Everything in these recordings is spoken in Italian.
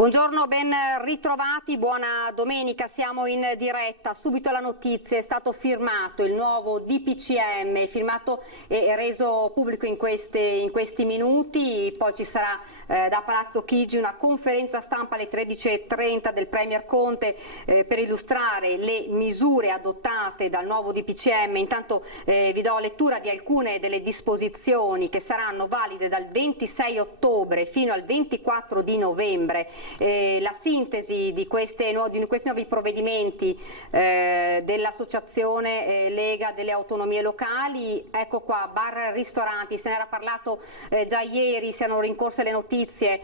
Buongiorno, ben ritrovati, buona domenica, siamo in diretta. Subito la notizia: è stato firmato il nuovo DPCM, firmato e reso pubblico in questi minuti, poi ci sarà da Palazzo Chigi una conferenza stampa alle 13:30 del Premier Conte per illustrare le misure adottate dal nuovo DPCM. Intanto vi do lettura di alcune delle disposizioni che saranno valide dal 26 ottobre fino al 24 di novembre. La sintesi di questi nuovi provvedimenti dell'Associazione Lega delle Autonomie Locali. Ecco qua, bar, ristoranti, se ne era parlato già ieri, si erano rincorse le notizie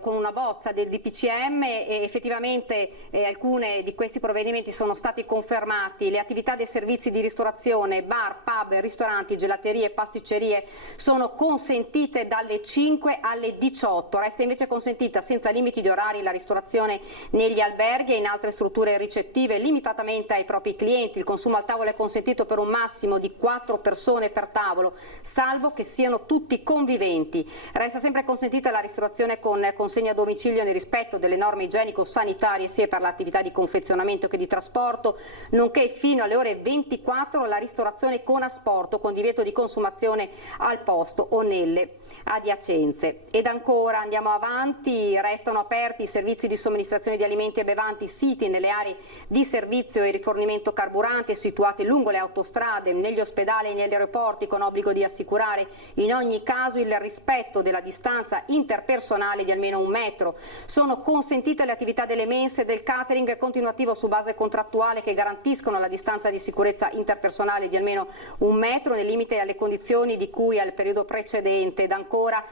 con una bozza del DPCM e effettivamente alcune di questi provvedimenti sono stati confermati. Le attività dei servizi di ristorazione, bar, pub, ristoranti, gelaterie, pasticcerie sono consentite dalle 5 alle 18, resta invece consentita senza limiti di orari la ristorazione negli alberghi e in altre strutture ricettive limitatamente ai propri clienti. Il consumo al tavolo è consentito per un massimo di 4 persone per tavolo, salvo che siano tutti conviventi. Resta sempre consentita la ristorazione con consegna a domicilio nel rispetto delle norme igienico-sanitarie sia per l'attività di confezionamento che di trasporto, nonché fino alle ore 24 la ristorazione con asporto con divieto di consumazione al posto o nelle adiacenze. Ed ancora andiamo avanti, restano aperti i servizi di somministrazione di alimenti e bevanti siti nelle aree di servizio e rifornimento carburante situate lungo le autostrade, negli ospedali e negli aeroporti, con obbligo di assicurare in ogni caso il rispetto della distanza interpersonale di almeno 1 metro. Sono consentite le attività delle mense e del catering continuativo su base contrattuale che garantiscono la distanza di sicurezza interpersonale di almeno 1 metro nel limite alle condizioni di cui al periodo precedente. Ed ancora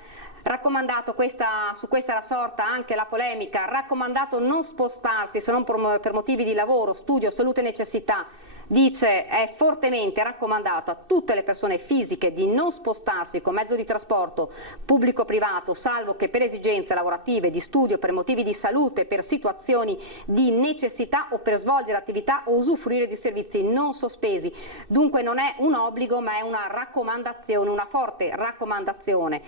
raccomandato, su questa era sorta anche la polemica, raccomandato non spostarsi se non per motivi di lavoro, studio, salute e necessità. Dice è fortemente raccomandato a tutte le persone fisiche di non spostarsi con mezzo di trasporto pubblico o privato, salvo che per esigenze lavorative, di studio, per motivi di salute, per situazioni di necessità o per svolgere attività o usufruire di servizi non sospesi. Dunque non è un obbligo ma è una raccomandazione, una forte raccomandazione.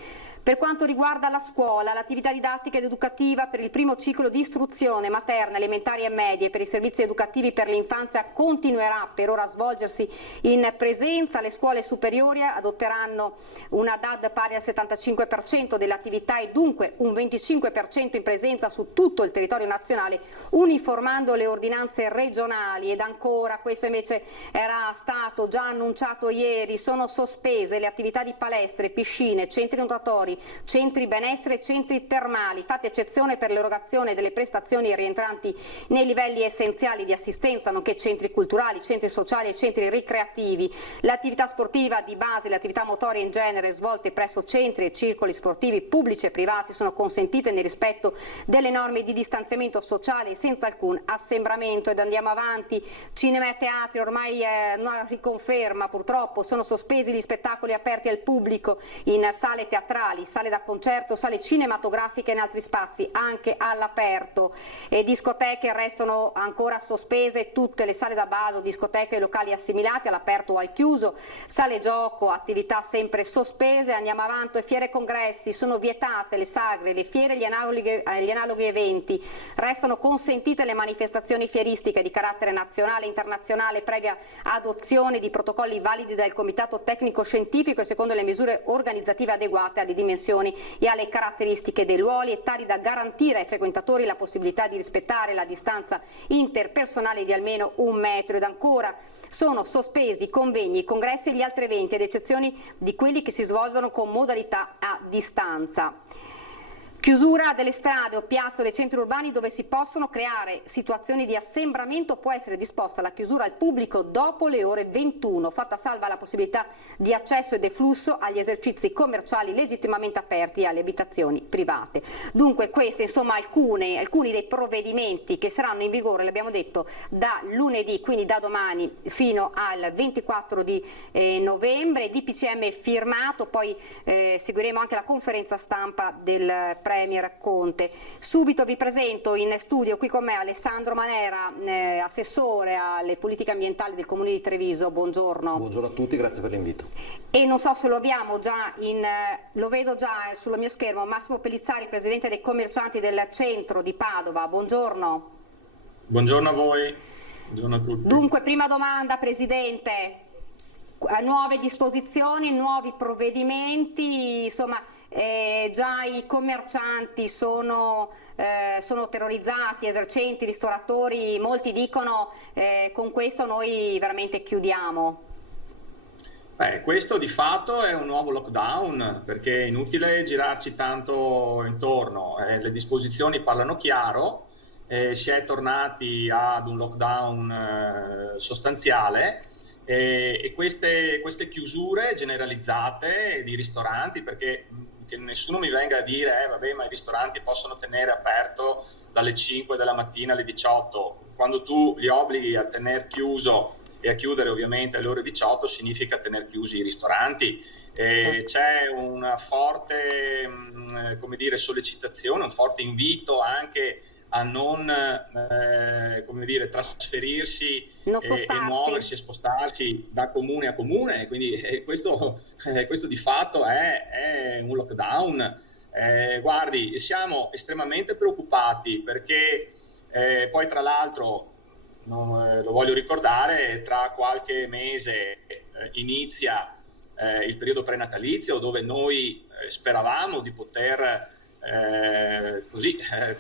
Per quanto riguarda la scuola, l'attività didattica ed educativa per il primo ciclo di istruzione materna, elementari e medie per i servizi educativi per l'infanzia continuerà per ora a svolgersi in presenza. Le scuole superiori adotteranno una DAD pari al 75% delle attività e dunque un 25% in presenza su tutto il territorio nazionale, uniformando le ordinanze regionali. Ed ancora, questo invece era stato già annunciato ieri, sono sospese le attività di palestre, piscine, centri nuotatori, centri benessere e centri termali, fatta eccezione per l'erogazione delle prestazioni rientranti nei livelli essenziali di assistenza, nonché centri culturali, centri sociali e centri ricreativi. L'attività sportiva di base e le attività motorie in genere svolte presso centri e circoli sportivi pubblici e privati sono consentite nel rispetto delle norme di distanziamento sociale senza alcun assembramento. Ed andiamo avanti, cinema e teatri, ormai una riconferma purtroppo, sono sospesi gli spettacoli aperti al pubblico in sale teatrali, sale da concerto, sale cinematografiche e in altri spazi anche all'aperto. E discoteche restano ancora sospese tutte le sale da ballo, discoteche e locali assimilati all'aperto o al chiuso, sale gioco, attività sempre sospese. Andiamo avanti, fiere e congressi, sono vietate le sagre, le fiere e gli analoghi eventi, restano consentite le manifestazioni fieristiche di carattere nazionale e internazionale previa adozione di protocolli validi dal Comitato Tecnico Scientifico e secondo le misure organizzative adeguate alle dimensioni e alle caratteristiche dei luoghi e tali da garantire ai frequentatori la possibilità di rispettare la distanza interpersonale di almeno 1 metro. Ed ancora sono sospesi convegni, congressi e gli altri eventi, ad eccezione di quelli che si svolgono con modalità a distanza. Chiusura delle strade o piazze dei centri urbani dove si possono creare situazioni di assembramento. Può essere disposta la chiusura al pubblico dopo le ore 21, fatta salva la possibilità di accesso e deflusso agli esercizi commerciali legittimamente aperti e alle abitazioni private. Dunque questi insomma alcuni dei provvedimenti che saranno in vigore, l'abbiamo detto, da lunedì, quindi da domani fino al 24 di novembre. DPCM firmato, poi seguiremo anche la conferenza stampa del Premier Premier Conte. Subito vi presento in studio qui con me Alessandro Manera, assessore alle politiche ambientali del Comune di Treviso. Buongiorno. Buongiorno a tutti, grazie per l'invito. E non so se lo abbiamo già lo vedo già sul mio schermo, Massimo Pellizzari, presidente dei commercianti del centro di Padova. Buongiorno. Buongiorno a voi, buongiorno a tutti. Dunque, prima domanda, Presidente, nuove disposizioni, nuovi provvedimenti, insomma già i commercianti sono terrorizzati, esercenti, ristoratori, molti dicono con questo noi veramente chiudiamo. Questo di fatto è un nuovo lockdown, perché è inutile girarci tanto intorno, le disposizioni parlano chiaro. Si è tornati ad un lockdown sostanziale e queste chiusure generalizzate di ristoranti, perché che nessuno mi venga a dire vabbè, ma i ristoranti possono tenere aperto dalle 5 della mattina alle 18, quando tu li obblighi a tenere chiuso e a chiudere ovviamente alle ore 18 significa tenere chiusi i ristoranti. C'è una forte sollecitazione, un forte invito anche a non trasferirsi e muoversi e spostarsi da comune a comune, quindi questo di fatto è un lockdown. Guardi, siamo estremamente preoccupati perché poi tra l'altro, lo voglio ricordare, tra qualche mese inizia il periodo prenatalizio, dove noi speravamo di poter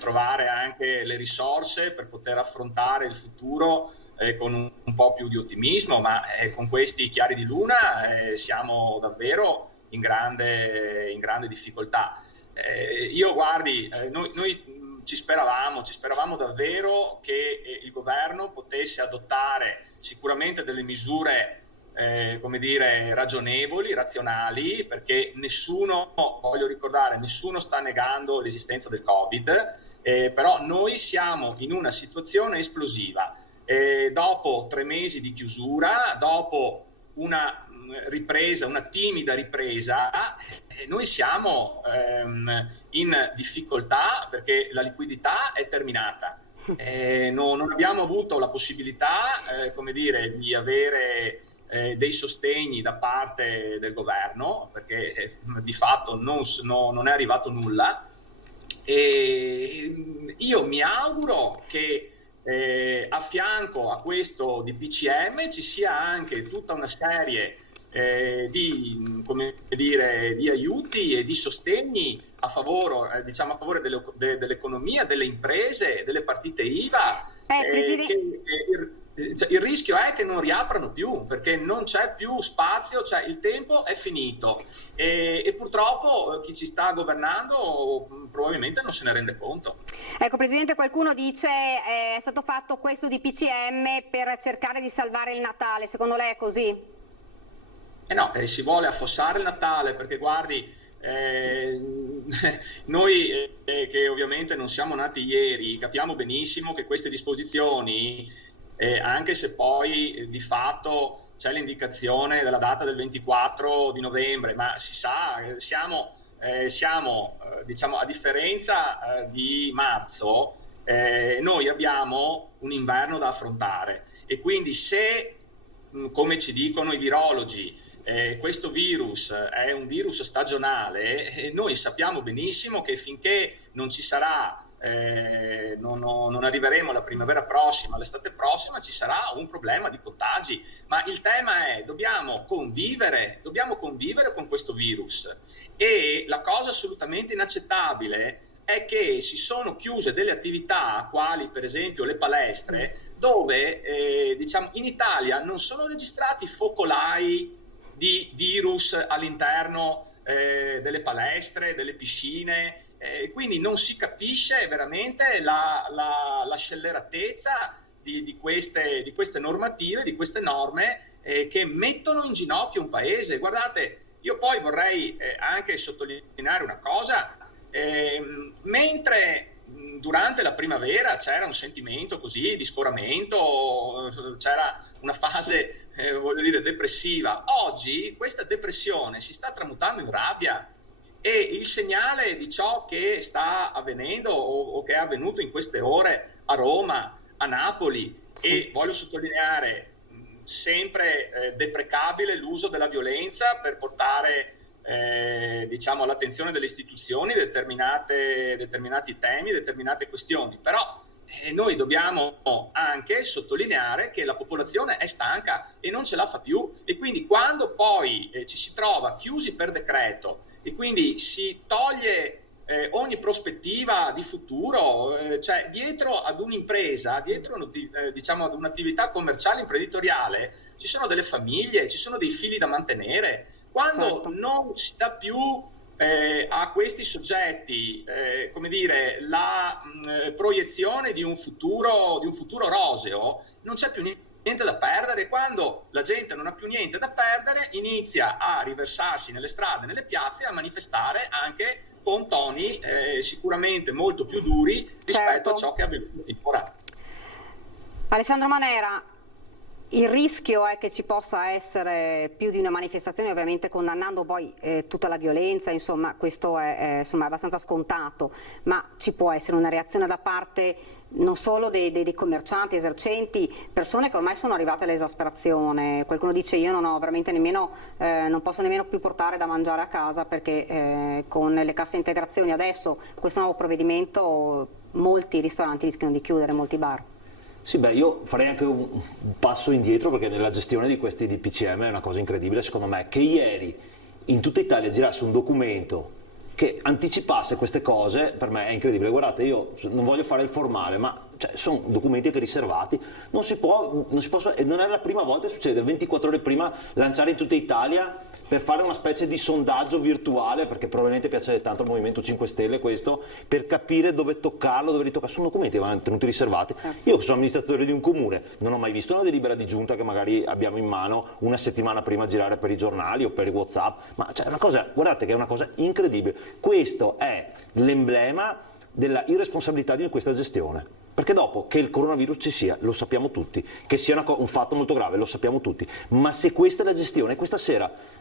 trovare anche le risorse per poter affrontare il futuro con un po' più di ottimismo, ma con questi chiari di luna siamo davvero in grande difficoltà. Noi ci speravamo davvero che il governo potesse adottare sicuramente delle misure ragionevoli, razionali, perché nessuno sta negando l'esistenza del Covid, però noi siamo in una situazione esplosiva. Dopo 3 mesi di chiusura, dopo una timida ripresa, noi siamo in difficoltà perché la liquidità è terminata. Non abbiamo avuto la possibilità, di avere dei sostegni da parte del governo, perché di fatto non è arrivato nulla, e io mi auguro che a fianco a questo DPCM ci sia anche tutta una serie di aiuti e di sostegni a favore dell'economia, delle imprese, delle partite IVA. Il rischio è che non riaprano più, perché non c'è più spazio, cioè il tempo è finito e purtroppo chi ci sta governando probabilmente non se ne rende conto. Ecco, Presidente, qualcuno dice è stato fatto questo DPCM per cercare di salvare il Natale, secondo lei è così? No, si vuole affossare il Natale, perché guardi, noi che ovviamente non siamo nati ieri, capiamo benissimo che queste disposizioni, anche se poi di fatto c'è l'indicazione della data del 24 di novembre, ma si sa, siamo a differenza di marzo, noi abbiamo un inverno da affrontare, e quindi se, come ci dicono i virologi, questo virus è un virus stagionale, noi sappiamo benissimo che finché non ci sarà, non arriveremo alla primavera prossima, all'estate prossima, ci sarà un problema di contagi. Ma il tema è: dobbiamo convivere con questo virus, e la cosa assolutamente inaccettabile è che si sono chiuse delle attività, quali per esempio le palestre, dove in Italia non sono registrati focolai di virus all'interno delle palestre, delle piscine, quindi non si capisce veramente la scelleratezza di queste normative, di queste norme che mettono in ginocchio un paese. Guardate, io poi vorrei anche sottolineare una cosa: mentre durante la primavera c'era un sentimento così di scoramento, c'era una fase depressiva, oggi questa depressione si sta tramutando in rabbia, E il segnale di ciò che sta avvenendo o che è avvenuto in queste ore a Roma, a Napoli, sì. E voglio sottolineare sempre deprecabile l'uso della violenza per portare diciamo all'attenzione delle istituzioni determinati temi, determinate questioni, però noi dobbiamo anche sottolineare che la popolazione è stanca e non ce la fa più, e quindi quando poi ci si trova chiusi per decreto e quindi si toglie ogni prospettiva di futuro, cioè dietro ad un'impresa, dietro diciamo ad un'attività commerciale imprenditoriale ci sono delle famiglie, ci sono dei figli da mantenere. Quando certo. Non si dà più a questi soggetti come dire, la proiezione di un futuro roseo, non c'è più niente da perdere. Quando la gente non ha più niente da perdere, inizia a riversarsi nelle strade, nelle piazze, a manifestare anche con toni sicuramente molto più duri rispetto a ciò che è avvenuto finora. Alessandro Manera, il rischio è che ci possa essere più di una manifestazione, ovviamente condannando poi tutta la violenza, insomma questo è insomma, abbastanza scontato, ma ci può essere una reazione da parte non solo dei commercianti, esercenti, persone che ormai sono arrivate all'esasperazione. Qualcuno dice io non ho veramente nemmeno, non posso nemmeno più portare da mangiare a casa perché con le casse integrazioni adesso, questo nuovo provvedimento, molti ristoranti rischiano di chiudere, molti bar. Sì, beh, io farei anche un passo indietro, perché nella gestione di questi DPCM è una cosa incredibile, secondo me, che ieri in tutta Italia girasse un documento che anticipasse queste cose. Per me è incredibile. Guardate, io non voglio fare il formale, ma cioè, sono documenti che riservati, non si può, e non è la prima volta che succede, 24 ore prima lanciare in tutta Italia per fare una specie di sondaggio virtuale, perché probabilmente piace tanto al Movimento 5 Stelle questo, per capire dove toccarlo, dove ritoccarlo. Sono documenti che vanno tenuti riservati. Certo. Io sono amministratore di un comune, non ho mai visto una delibera di giunta che magari abbiamo in mano una settimana prima a girare per i giornali o per i WhatsApp, ma cioè, una cosa, guardate che è una cosa incredibile. Questo è l'emblema della irresponsabilità di questa gestione. Perché dopo che il coronavirus ci sia, lo sappiamo tutti, che sia un fatto molto grave, lo sappiamo tutti, ma se questa è la gestione, questa sera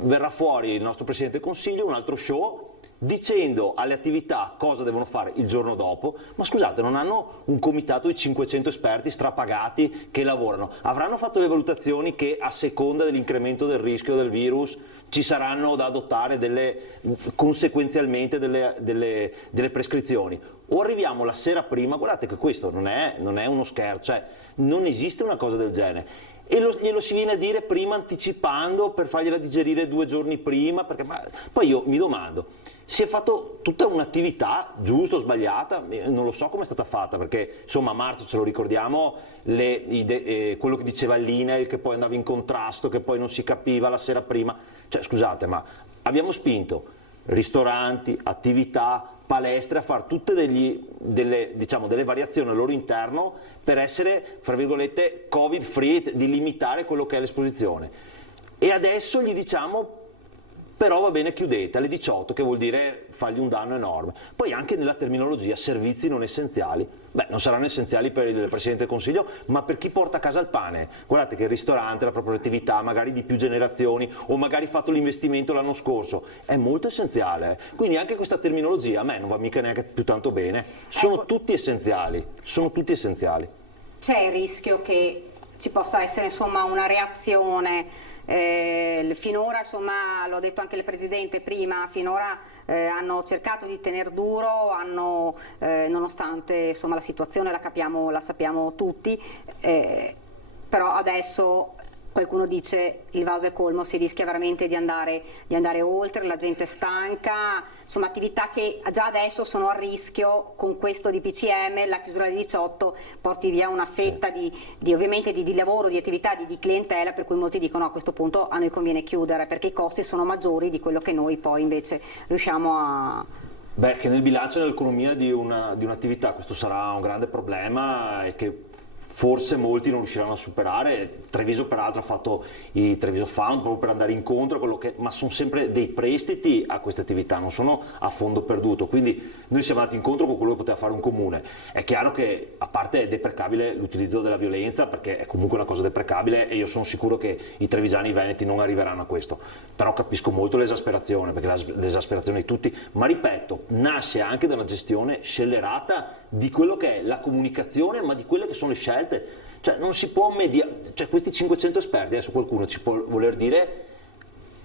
verrà fuori il nostro Presidente del Consiglio, un altro show, dicendo alle attività cosa devono fare il giorno dopo. Ma scusate, non hanno un comitato di 500 esperti strapagati che lavorano? Avranno fatto le valutazioni che a seconda dell'incremento del rischio del virus ci saranno da adottare conseguenzialmente delle prescrizioni? O arriviamo la sera prima? Guardate che questo non è uno scherzo, cioè non esiste una cosa del genere. E glielo si viene a dire prima, anticipando, per fargliela digerire 2 giorni prima, perché poi io mi domando, si è fatto tutta un'attività, giusta o sbagliata, non lo so come è stata fatta, perché insomma a marzo ce lo ricordiamo, quello che diceva l'INAIL, che poi andava in contrasto, che poi non si capiva la sera prima, cioè scusate, ma abbiamo spinto ristoranti, attività, palestre a fare tutte delle variazioni al loro interno per essere, fra virgolette, covid free, di limitare quello che è l'esposizione. E adesso gli diciamo però va bene, chiudete alle 18, che vuol dire fargli un danno enorme. Poi anche nella terminologia servizi non essenziali, non saranno essenziali per il Presidente del Consiglio, ma per chi porta a casa il pane. Guardate che il ristorante, la propria attività, magari di più generazioni, o magari fatto l'investimento l'anno scorso, è molto essenziale. Quindi anche questa terminologia a me non va mica neanche più tanto bene. Sono tutti essenziali, sono tutti essenziali. C'è il rischio che ci possa essere insomma una reazione. Finora, insomma, l'ho detto anche il Presidente prima, finora hanno cercato di tener duro, nonostante insomma, la situazione la sappiamo tutti, però adesso qualcuno dice il vaso è colmo, si rischia veramente di andare oltre, la gente è stanca, insomma attività che già adesso sono a rischio. Con questo DPCM, la chiusura alle 18 porti via una fetta ovviamente di lavoro, di attività, di clientela, per cui molti dicono a questo punto a noi conviene chiudere perché i costi sono maggiori di quello che noi poi invece riusciamo a... Che nel bilancio e nell'economia di un'attività questo sarà un grande problema, e che forse molti non riusciranno a superare. Treviso peraltro ha fatto i Treviso Fund proprio per andare incontro a quello che, ma sono sempre dei prestiti a queste attività, non sono a fondo perduto, quindi noi siamo andati incontro con quello che poteva fare un comune. È chiaro che a parte è deprecabile l'utilizzo della violenza, perché è comunque una cosa deprecabile e io sono sicuro che i trevisani e i veneti non arriveranno a questo, però capisco molto l'esasperazione, perché l'esasperazione di tutti, ma ripeto, nasce anche da una gestione scellerata di quello che è la comunicazione, ma di quelle che sono le scelte. Cioè non si può mediare, cioè questi 500 esperti, adesso qualcuno ci può voler dire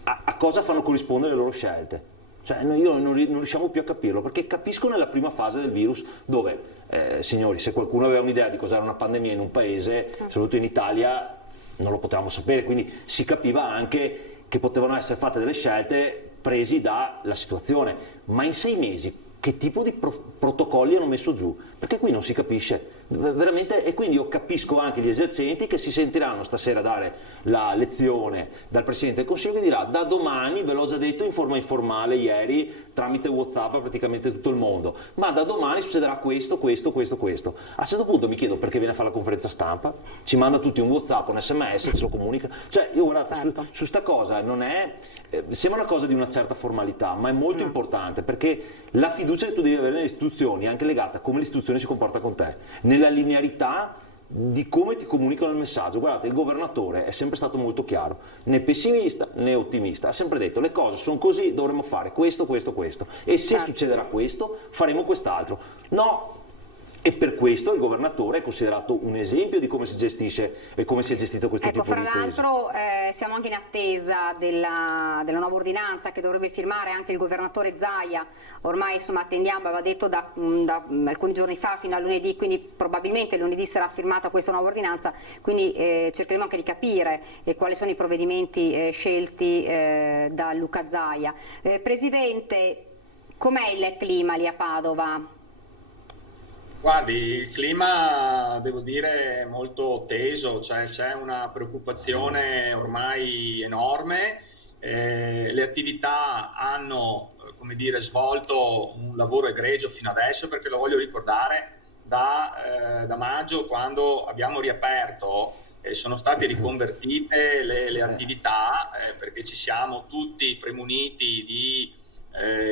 a cosa fanno corrispondere le loro scelte. Cioè io non riusciamo più a capirlo, perché capisco nella prima fase del virus dove, signori, se qualcuno aveva un'idea di cos'era una pandemia in un paese, soprattutto in Italia, non lo potevamo sapere, quindi si capiva anche che potevano essere fatte delle scelte presi dalla situazione, ma in 6 mesi che tipo di protocolli hanno messo giù? Perché qui non si capisce veramente, e quindi io capisco anche gli esercenti che si sentiranno stasera dare la lezione dal Presidente del Consiglio, che dirà: da domani, ve l'ho già detto in forma informale ieri tramite WhatsApp a praticamente tutto il mondo, ma da domani succederà questo. A un certo punto mi chiedo perché viene a fare la conferenza stampa, ci manda tutti un WhatsApp, un SMS, ce lo comunica. Cioè io guardate, certo, su sta cosa non è, sembra una cosa di una certa formalità, ma è molto importante, perché la fiducia che tu devi avere nelle istituzioni è anche legata a come l'istituzione si comporta con te, nella linearità di come ti comunicano il messaggio. Guardate, il governatore è sempre stato molto chiaro, né pessimista né ottimista, ha sempre detto: le cose sono così, dovremo fare questo, e se succederà questo faremo quest'altro. No. E per questo il governatore è considerato un esempio di come si gestisce e come si è gestito questo tipo di crisi. Fra l'altro siamo anche in attesa della nuova ordinanza che dovrebbe firmare anche il governatore Zaia. Ormai insomma attendiamo, aveva detto da alcuni giorni fa fino a lunedì, quindi probabilmente lunedì sarà firmata questa nuova ordinanza, quindi cercheremo anche di capire quali sono i provvedimenti scelti da Luca Zaia. Presidente, com'è il clima lì a Padova? Guardi, il clima, devo dire, è molto teso, cioè c'è una preoccupazione ormai enorme. Le attività hanno, come dire, svolto un lavoro egregio fino adesso, perché lo voglio ricordare, da maggio, quando abbiamo riaperto, sono state riconvertite le attività, perché ci siamo tutti premuniti di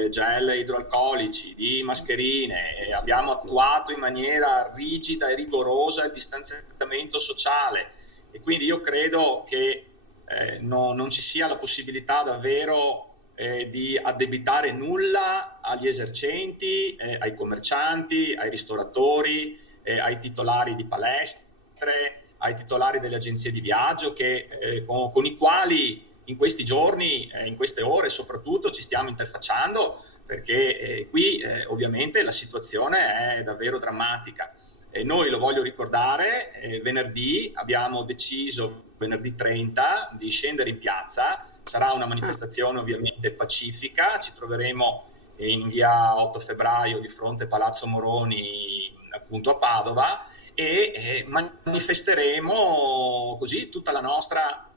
gel idroalcolici, di mascherine, abbiamo attuato in maniera rigida e rigorosa il distanziamento sociale, e quindi io credo che non ci sia la possibilità davvero di addebitare nulla agli esercenti, ai commercianti, ai ristoratori, ai titolari di palestre, ai titolari delle agenzie di viaggio con i quali in questi giorni, in queste ore soprattutto, ci stiamo interfacciando, perché qui ovviamente la situazione è davvero drammatica. Noi, lo voglio ricordare, venerdì abbiamo deciso, venerdì 30, di scendere in piazza. Sarà una manifestazione ovviamente pacifica, ci troveremo in via 8 febbraio di fronte a Palazzo Moroni, appunto a Padova, e manifesteremo così tutta la nostra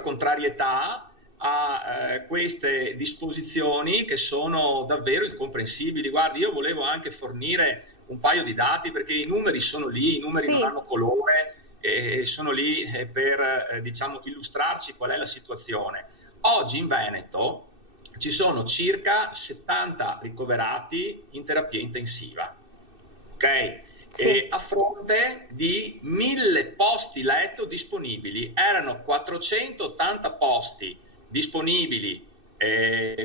contrarietà a queste disposizioni che sono davvero incomprensibili. Guardi, io volevo anche fornire un paio di dati, perché i numeri sono lì, i numeri non hanno colore, sono lì per diciamo illustrarci qual è la situazione. Oggi in Veneto ci sono circa 70 ricoverati in terapia intensiva, ok? Sì. A fronte di 1000 posti letto disponibili. Erano 480 posti disponibili,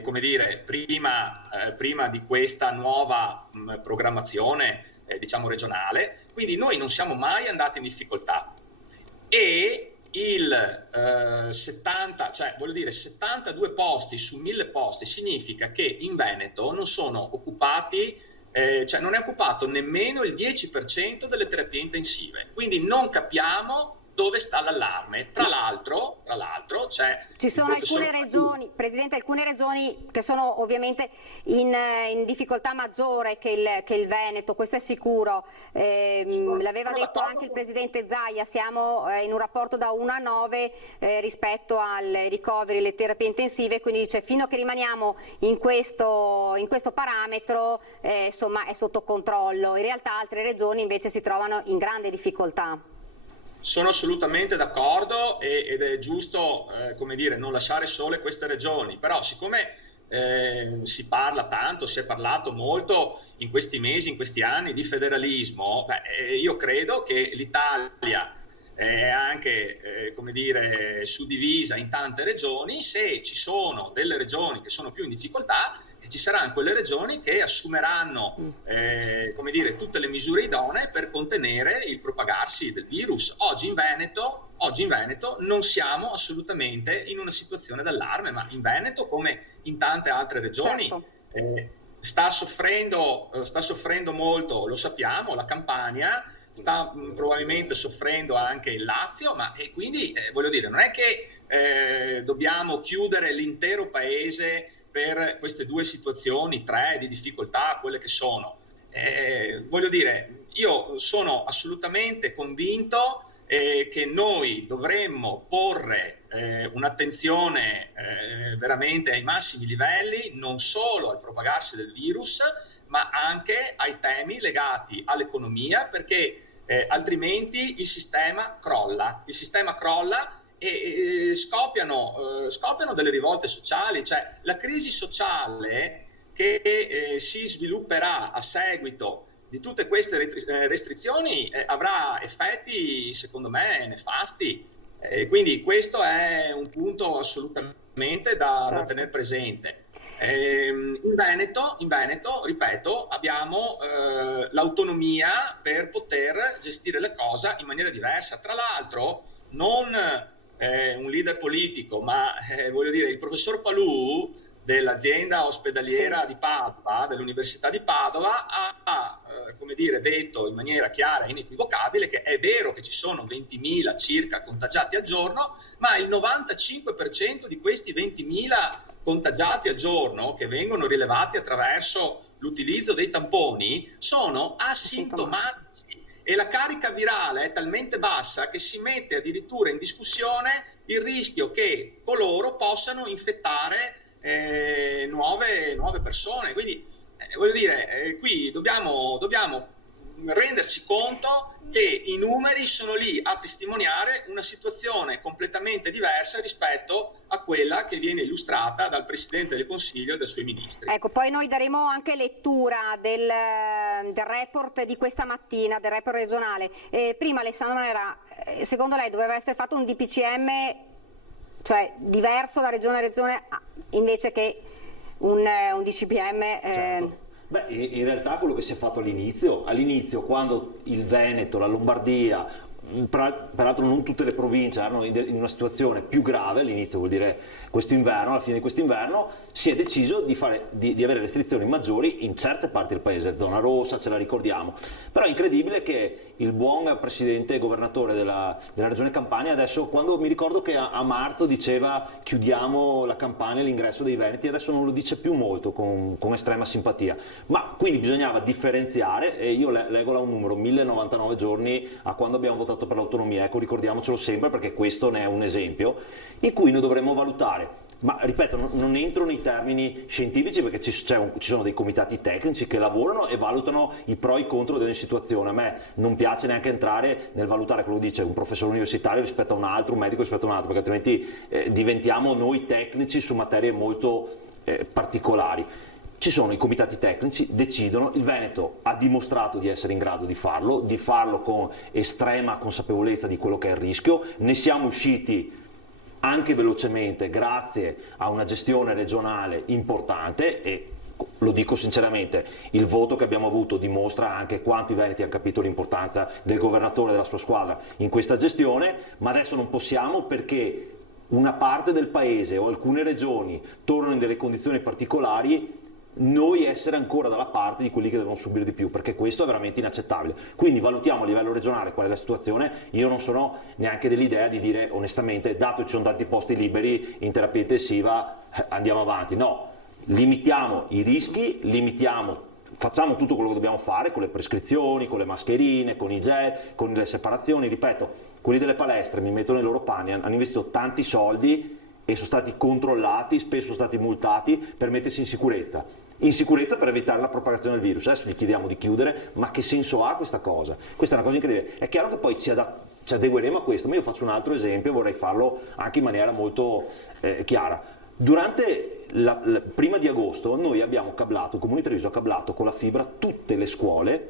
come dire, prima di questa nuova programmazione diciamo regionale, quindi noi non siamo mai andati in difficoltà, e il 72 posti su 1000 posti significa che in Veneto non sono occupati, cioè non è occupato nemmeno il 10% delle terapie intensive. Quindi non capiamo dove sta l'allarme. Tra l'altro c'è ci sono alcune regioni, Presidente, alcune regioni che sono ovviamente in difficoltà maggiore che il Veneto, questo è sicuro. L'aveva detto anche il Presidente Zaia, siamo in un rapporto da 1 a 9 rispetto al ricoveri, le terapie intensive, quindi dice fino a che rimaniamo in questo parametro insomma è sotto controllo. In realtà altre regioni invece si trovano in grande difficoltà. Sono assolutamente d'accordo ed è giusto, come dire, non lasciare sole queste regioni, però siccome si parla tanto, si è parlato molto in questi mesi, in questi anni di federalismo, io credo che l'Italia è anche, come dire, suddivisa in tante regioni. Se ci sono delle regioni che sono più in difficoltà, ci saranno quelle regioni che assumeranno come dire, tutte le misure idonee per contenere il propagarsi del virus. Oggi in Veneto non siamo assolutamente in una situazione d'allarme, ma in Veneto, come in tante altre regioni, sta soffrendo molto, lo sappiamo, la Campania, sta probabilmente soffrendo anche il Lazio, ma quindi voglio dire, non è che dobbiamo chiudere l'intero paese per queste due situazioni, 3 di difficoltà, quelle che sono. Voglio dire, io sono assolutamente convinto che noi dovremmo porre un'attenzione veramente ai massimi livelli, non solo al propagarsi del virus, ma anche ai temi legati all'economia, perché altrimenti il sistema crolla. Il sistema crolla e scoppiano delle rivolte sociali, cioè la crisi sociale che si svilupperà a seguito di tutte queste restrizioni avrà effetti, secondo me, nefasti. Quindi questo è un punto assolutamente da tenere presente. In Veneto, ripeto, abbiamo l'autonomia per poter gestire le cose in maniera diversa. Tra l'altro, non un leader politico, ma voglio dire, il professor Palù dell'azienda ospedaliera di Padova, dell'Università di Padova, ha come dire, detto in maniera chiara e inequivocabile che è vero che ci sono 20.000 circa contagiati al giorno, ma il 95% di questi 20.000 contagiati al giorno, che vengono rilevati attraverso l'utilizzo dei tamponi, sono asintomatici. E la carica virale è talmente bassa che si mette addirittura in discussione il rischio che coloro possano infettare nuove persone. Quindi voglio dire, qui dobbiamo renderci conto che i numeri sono lì a testimoniare una situazione completamente diversa rispetto a quella che viene illustrata dal Presidente del Consiglio e dai suoi ministri. Ecco, poi noi daremo anche lettura del report di questa mattina, del report regionale. Prima Alessandro Manera, secondo lei doveva essere fatto un DPCM, cioè diverso da regione a regione, invece che un DPCM? Certo. Beh, in realtà quello che si è fatto all'inizio quando il Veneto, la Lombardia, peraltro non tutte le province erano in una situazione più grave all'inizio, vuol dire quest'inverno, alla fine di quest'inverno, si è deciso di avere restrizioni maggiori in certe parti del paese, zona rossa, ce la ricordiamo. Però è incredibile che il buon presidente e governatore della regione Campania adesso, quando mi ricordo che a marzo diceva chiudiamo la Campania, l'ingresso dei veneti, adesso non lo dice più molto con estrema simpatia. Ma quindi bisognava differenziare, e io leggo là un numero, 1099 giorni a quando abbiamo votato per l'autonomia, ecco, ricordiamocelo sempre perché questo ne è un esempio in cui noi dovremmo valutare. Ma ripeto, non entro nei termini scientifici perché ci sono dei comitati tecnici che lavorano e valutano i pro e i contro di ogni situazione. A me non piace neanche entrare nel valutare quello che dice un professore universitario rispetto a un altro, un medico rispetto a un altro, perché altrimenti diventiamo noi tecnici su materie molto particolari. Ci sono i comitati tecnici, decidono, il Veneto ha dimostrato di essere in grado di farlo con estrema consapevolezza di quello che è il rischio, ne siamo usciti anche velocemente grazie a una gestione regionale importante e lo dico sinceramente, il voto che abbiamo avuto dimostra anche quanto i veneti hanno capito l'importanza del governatore e della sua squadra in questa gestione, ma adesso non possiamo perché una parte del paese o alcune regioni tornano in delle condizioni particolari noi essere ancora dalla parte di quelli che devono subire di più, perché questo è veramente inaccettabile. Quindi valutiamo a livello regionale qual è la situazione. Io non sono neanche dell'idea di dire onestamente, dato che ci sono tanti posti liberi in terapia intensiva, andiamo avanti. No, limitiamo i rischi, facciamo tutto quello che dobbiamo fare con le prescrizioni, con le mascherine, con i gel, con le separazioni. Ripeto, quelli delle palestre, mi metto nei loro panni, hanno investito tanti soldi e sono stati controllati, spesso sono stati multati per mettersi in sicurezza per evitare la propagazione del virus. Adesso gli chiediamo di chiudere, ma che senso ha questa cosa? Questa è una cosa incredibile. È chiaro che poi ci adegueremo a questo, ma io faccio un altro esempio, vorrei farlo anche in maniera molto chiara. Durante prima di agosto noi abbiamo cablato, il Comune di Treviso ha cablato con la fibra tutte le scuole,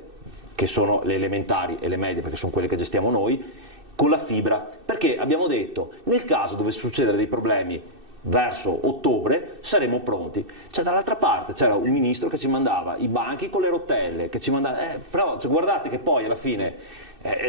che sono le elementari e le medie, perché sono quelle che gestiamo noi, con la fibra, perché abbiamo detto, nel caso dovesse succedere dei problemi verso ottobre, saremo pronti. Cioè, dall'altra parte c'era un ministro che ci mandava i banchi con le rotelle, che ci mandava, però cioè, guardate che poi alla fine,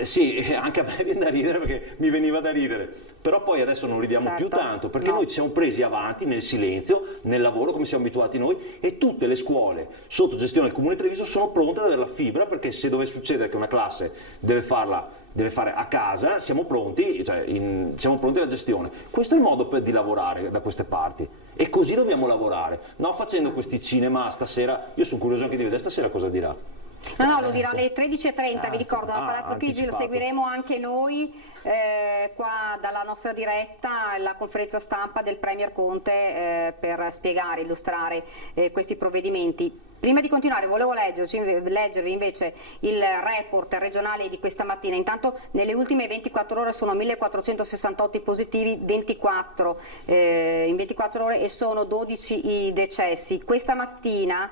sì, anche a me viene da ridere, perché mi veniva da ridere, però poi adesso non ridiamo più tanto, perché noi ci siamo presi avanti nel silenzio, nel lavoro come siamo abituati noi, e tutte le scuole sotto gestione del Comune di Treviso sono pronte ad avere la fibra, perché se dovesse succedere che una classe deve fare a casa, siamo pronti, siamo pronti alla gestione. Questo è il modo di lavorare da queste parti, e così dobbiamo lavorare, non facendo questi cinema stasera. Io sono curioso anche di vedere stasera cosa dirà. No, lo dirà alle 13:30, vi ricordo, a Palazzo Chigi. Lo seguiremo anche noi qua dalla nostra diretta, la conferenza stampa del Premier Conte per spiegare, illustrare questi provvedimenti. Prima di continuare volevo leggervi invece il report regionale di questa mattina. Intanto nelle ultime 24 ore sono 1468 i positivi, in 24 ore, e sono 12 i decessi. Questa mattina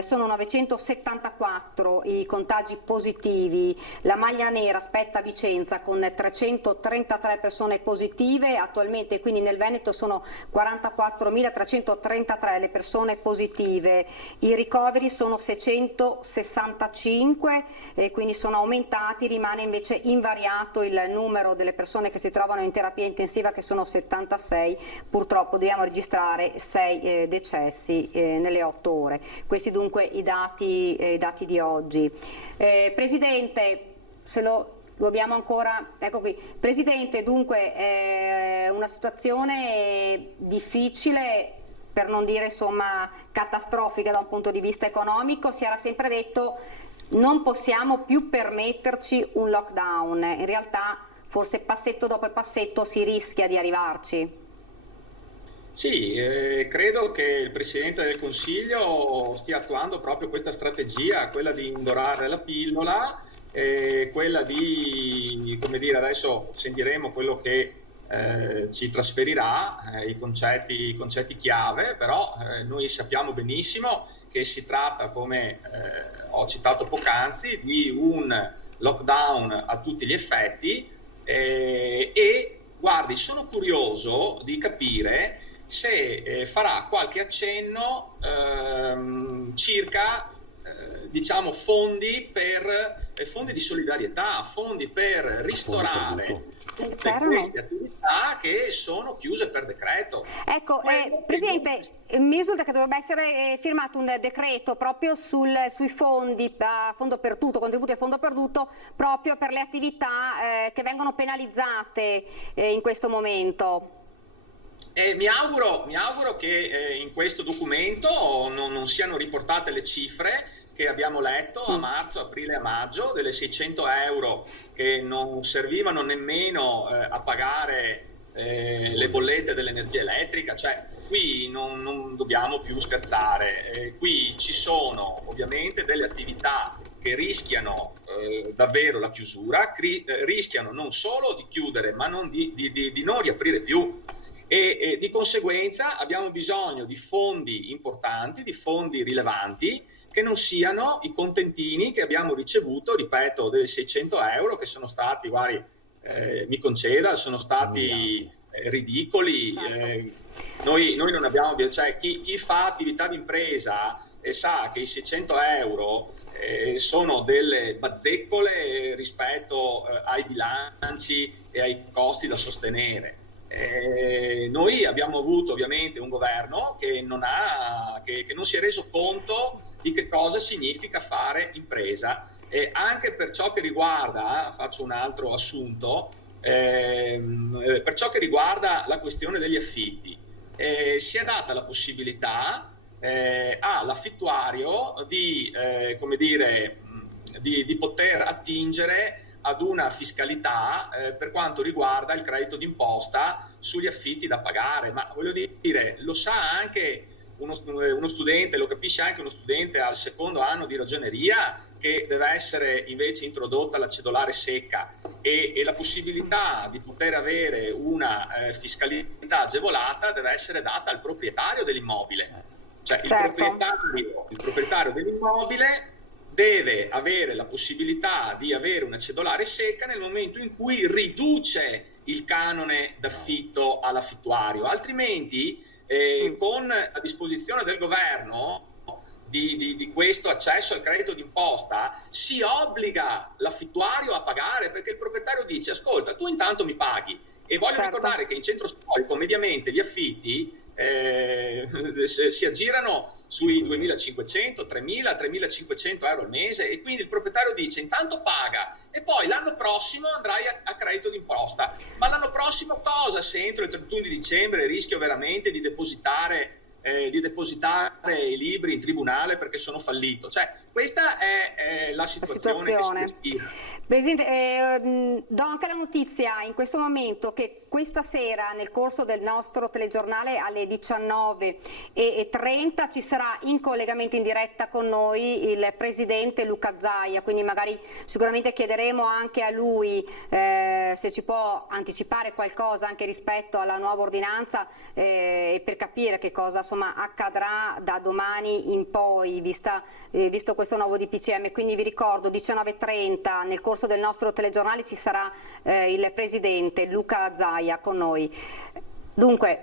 sono 974 i contagi positivi. La maglia nera spetta a Vicenza con 333 persone positive attualmente, quindi nel Veneto sono 44.333 le persone positive. I ricoveri sono 665 e quindi sono aumentati, rimane invece invariato il numero delle persone che si trovano in terapia intensiva, che sono 76, purtroppo dobbiamo registrare 6 decessi nelle 8 ore. Questi dunque i dati di oggi. Presidente, se lo abbiamo ancora, ecco qui. Presidente, dunque una situazione difficile, per non dire insomma catastrofica da un punto di vista economico. Si era sempre detto non possiamo più permetterci un lockdown, in realtà forse passetto dopo passetto si rischia di arrivarci. Sì, credo che il Presidente del Consiglio stia attuando proprio questa strategia, quella di indorare la pillola, quella di, come dire, adesso sentiremo quello che ci trasferirà, i concetti chiave, però noi sappiamo benissimo che si tratta, come ho citato poc'anzi, di un lockdown a tutti gli effetti, e guardi, sono curioso di capire se farà qualche accenno circa diciamo fondi di solidarietà, fondi per ristorare tutte queste attività che sono chiuse per decreto. Ecco, Presidente, mi risulta che dovrebbe essere firmato un decreto proprio sui fondi a fondo perduto, contributi a fondo perduto, proprio per le attività che vengono penalizzate in questo momento. Mi auguro che in questo documento non siano riportate le cifre che abbiamo letto a marzo, aprile e maggio, delle 600 euro che non servivano nemmeno a pagare le bollette dell'energia elettrica. Cioè, qui non dobbiamo più scherzare, qui ci sono ovviamente delle attività che rischiano davvero la chiusura, rischiano non solo di chiudere ma di non riaprire più. E di conseguenza abbiamo bisogno di fondi importanti, di fondi rilevanti, che non siano i contentini che abbiamo ricevuto, ripeto, dei 600 euro, che sono stati, guardi, mi conceda, sono stati ridicoli. Noi non abbiamo, cioè chi fa attività di impresa sa che i 600 euro sono delle bazzeccole rispetto ai bilanci e ai costi da sostenere. Noi abbiamo avuto ovviamente un governo che non si è reso conto di che cosa significa fare impresa. Anche per ciò che riguarda, faccio un altro assunto, per ciò che riguarda la questione degli affitti, si è data la possibilità all'affittuario di poter attingere ad una fiscalità per quanto riguarda il credito d'imposta sugli affitti da pagare. Ma voglio dire, lo sa anche uno studente, lo capisce anche uno studente al secondo anno di ragioneria, che deve essere invece introdotta la cedolare secca e la possibilità di poter avere una fiscalità agevolata deve essere data al proprietario dell'immobile. Cioè Certo. il proprietario dell'immobile deve avere la possibilità di avere una cedolare secca nel momento in cui riduce il canone d'affitto all'affittuario, altrimenti con a disposizione del governo di questo accesso al credito d'imposta si obbliga l'affittuario a pagare, perché il proprietario dice: ascolta, tu intanto mi paghi. E voglio ricordare che in centro storico mediamente gli affitti si aggirano sui 2.500, 3.000, 3.500 euro al mese, e quindi il proprietario dice: intanto paga e poi l'anno prossimo andrai a credito d'imposta. Ma l'anno prossimo cosa, se entro il 31 di dicembre rischio veramente di depositare i libri in tribunale perché sono fallito? Cioè, questa è la situazione che si respira. Presidente, do anche la notizia in questo momento che questa sera nel corso del nostro telegiornale alle 19:30 ci sarà in collegamento in diretta con noi il presidente Luca Zaia, quindi magari sicuramente chiederemo anche a lui se ci può anticipare qualcosa anche rispetto alla nuova ordinanza e per capire che cosa insomma accadrà da domani in poi visto questo nuovo DPCM. Quindi vi ricordo 19:30 nel corso del nostro telegiornale ci sarà il presidente Luca Zaia con noi. Dunque,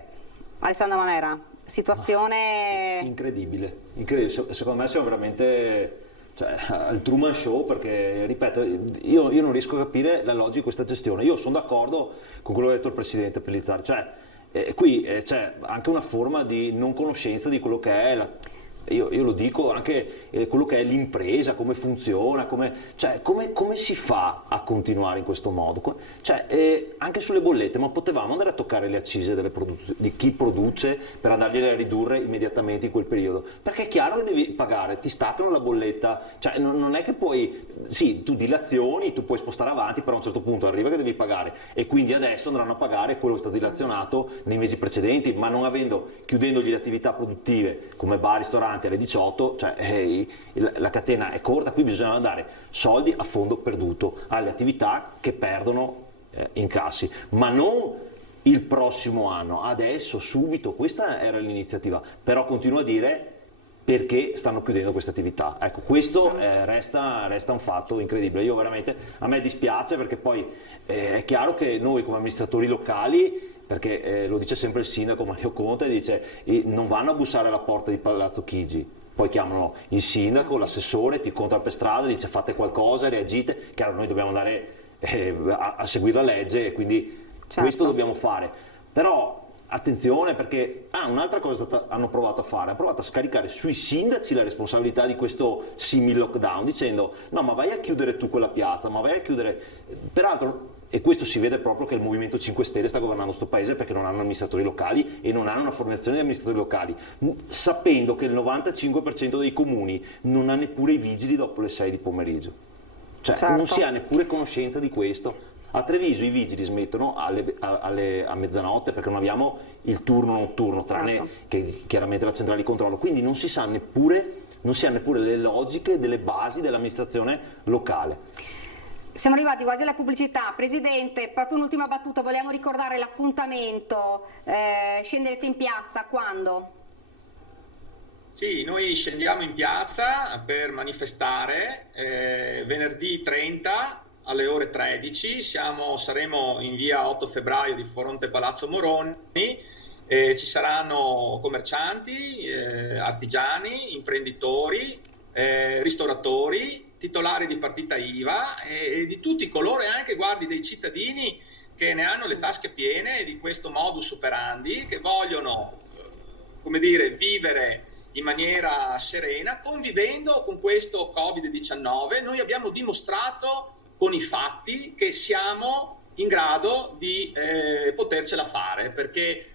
Alessandro Manera, situazione incredibile. Secondo me siamo veramente al Truman Show, perché ripeto, io non riesco a capire la logica di questa gestione. Io sono d'accordo con quello che ha detto il presidente Pellizzari, qui c'è anche una forma di non conoscenza di quello che è io lo dico anche quello che è l'impresa, come funziona, come si fa a continuare in questo modo? Anche sulle bollette, ma potevamo andare a toccare le accise di chi produce per andargliele a ridurre immediatamente in quel periodo? Perché è chiaro che devi pagare, ti staccano la bolletta, non è che puoi, sì, tu dilazioni, tu puoi spostare avanti, però a un certo punto arriva che devi pagare, e quindi adesso andranno a pagare quello che è stato dilazionato nei mesi precedenti, ma non chiudendogli le attività produttive come bar, ristoranti alle 18, la catena è corta. Qui bisogna dare soldi a fondo perduto alle attività che perdono incassi, ma non il prossimo anno, adesso, subito. Questa era l'iniziativa, però continuo a dire perché stanno chiudendo queste attività. Ecco, questo resta un fatto incredibile. Io veramente, a me dispiace, perché poi è chiaro che noi come amministratori locali, perché lo dice sempre il sindaco Mario Conte, dice non vanno a bussare alla porta di Palazzo Chigi, poi chiamano il sindaco, l'assessore, ti incontra per strada, dice fate qualcosa, reagite. Chiaro, noi dobbiamo andare a seguire la legge, e quindi questo dobbiamo fare. Però attenzione, perché un'altra cosa hanno provato a fare, hanno provato a scaricare sui sindaci la responsabilità di questo simil lockdown, dicendo no, ma vai a chiudere tu quella piazza, ma vai a chiudere. Peraltro, e questo si vede proprio che il Movimento 5 Stelle sta governando questo paese, perché non hanno amministratori locali e non hanno una formazione di amministratori locali, sapendo che il 95% dei comuni non ha neppure i vigili dopo le 6 di pomeriggio. Non si ha neppure conoscenza di questo. A Treviso i vigili smettono a mezzanotte, perché non abbiamo il turno notturno, tranne che chiaramente la centrale di controllo, quindi non si hanno neppure le logiche delle basi dell'amministrazione locale. Siamo arrivati quasi alla pubblicità. Presidente, proprio un'ultima battuta, vogliamo ricordare l'appuntamento, scenderete in piazza quando? Sì, noi scendiamo in piazza per manifestare venerdì 30 alle ore 13, saremo in via 8 febbraio di fronte Palazzo Moroni, ci saranno commercianti, artigiani, imprenditori, ristoratori, titolari di partita IVA e di tutti coloro, e anche, guardi, dei cittadini che ne hanno le tasche piene di questo modus operandi, che vogliono, come dire, vivere in maniera serena, convivendo con questo Covid-19. Noi abbiamo dimostrato con i fatti che siamo in grado di potercela fare, perché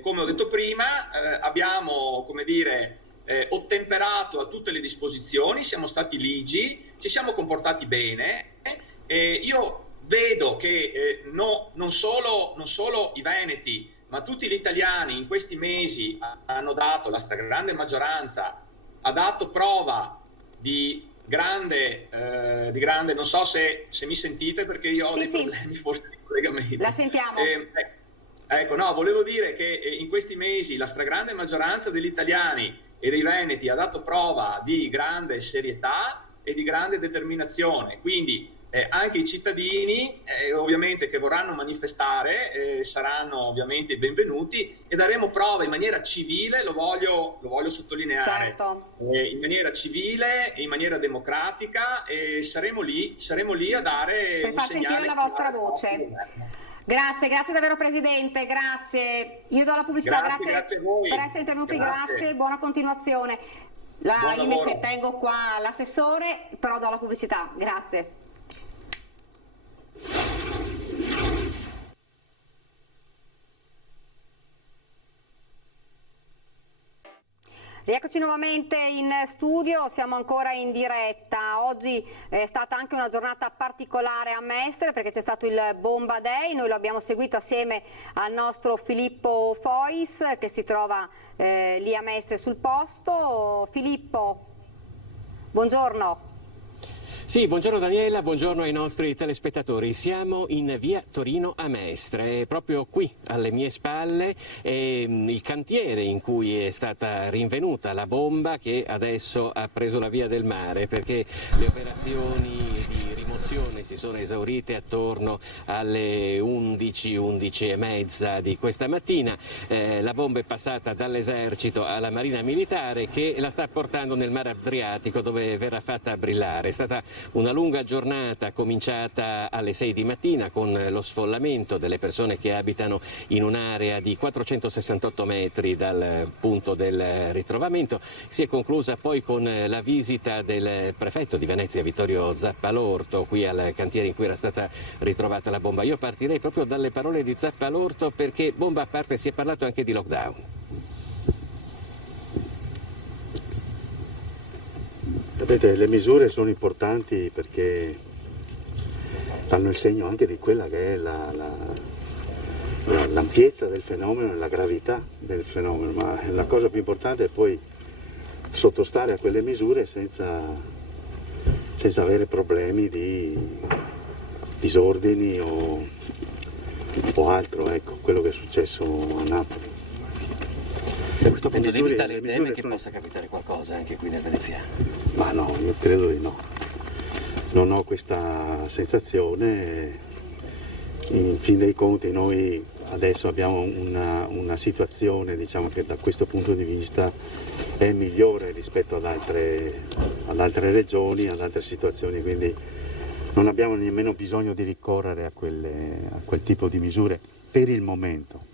come ho detto prima abbiamo, come dire, ottemperato a tutte le disposizioni, siamo stati ligi, ci siamo comportati bene. Io vedo che non solo i veneti, ma tutti gli italiani in questi mesi hanno dato, la stragrande maggioranza ha dato prova di grande, non so se mi sentite, perché io ho dei problemi forse di collegamento. La sentiamo. Ecco, no, volevo dire che in questi mesi la stragrande maggioranza degli italiani e dei veneti ha dato prova di grande serietà e di grande determinazione, quindi anche i cittadini ovviamente che vorranno manifestare saranno ovviamente benvenuti, e daremo prova in maniera civile, lo voglio sottolineare, certo. In maniera civile e in maniera democratica, e saremo lì a dare per un far segnale sentire la vostra voce. Grazie davvero Presidente, grazie. Io do la pubblicità, grazie a voi per essere intervenuti, grazie, buona continuazione. Io invece tengo qua l'assessore, però do la pubblicità, grazie. Rieccoci nuovamente in studio, siamo ancora in diretta. Oggi è stata anche una giornata particolare a Mestre perché c'è stato il Bomba Day, noi lo abbiamo seguito assieme al nostro Filippo Fois che si trova lì a Mestre sul posto. Filippo, buongiorno. Sì, buongiorno Daniela, buongiorno ai nostri telespettatori. Siamo in via Torino a Mestre, proprio qui alle mie spalle è il cantiere in cui è stata rinvenuta la bomba che adesso ha preso la via del mare, perché le operazioni di rimozione si sono esaurite attorno alle 11 e mezza di questa mattina. La bomba è passata dall'esercito alla Marina Militare che la sta portando nel mare Adriatico dove verrà fatta brillare. È stata una lunga giornata cominciata alle 6 di mattina con lo sfollamento delle persone che abitano in un'area di 468 metri dal punto del ritrovamento. Si è conclusa poi con la visita del prefetto di Venezia Vittorio Zappalorto qui al cantiere in cui era stata ritrovata la bomba. Io partirei proprio dalle parole di Zappalorto perché bomba a parte si è parlato anche di lockdown. Sapete, le misure sono importanti perché danno il segno anche di quella che è l'ampiezza del fenomeno e la gravità del fenomeno, ma la cosa più importante è poi sottostare a quelle misure senza avere problemi di disordini o altro, ecco, quello che è successo a Napoli. Da questo punto di vista lei teme che possa capitare qualcosa anche qui nel veneziano? Ma no, io credo di no. Non ho questa sensazione. In fin dei conti noi adesso abbiamo una situazione, diciamo, che da questo punto di vista è migliore rispetto ad altre regioni, ad altre situazioni, quindi non abbiamo nemmeno bisogno di ricorrere a quel tipo di misure per il momento.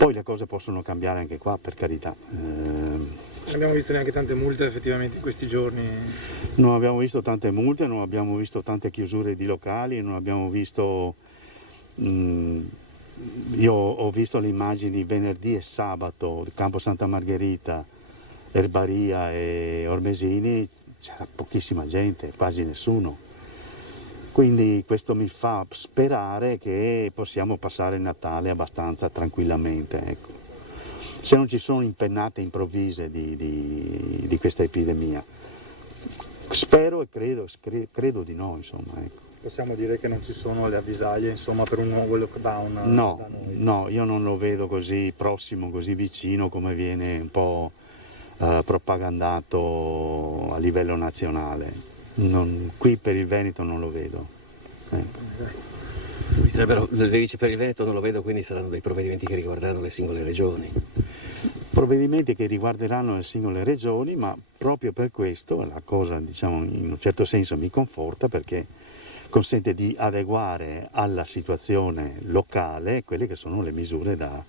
Poi le cose possono cambiare anche qua, per carità. Non abbiamo visto neanche tante multe effettivamente in questi giorni. Non abbiamo visto tante multe, non abbiamo visto tante chiusure di locali, non abbiamo visto... io ho visto le immagini venerdì e sabato, Campo Santa Margherita, Erbaria e Ormesini, c'era pochissima gente, quasi nessuno. Quindi questo mi fa sperare che possiamo passare il Natale abbastanza tranquillamente, ecco. Se non ci sono impennate improvvise di questa epidemia. Spero e credo di no, insomma, ecco. Possiamo dire che non ci sono le avvisaglie, insomma, per un nuovo lockdown? No, io non lo vedo così prossimo, così vicino come viene un po' propagandato a livello nazionale. Qui per il Veneto non lo vedo. Dice per il Veneto non lo vedo, quindi saranno dei provvedimenti che riguarderanno le singole regioni. Provvedimenti che riguarderanno le singole regioni, ma proprio per questo la cosa, diciamo, in un certo senso mi conforta, perché consente di adeguare alla situazione locale quelle che sono le misure da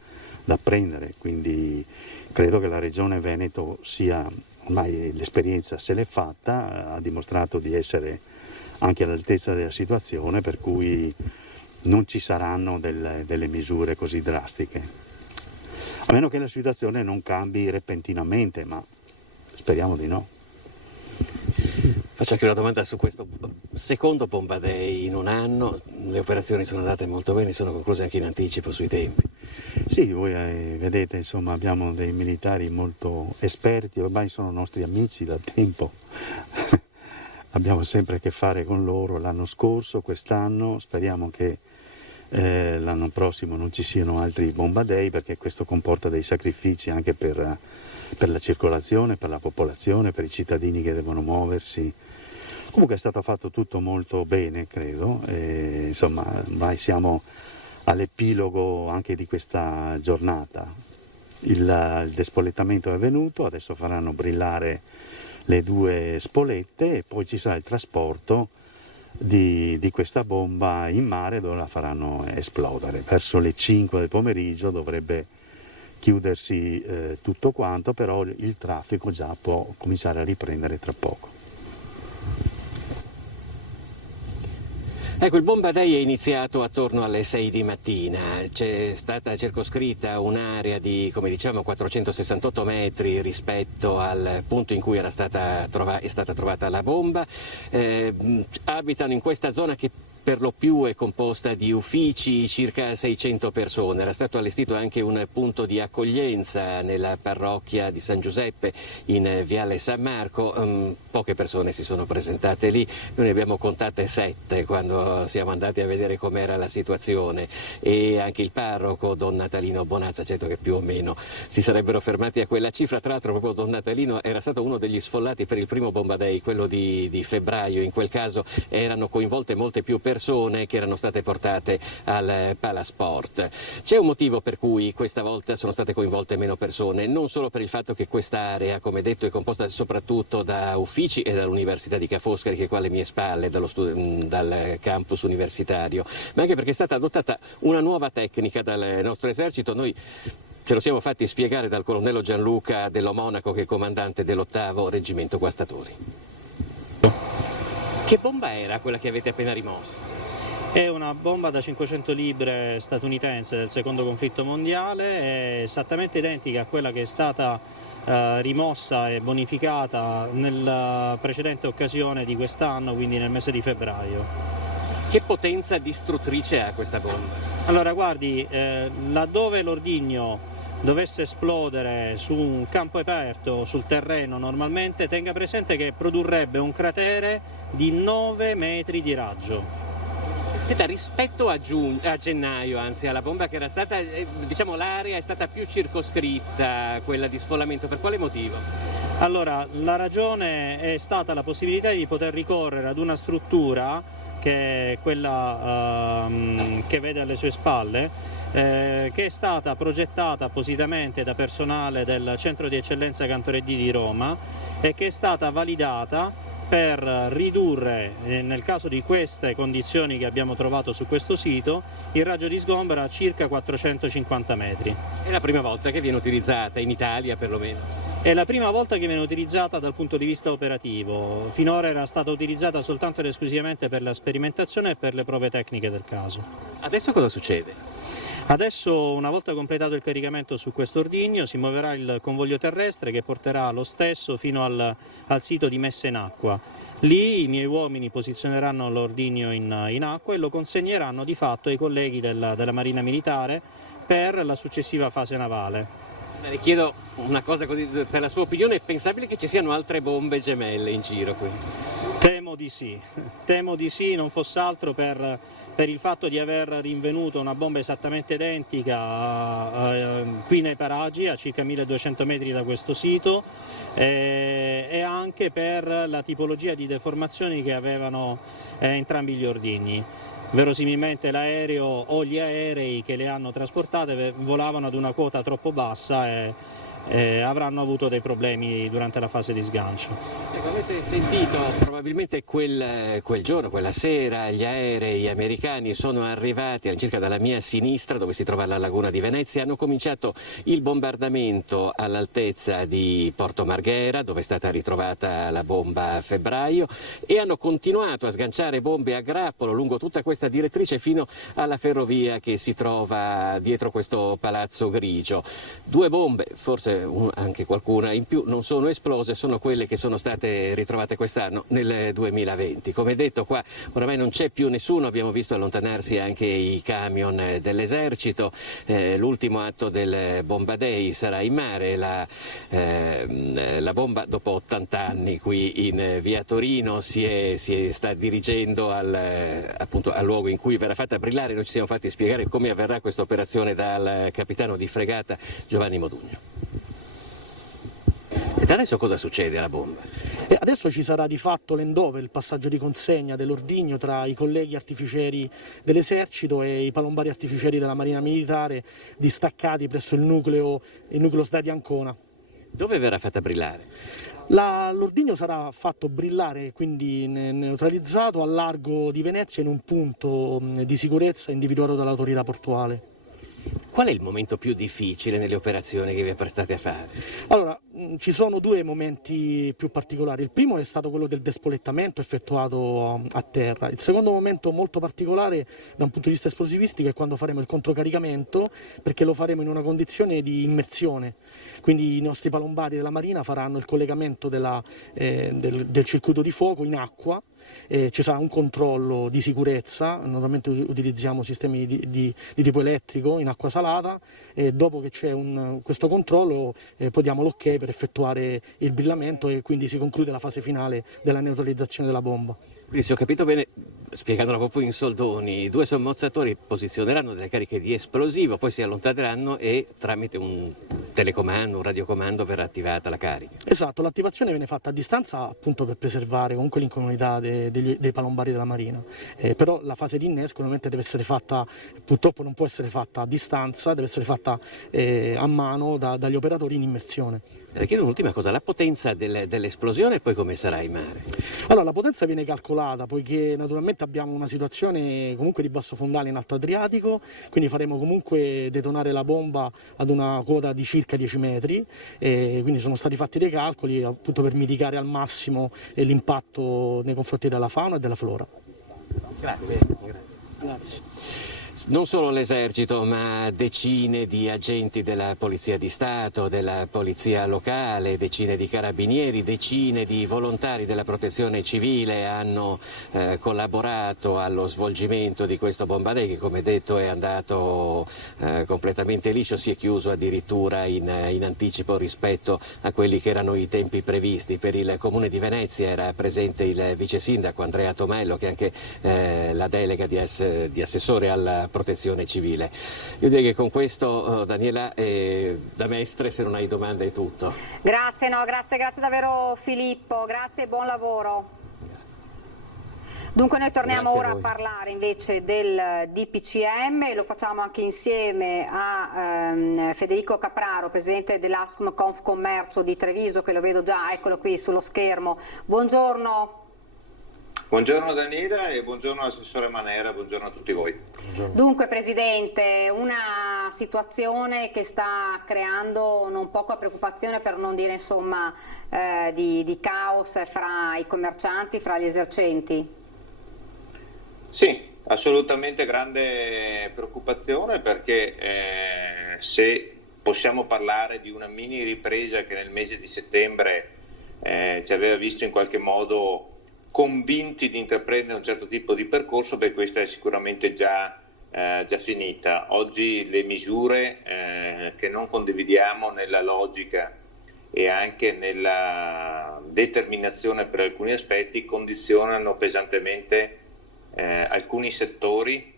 prendere. Quindi credo che la Regione Veneto sia, ormai l'esperienza se l'è fatta, ha dimostrato di essere anche all'altezza della situazione, per cui non ci saranno delle misure così drastiche, a meno che la situazione non cambi repentinamente, ma speriamo di no. Faccio anche una domanda su questo secondo Bomba Day in un anno. Le operazioni sono andate molto bene, sono concluse anche in anticipo sui tempi. Sì, voi vedete, insomma, abbiamo dei militari molto esperti, ormai sono nostri amici da tempo. Abbiamo sempre a che fare con loro, l'anno scorso, quest'anno, speriamo che l'anno prossimo non ci siano altri Bomba Day, perché questo comporta dei sacrifici anche per la circolazione, per la popolazione, per i cittadini che devono muoversi. Comunque è stato fatto tutto molto bene, credo, insomma, ormai siamo all'epilogo anche di questa giornata. Il despollettamento è avvenuto, adesso faranno brillare le 2 spolette e poi ci sarà il trasporto di questa bomba in mare, dove la faranno esplodere. Verso le 5 del pomeriggio dovrebbe chiudersi tutto quanto, però il traffico già può cominciare a riprendere tra poco. Ecco, il Bomba Day è iniziato attorno alle 6 di mattina, c'è stata circoscritta un'area di, come diciamo, 468 metri rispetto al punto in cui è stata trovata la bomba. Abitano in questa zona che per lo più è composta di uffici, circa 600 persone. Era stato allestito anche un punto di accoglienza nella parrocchia di San Giuseppe in Viale San Marco. Poche persone si sono presentate lì, noi ne abbiamo contate 7 quando siamo andati a vedere com'era la situazione, e anche il parroco Don Natalino Bonazza, certo che più o meno si sarebbero fermati a quella cifra. Tra l'altro proprio Don Natalino era stato uno degli sfollati per il primo Bomba Day, quello di febbraio. In quel caso erano coinvolte molte più persone che erano state portate al Palasport. C'è un motivo per cui questa volta sono state coinvolte meno persone, non solo per il fatto che quest'area, come detto, è composta soprattutto da uffici e dall'Università di Ca' Foscari, che è qua alle mie spalle, dal campus universitario, ma anche perché è stata adottata una nuova tecnica dal nostro esercito. Noi ce lo siamo fatti spiegare dal colonnello Gianluca Dello Monaco, che è comandante dell'8° Reggimento Guastatori. Che bomba era quella che avete appena rimosso? È una bomba da 500 libre statunitense del secondo conflitto mondiale, è esattamente identica a quella che è stata rimossa e bonificata nella precedente occasione di quest'anno, quindi nel mese di febbraio. Che potenza distruttrice ha questa bomba? Allora guardi, laddove l'ordigno dovesse esplodere su un campo aperto, sul terreno normalmente, tenga presente che produrrebbe un cratere di 9 metri di raggio. Senta, rispetto a gennaio, anzi alla bomba che era stata, diciamo, l'area è stata più circoscritta, quella di sfollamento, per quale motivo? Allora, la ragione è stata la possibilità di poter ricorrere ad una struttura, che è quella che vede alle sue spalle, che è stata progettata appositamente da personale del Centro di Eccellenza Cantore D di Roma e che è stata validata per ridurre, nel caso di queste condizioni che abbiamo trovato su questo sito, il raggio di sgombero a circa 450 metri. È la prima volta che viene utilizzata in Italia, perlomeno? È la prima volta che viene utilizzata dal punto di vista operativo. Finora era stata utilizzata soltanto ed esclusivamente per la sperimentazione e per le prove tecniche del caso. Adesso cosa succede? Adesso, una volta completato il caricamento su questo ordigno, si muoverà il convoglio terrestre che porterà lo stesso fino al sito di messa in acqua. Lì i miei uomini posizioneranno l'ordigno in acqua e lo consegneranno di fatto ai colleghi della Marina Militare per la successiva fase navale. Le chiedo una cosa così, per la sua opinione, è pensabile che ci siano altre bombe gemelle in giro qui? Temo di sì, non fosse altro per il fatto di aver rinvenuto una bomba esattamente identica qui nei paraggi, a circa 1200 metri da questo sito, e anche per la tipologia di deformazioni che avevano entrambi gli ordigni. Verosimilmente l'aereo o gli aerei che le hanno trasportate volavano ad una quota troppo bassa e avranno avuto dei problemi durante la fase di sgancio. Ecco, avete sentito probabilmente quel giorno, quella sera, gli aerei americani sono arrivati all'incirca dalla mia sinistra, dove si trova la laguna di Venezia, hanno cominciato il bombardamento all'altezza di Porto Marghera, dove è stata ritrovata la bomba a febbraio, e hanno continuato a sganciare bombe a grappolo lungo tutta questa direttrice fino alla ferrovia che si trova dietro questo palazzo grigio. 2 bombe, forse anche qualcuna in più, non sono esplose, sono quelle che sono state ritrovate quest'anno nel 2020. Come detto, qua oramai non c'è più nessuno, abbiamo visto allontanarsi anche i camion dell'esercito. L'ultimo atto del Bomba Day sarà in mare, la bomba dopo 80 anni qui in via Torino si sta dirigendo appunto al luogo in cui verrà fatta brillare. Noi ci siamo fatti spiegare come avverrà questa operazione dal capitano di fregata Giovanni Modugno. E adesso cosa succede alla bomba? Adesso ci sarà di fatto l'handover, il passaggio di consegna dell'ordigno tra i colleghi artificieri dell'esercito e i palombari artificieri della Marina Militare distaccati presso il nucleo SDA di Ancona. Dove verrà fatta brillare? L'ordigno sarà fatto brillare, quindi neutralizzato al largo di Venezia in un punto di sicurezza individuato dall'autorità portuale. Qual è il momento più difficile nelle operazioni che vi apprestate a fare? Allora, ci sono 2 momenti più particolari. Il primo è stato quello del despolettamento effettuato a terra. Il secondo momento molto particolare da un punto di vista esplosivistico è quando faremo il controcaricamento, perché lo faremo in una condizione di immersione. Quindi i nostri palombari della Marina faranno il collegamento del circuito di fuoco in acqua. Ci sarà un controllo di sicurezza, normalmente utilizziamo sistemi di tipo elettrico in acqua salata, e dopo che c'è questo controllo poi diamo l'ok per effettuare il brillamento e quindi si conclude la fase finale della neutralizzazione della bomba. Quindi, se ho capito bene, spiegandolo proprio in soldoni, i 2 sommozzatori posizioneranno delle cariche di esplosivo, poi si allontaneranno e tramite un telecomando, un radiocomando verrà attivata la carica. Esatto, l'attivazione viene fatta a distanza appunto per preservare comunque l'incolumità dei palombari della Marina, però la fase di innesco ovviamente deve essere fatta, purtroppo non può essere fatta a distanza, deve essere fatta a mano dagli operatori in immersione. Le chiedo un'ultima cosa, la potenza dell'esplosione e poi come sarà in mare? Allora, la potenza viene calcolata poiché naturalmente abbiamo una situazione comunque di basso fondale in Alto Adriatico, quindi faremo comunque detonare la bomba ad una quota di circa 10 metri, quindi sono stati fatti dei calcoli appunto per mitigare al massimo l'impatto nei confronti della fauna e della flora. Grazie. Grazie. Non solo l'esercito, ma decine di agenti della Polizia di Stato, della Polizia locale, decine di carabinieri, decine di volontari della Protezione Civile hanno collaborato allo svolgimento di questo Bomba Day, che come detto è andato completamente liscio, si è chiuso addirittura in anticipo rispetto a quelli che erano i tempi previsti. Per il Comune di Venezia era presente il vice sindaco Andrea Tomello, che è anche la delega di assessore alla Protezione Civile. Io direi che con questo, Daniela, da Mestre, se non hai domande è tutto. Grazie, grazie davvero Filippo, grazie e buon lavoro. Dunque noi torniamo ora a parlare invece del DPCM e lo facciamo anche insieme a Federico Capraro, presidente dell'Ascom Confcommercio di Treviso, che lo vedo già, eccolo qui sullo schermo. Buongiorno. Buongiorno Daniela e buongiorno Assessore Manera, buongiorno a tutti voi. Buongiorno. Dunque Presidente, una situazione che sta creando non poca preoccupazione, per non dire insomma di caos fra i commercianti, fra gli esercenti. Sì, assolutamente grande preoccupazione perché se possiamo parlare di una mini ripresa che nel mese di settembre ci aveva visto in qualche modo convinti di intraprendere un certo tipo di percorso, beh, questa è sicuramente già finita. Oggi le misure che non condividiamo nella logica e anche nella determinazione per alcuni aspetti condizionano pesantemente alcuni settori,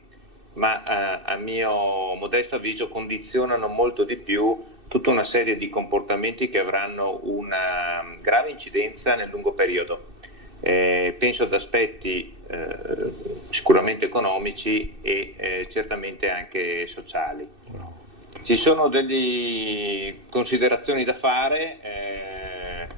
ma a mio modesto avviso condizionano molto di più tutta una serie di comportamenti che avranno una grave incidenza nel lungo periodo. Penso ad aspetti sicuramente economici e certamente anche sociali. Ci sono delle considerazioni da fare,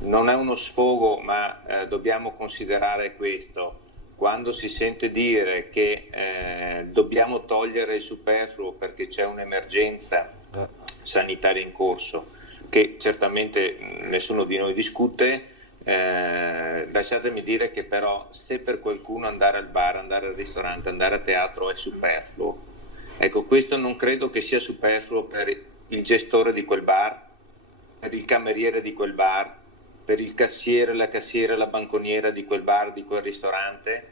non è uno sfogo, ma dobbiamo considerare questo. Quando si sente dire che dobbiamo togliere il superfluo perché c'è un'emergenza sanitaria in corso, che certamente nessuno di noi discute, lasciatemi dire che però se per qualcuno andare al bar, andare al ristorante, andare a teatro è superfluo, ecco, questo non credo che sia superfluo per il gestore di quel bar, per il cameriere di quel bar, per il cassiere, la cassiera, la banconiera di quel bar, di quel ristorante,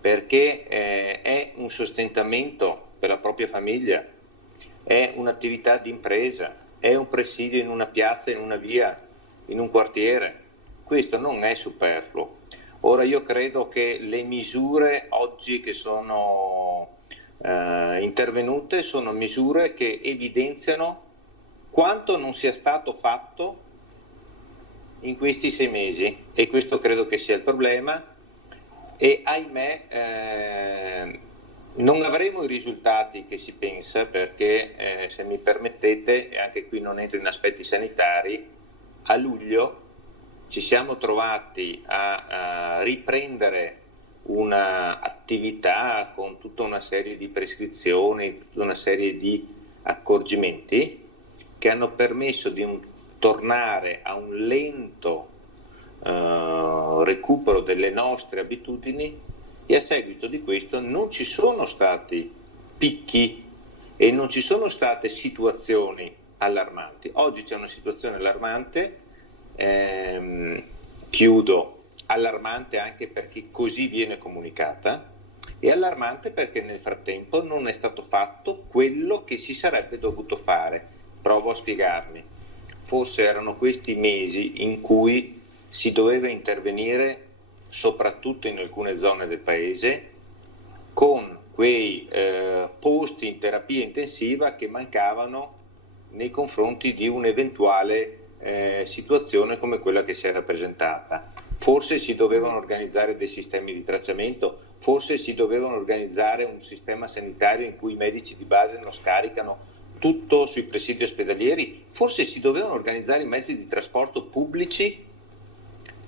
perché è un sostentamento per la propria famiglia, è un'attività di impresa, è un presidio in una piazza, in una via, in un quartiere. Questo non è superfluo. Ora io credo che le misure oggi che sono intervenute sono misure che evidenziano quanto non sia stato fatto in questi 6 mesi, e questo credo che sia il problema, e ahimè non avremo i risultati che si pensa, perché se mi permettete, e anche qui non entro in aspetti sanitari, a luglio ci siamo trovati a riprendere un'attività con tutta una serie di prescrizioni, tutta una serie di accorgimenti che hanno permesso di tornare a un lento recupero delle nostre abitudini, e a seguito di questo non ci sono stati picchi e non ci sono state situazioni allarmanti. Oggi c'è una situazione allarmante, chiudo, allarmante anche perché così viene comunicata, e allarmante perché nel frattempo non è stato fatto quello che si sarebbe dovuto fare. Provo a spiegarmi. Forse erano questi mesi in cui si doveva intervenire soprattutto in alcune zone del paese con quei posti in terapia intensiva che mancavano nei confronti di un'eventuale situazione come quella che si era presentata. Forse si dovevano organizzare dei sistemi di tracciamento, forse si dovevano organizzare un sistema sanitario in cui i medici di base non scaricano tutto sui presidi ospedalieri, forse si dovevano organizzare i mezzi di trasporto pubblici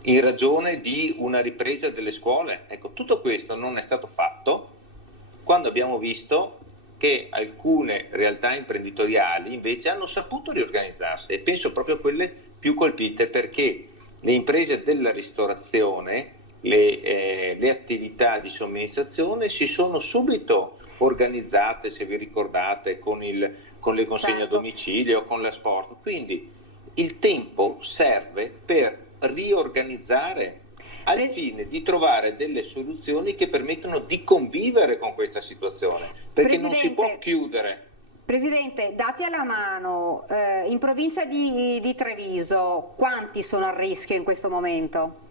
in ragione di una ripresa delle scuole. Ecco, tutto questo non è stato fatto, quando abbiamo visto che alcune realtà imprenditoriali invece hanno saputo riorganizzarsi, e penso proprio a quelle più colpite, perché le imprese della ristorazione, le attività di somministrazione si sono subito organizzate, se vi ricordate, con le consegne a domicilio, con l'asporto. Quindi il tempo serve per riorganizzare al fine di trovare delle soluzioni che permettono di convivere con questa situazione, perché non si può chiudere. Presidente, dati alla mano, in provincia di Treviso quanti sono a rischio in questo momento?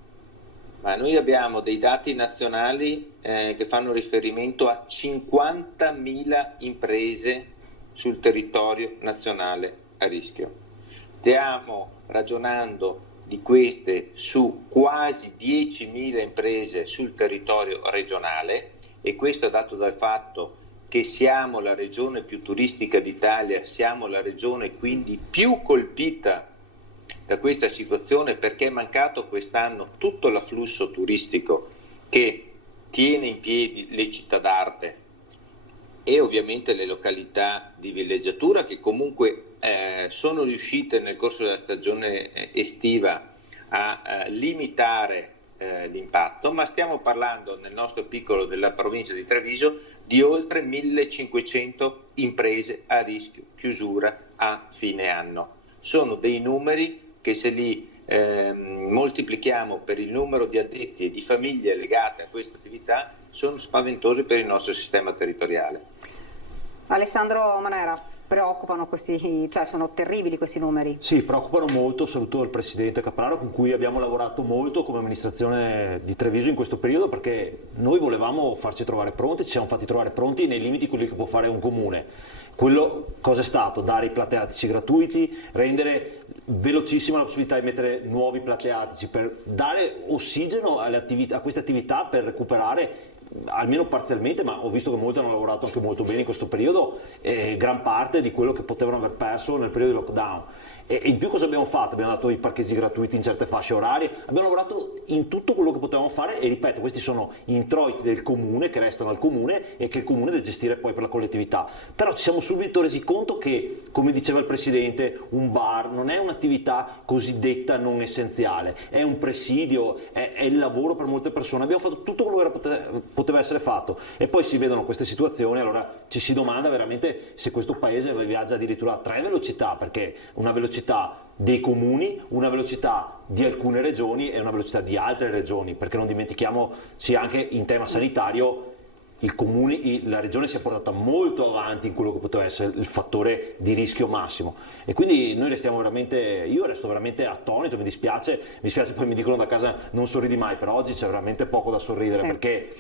Ma noi abbiamo dei dati nazionali che fanno riferimento a 50.000 imprese sul territorio nazionale a rischio. Stiamo ragionando di queste su quasi 10.000 imprese sul territorio regionale, e questo è dato dal fatto che siamo la regione più turistica d'Italia, siamo la regione quindi più colpita da questa situazione, perché è mancato quest'anno tutto l'afflusso turistico che tiene in piedi le città d'arte e ovviamente le località di villeggiatura, che comunque sono riuscite nel corso della stagione estiva a limitare l'impatto, ma stiamo parlando nel nostro piccolo della provincia di Treviso di oltre 1500 imprese a rischio chiusura a fine anno. Sono dei numeri che, se li moltiplichiamo per il numero di addetti e di famiglie legate a questa attività, sono spaventosi per il nostro sistema territoriale. Alessandro Manera, preoccupano questi, cioè sono terribili questi numeri? Sì, preoccupano molto, saluto il Presidente Capraro, con cui abbiamo lavorato molto come amministrazione di Treviso in questo periodo, perché noi volevamo farci trovare pronti, ci siamo fatti trovare pronti nei limiti quelli che può fare un comune. Quello cosa è stato? Dare i plateatici gratuiti, rendere velocissima la possibilità di mettere nuovi plateatici, per dare ossigeno a queste attività, per recuperare almeno parzialmente, ma ho visto che molti hanno lavorato anche molto bene in questo periodo, gran parte di quello che potevano aver perso nel periodo di lockdown. E in più cosa abbiamo fatto? Abbiamo dato i parcheggi gratuiti in certe fasce orarie, abbiamo lavorato in tutto quello che potevamo fare e ripeto, questi sono introiti del comune che restano al comune e che il comune deve gestire poi per la collettività. Però ci siamo subito resi conto che, come diceva il Presidente, un bar non è un'attività cosiddetta non essenziale, è un presidio, è il lavoro per molte persone. Abbiamo fatto tutto quello che poteva essere fatto e poi si vedono queste situazioni, allora ci si domanda veramente se questo paese viaggia addirittura a 3 velocità, perché una velocità dei comuni, una velocità di alcune regioni e una velocità di altre regioni, perché non dimentichiamoci anche in tema sanitario la regione si è portata molto avanti in quello che poteva essere il fattore di rischio massimo e quindi noi io resto veramente attonito, mi dispiace poi mi dicono da casa non sorridi mai, però oggi c'è veramente poco da sorridere, sì. Perché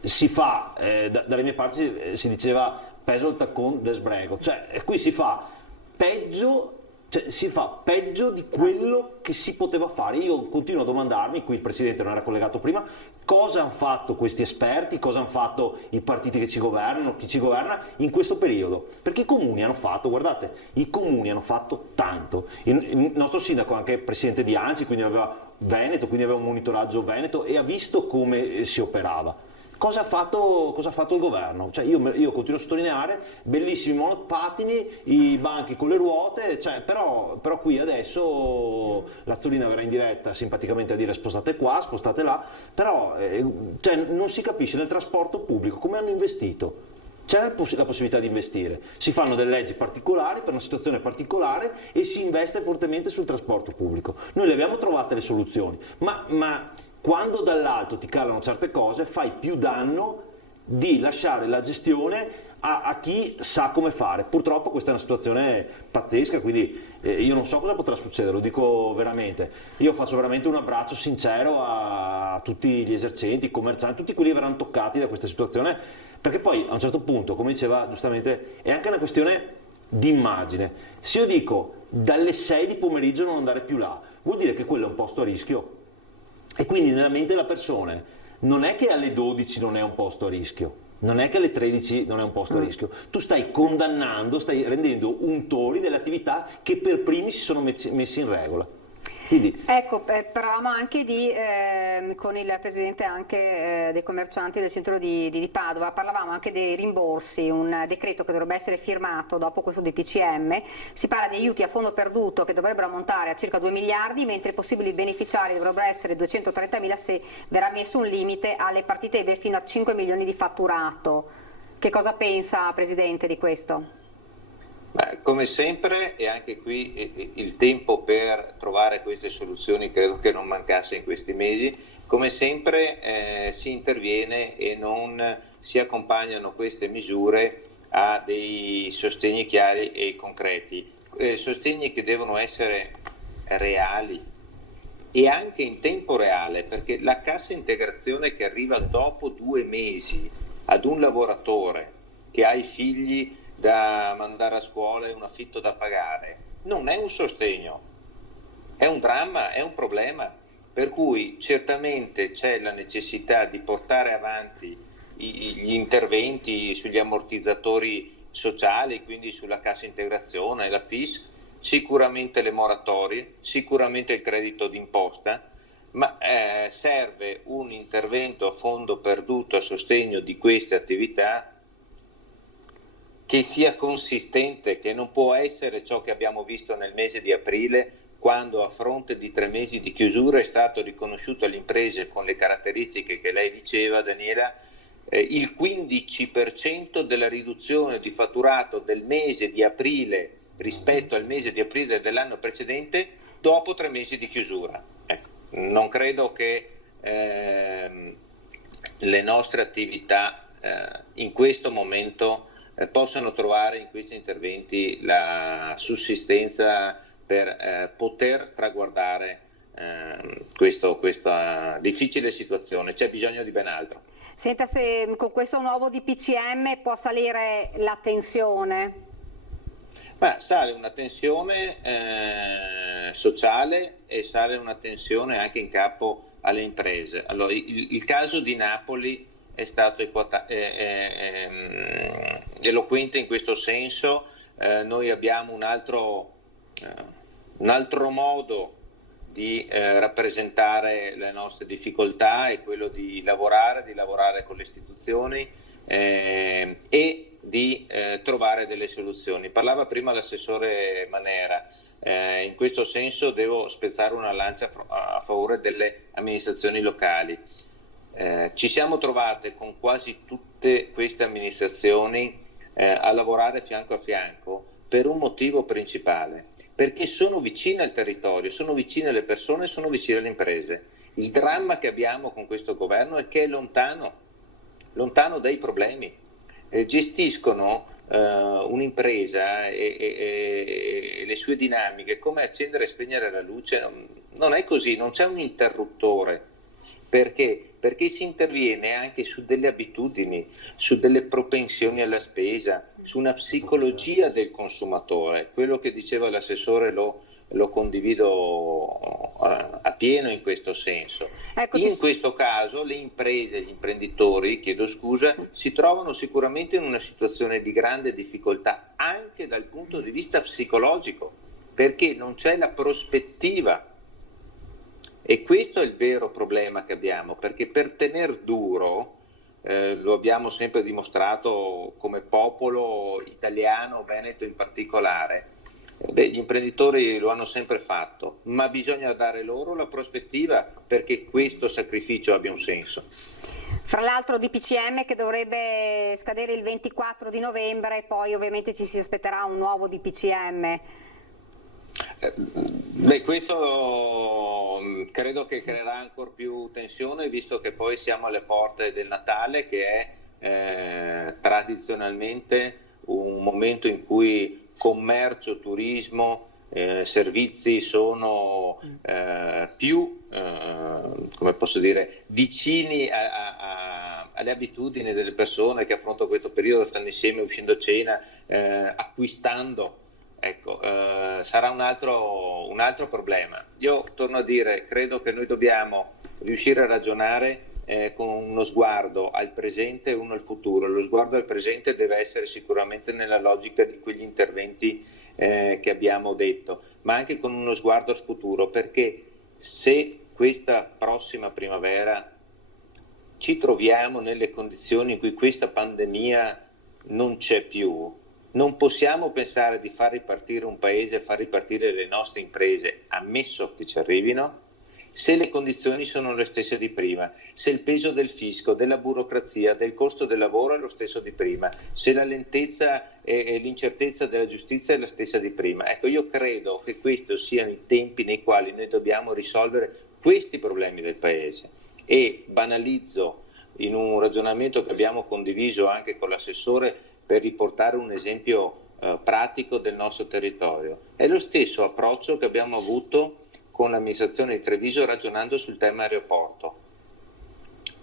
si fa, dalle mie parti si diceva peso il taccon del sbrego, cioè qui si fa peggio di quello che si poteva fare. Io continuo a domandarmi, qui il Presidente non era collegato prima, cosa hanno fatto questi esperti, cosa hanno fatto i partiti che ci governano, chi ci governa in questo periodo, perché i comuni hanno fatto tanto. Il nostro sindaco è anche presidente di ANCI, quindi aveva Veneto, quindi aveva un monitoraggio Veneto e ha visto come si operava. Cosa ha fatto il governo? Cioè io continuo a sottolineare, bellissimi monopattini, i banchi con le ruote, cioè, però qui adesso l'Azzolina verrà in diretta simpaticamente a dire spostate qua, spostate là, però cioè, non si capisce nel trasporto pubblico come hanno investito. C'è la possibilità di investire, si fanno delle leggi particolari per una situazione particolare e si investe fortemente sul trasporto pubblico. Noi le abbiamo trovate le soluzioni, ma quando dall'alto ti calano certe cose fai più danno di lasciare la gestione a chi sa come fare. Purtroppo questa è una situazione pazzesca, quindi io non so cosa potrà succedere, lo dico veramente. Io faccio veramente un abbraccio sincero a tutti gli esercenti, i commercianti, tutti quelli che verranno toccati da questa situazione, perché poi a un certo punto, come diceva giustamente, è anche una questione di immagine. Se io dico dalle 6 di pomeriggio non andare più là, vuol dire che quello è un posto a rischio. E quindi nella mente della persona non è che alle 12 non è un posto a rischio, non è che alle 13 non è un posto a rischio, tu stai condannando, stai rendendo untori delle attività che per primi si sono messi in regola. Quindi, ecco, parlavamo anche con il presidente anche dei commercianti del centro di Padova, parlavamo anche dei rimborsi, un decreto che dovrebbe essere firmato dopo questo DPCM, si parla di aiuti a fondo perduto che dovrebbero ammontare a circa 2 miliardi, mentre i possibili beneficiari dovrebbero essere 230.000 se verrà messo un limite alle partite IVA fino a 5 milioni di fatturato. Che cosa pensa, Presidente, di questo? Beh, come sempre, e anche qui il tempo per trovare queste soluzioni credo che non mancasse in questi mesi, come sempre si interviene e non si accompagnano queste misure a dei sostegni chiari e concreti, sostegni che devono essere reali e anche in tempo reale, perché la cassa integrazione che arriva dopo 2 mesi ad un lavoratore che ha i figli da mandare a scuola e un affitto da pagare, non è un sostegno, è un dramma, è un problema, per cui certamente c'è la necessità di portare avanti gli interventi sugli ammortizzatori sociali, quindi sulla cassa integrazione, la FIS, sicuramente le moratorie, sicuramente il credito d'imposta, ma serve un intervento a fondo perduto a sostegno di queste attività che sia consistente, che non può essere ciò che abbiamo visto nel mese di aprile, quando a fronte di 3 mesi di chiusura è stato riconosciuto alle imprese con le caratteristiche che lei diceva, Daniela, il 15% della riduzione di fatturato del mese di aprile rispetto al mese di aprile dell'anno precedente dopo 3 mesi di chiusura. Ecco, non credo che le nostre attività in questo momto possano trovare in questi interventi la sussistenza per poter traguardare questa difficile situazione. C'è bisogno di ben altro. Senta, se con questo nuovo DPCM può salire la tensione? Ma sale una tensione sociale e sale una tensione anche in capo alle imprese. Allora, il caso di Napoli è stato eloquente in questo senso. Noi abbiamo un altro modo di rappresentare le nostre difficoltà, è quello di lavorare con le istituzioni e di trovare delle soluzioni. Parlava prima l'assessore Manera, in questo senso devo spezzare una lancia a favore delle amministrazioni locali. Ci siamo trovate con quasi tutte queste amministrazioni a lavorare fianco a fianco per un motivo principale, perché sono vicine al territorio, sono vicine alle persone, sono vicine alle imprese. Il dramma che abbiamo con questo governo è che è lontano dai problemi. Gestiscono un'impresa e le sue dinamiche come accendere e spegnere la luce. Non è così, non c'è un interruttore. Perché? Perché si interviene anche su delle abitudini, su delle propensioni alla spesa, su una psicologia del consumatore. Quello che diceva l'assessore lo condivido a pieno in questo senso. In questo caso le imprese, gli imprenditori, chiedo scusa, si trovano sicuramente in una situazione di grande difficoltà anche dal punto di vista psicologico, perché non c'è la prospettiva. E questo è il vero problema che abbiamo, perché per tener duro, lo abbiamo sempre dimostrato come popolo italiano, veneto in particolare, gli imprenditori lo hanno sempre fatto, ma bisogna dare loro la prospettiva perché questo sacrificio abbia un senso. Fra l'altro DPCM che dovrebbe scadere il 24 di novembre, poi ovviamente ci si aspetterà un nuovo DPCM. Questo credo che creerà ancora più tensione, visto che poi siamo alle porte del Natale, che è tradizionalmente un momento in cui commercio, turismo, servizi sono più, come posso dire, vicini alle abitudini delle persone che affrontano questo periodo, stanno insieme, uscendo a cena, acquistando. Ecco, sarà un altro problema. Io torno a dire, credo che noi dobbiamo riuscire a ragionare con uno sguardo al presente e uno al futuro. Lo sguardo al presente deve essere sicuramente nella logica di quegli interventi che abbiamo detto, ma anche con uno sguardo al futuro, perché se questa prossima primavera ci troviamo nelle condizioni in cui questa pandemia non c'è più, non possiamo pensare di far ripartire un paese, far ripartire le nostre imprese, ammesso che ci arrivino, se le condizioni sono le stesse di prima, se il peso del fisco, della burocrazia, del costo del lavoro è lo stesso di prima, se la lentezza e l'incertezza della giustizia è la stessa di prima. Ecco, io credo che questi siano i tempi nei quali noi dobbiamo risolvere questi problemi del paese, e banalizzo in un ragionamento che abbiamo condiviso anche con l'assessore per riportare un esempio pratico del nostro territorio. È lo stesso approccio che abbiamo avuto con l'amministrazione di Treviso ragionando sul tema aeroporto.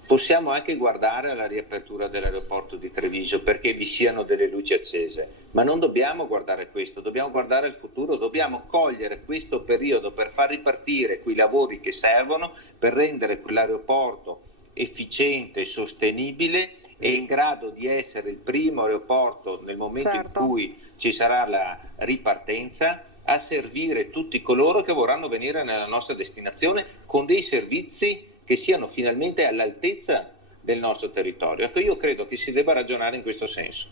Possiamo anche guardare alla riapertura dell'aeroporto di Treviso perché vi siano delle luci accese, ma non dobbiamo guardare questo, dobbiamo guardare al futuro, dobbiamo cogliere questo periodo per far ripartire quei lavori che servono per rendere quell'aeroporto efficiente e sostenibile e in grado di essere il primo aeroporto nel momento in cui ci sarà la ripartenza a servire tutti coloro che vorranno venire nella nostra destinazione con dei servizi che siano finalmente all'altezza del nostro territorio. Ecco, io credo che si debba ragionare in questo senso.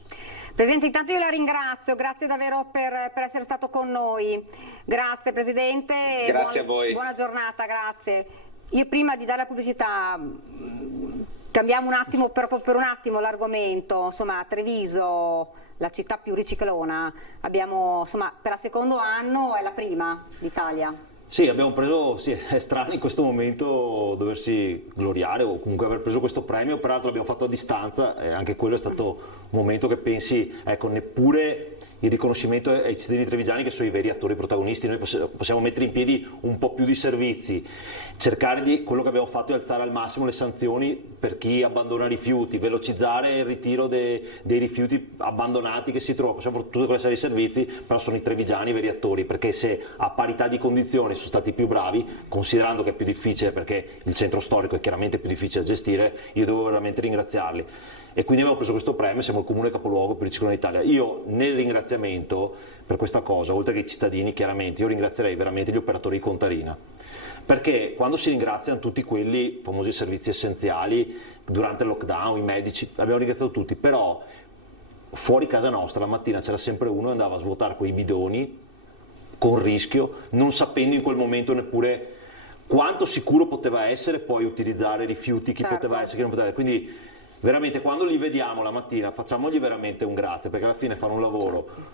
Presidente, intanto io la ringrazio, grazie davvero per essere stato con noi. Grazie Presidente. Grazie a voi. Buona giornata, grazie. Io prima di dare la pubblicità cambiamo un attimo, per un attimo l'argomento. Insomma, a Treviso, la città più riciclona, abbiamo, insomma, per il secondo anno è la prima d'Italia. Sì, abbiamo preso, sì, è strano in questo momento doversi gloriare o comunque aver preso questo premio, peraltro l'abbiamo fatto a distanza e anche quello è stato un momento che pensi, ecco, neppure il riconoscimento ai cittadini trevigiani che sono i veri attori protagonisti. Noi possiamo mettere in piedi un po' più di servizi, cercare di, quello che abbiamo fatto è alzare al massimo le sanzioni per chi abbandona rifiuti, velocizzare il ritiro dei rifiuti abbandonati che si trovano, possiamo fare tutte quelle serie di servizi, però sono i trevigiani i veri attori, perché se a parità di condizioni giovani sono stati più bravi, considerando che è più difficile perché il centro storico è chiaramente più difficile da gestire, io devo veramente ringraziarli. E quindi abbiamo preso questo premio, siamo il comune capoluogo per il ciclo in Italia. Io nel ringraziamento per questa cosa, oltre che i cittadini chiaramente, io ringrazierei veramente gli operatori di Contarina, perché quando si ringraziano tutti quelli famosi servizi essenziali durante il lockdown, i medici, abbiamo ringraziato tutti, però fuori casa nostra la mattina c'era sempre uno che andava a svuotare quei bidoni con rischio, non sapendo in quel momento neppure quanto sicuro poteva essere poi utilizzare rifiuti, chi poteva essere, chi non poteva essere. Quindi veramente quando li vediamo la mattina facciamogli veramente un grazie, perché alla fine fanno un lavoro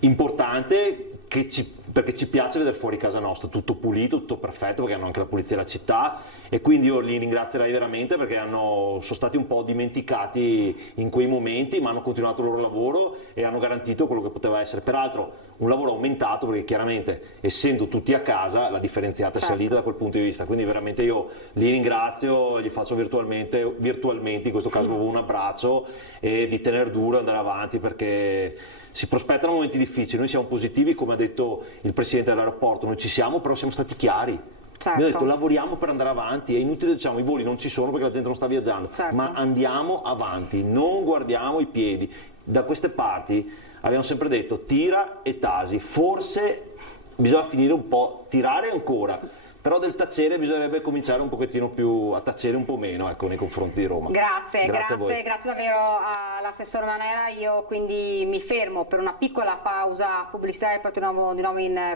importante perché ci piace vedere fuori casa nostra tutto pulito, tutto perfetto, perché hanno anche la pulizia della città, e quindi io li ringrazierei veramente perché sono stati un po' dimenticati in quei momenti, ma hanno continuato il loro lavoro e hanno garantito quello che poteva essere. Peraltro un lavoro aumentato perché chiaramente essendo tutti a casa la differenziata è salita da quel punto di vista, quindi veramente io li ringrazio, gli faccio virtualmente in questo caso un abbraccio, e di tenere duro, andare avanti, perché si prospettano momenti difficili. Noi siamo positivi, come ha detto il presidente dell'aeroporto, noi ci siamo, però siamo stati chiari. Abbiamo detto lavoriamo per andare avanti, è inutile, diciamo, i voli non ci sono perché la gente non sta viaggiando, ma andiamo avanti, non guardiamo i piedi. Da queste parti abbiamo sempre detto tira e tasi, forse bisogna finire un po', tirare ancora, però del tacere bisognerebbe cominciare un pochettino più a tacere un po' meno, ecco, nei confronti di Roma. Grazie davvero all'assessore Manera. Io quindi mi fermo per una piccola pausa pubblicitaria e poi di nuovo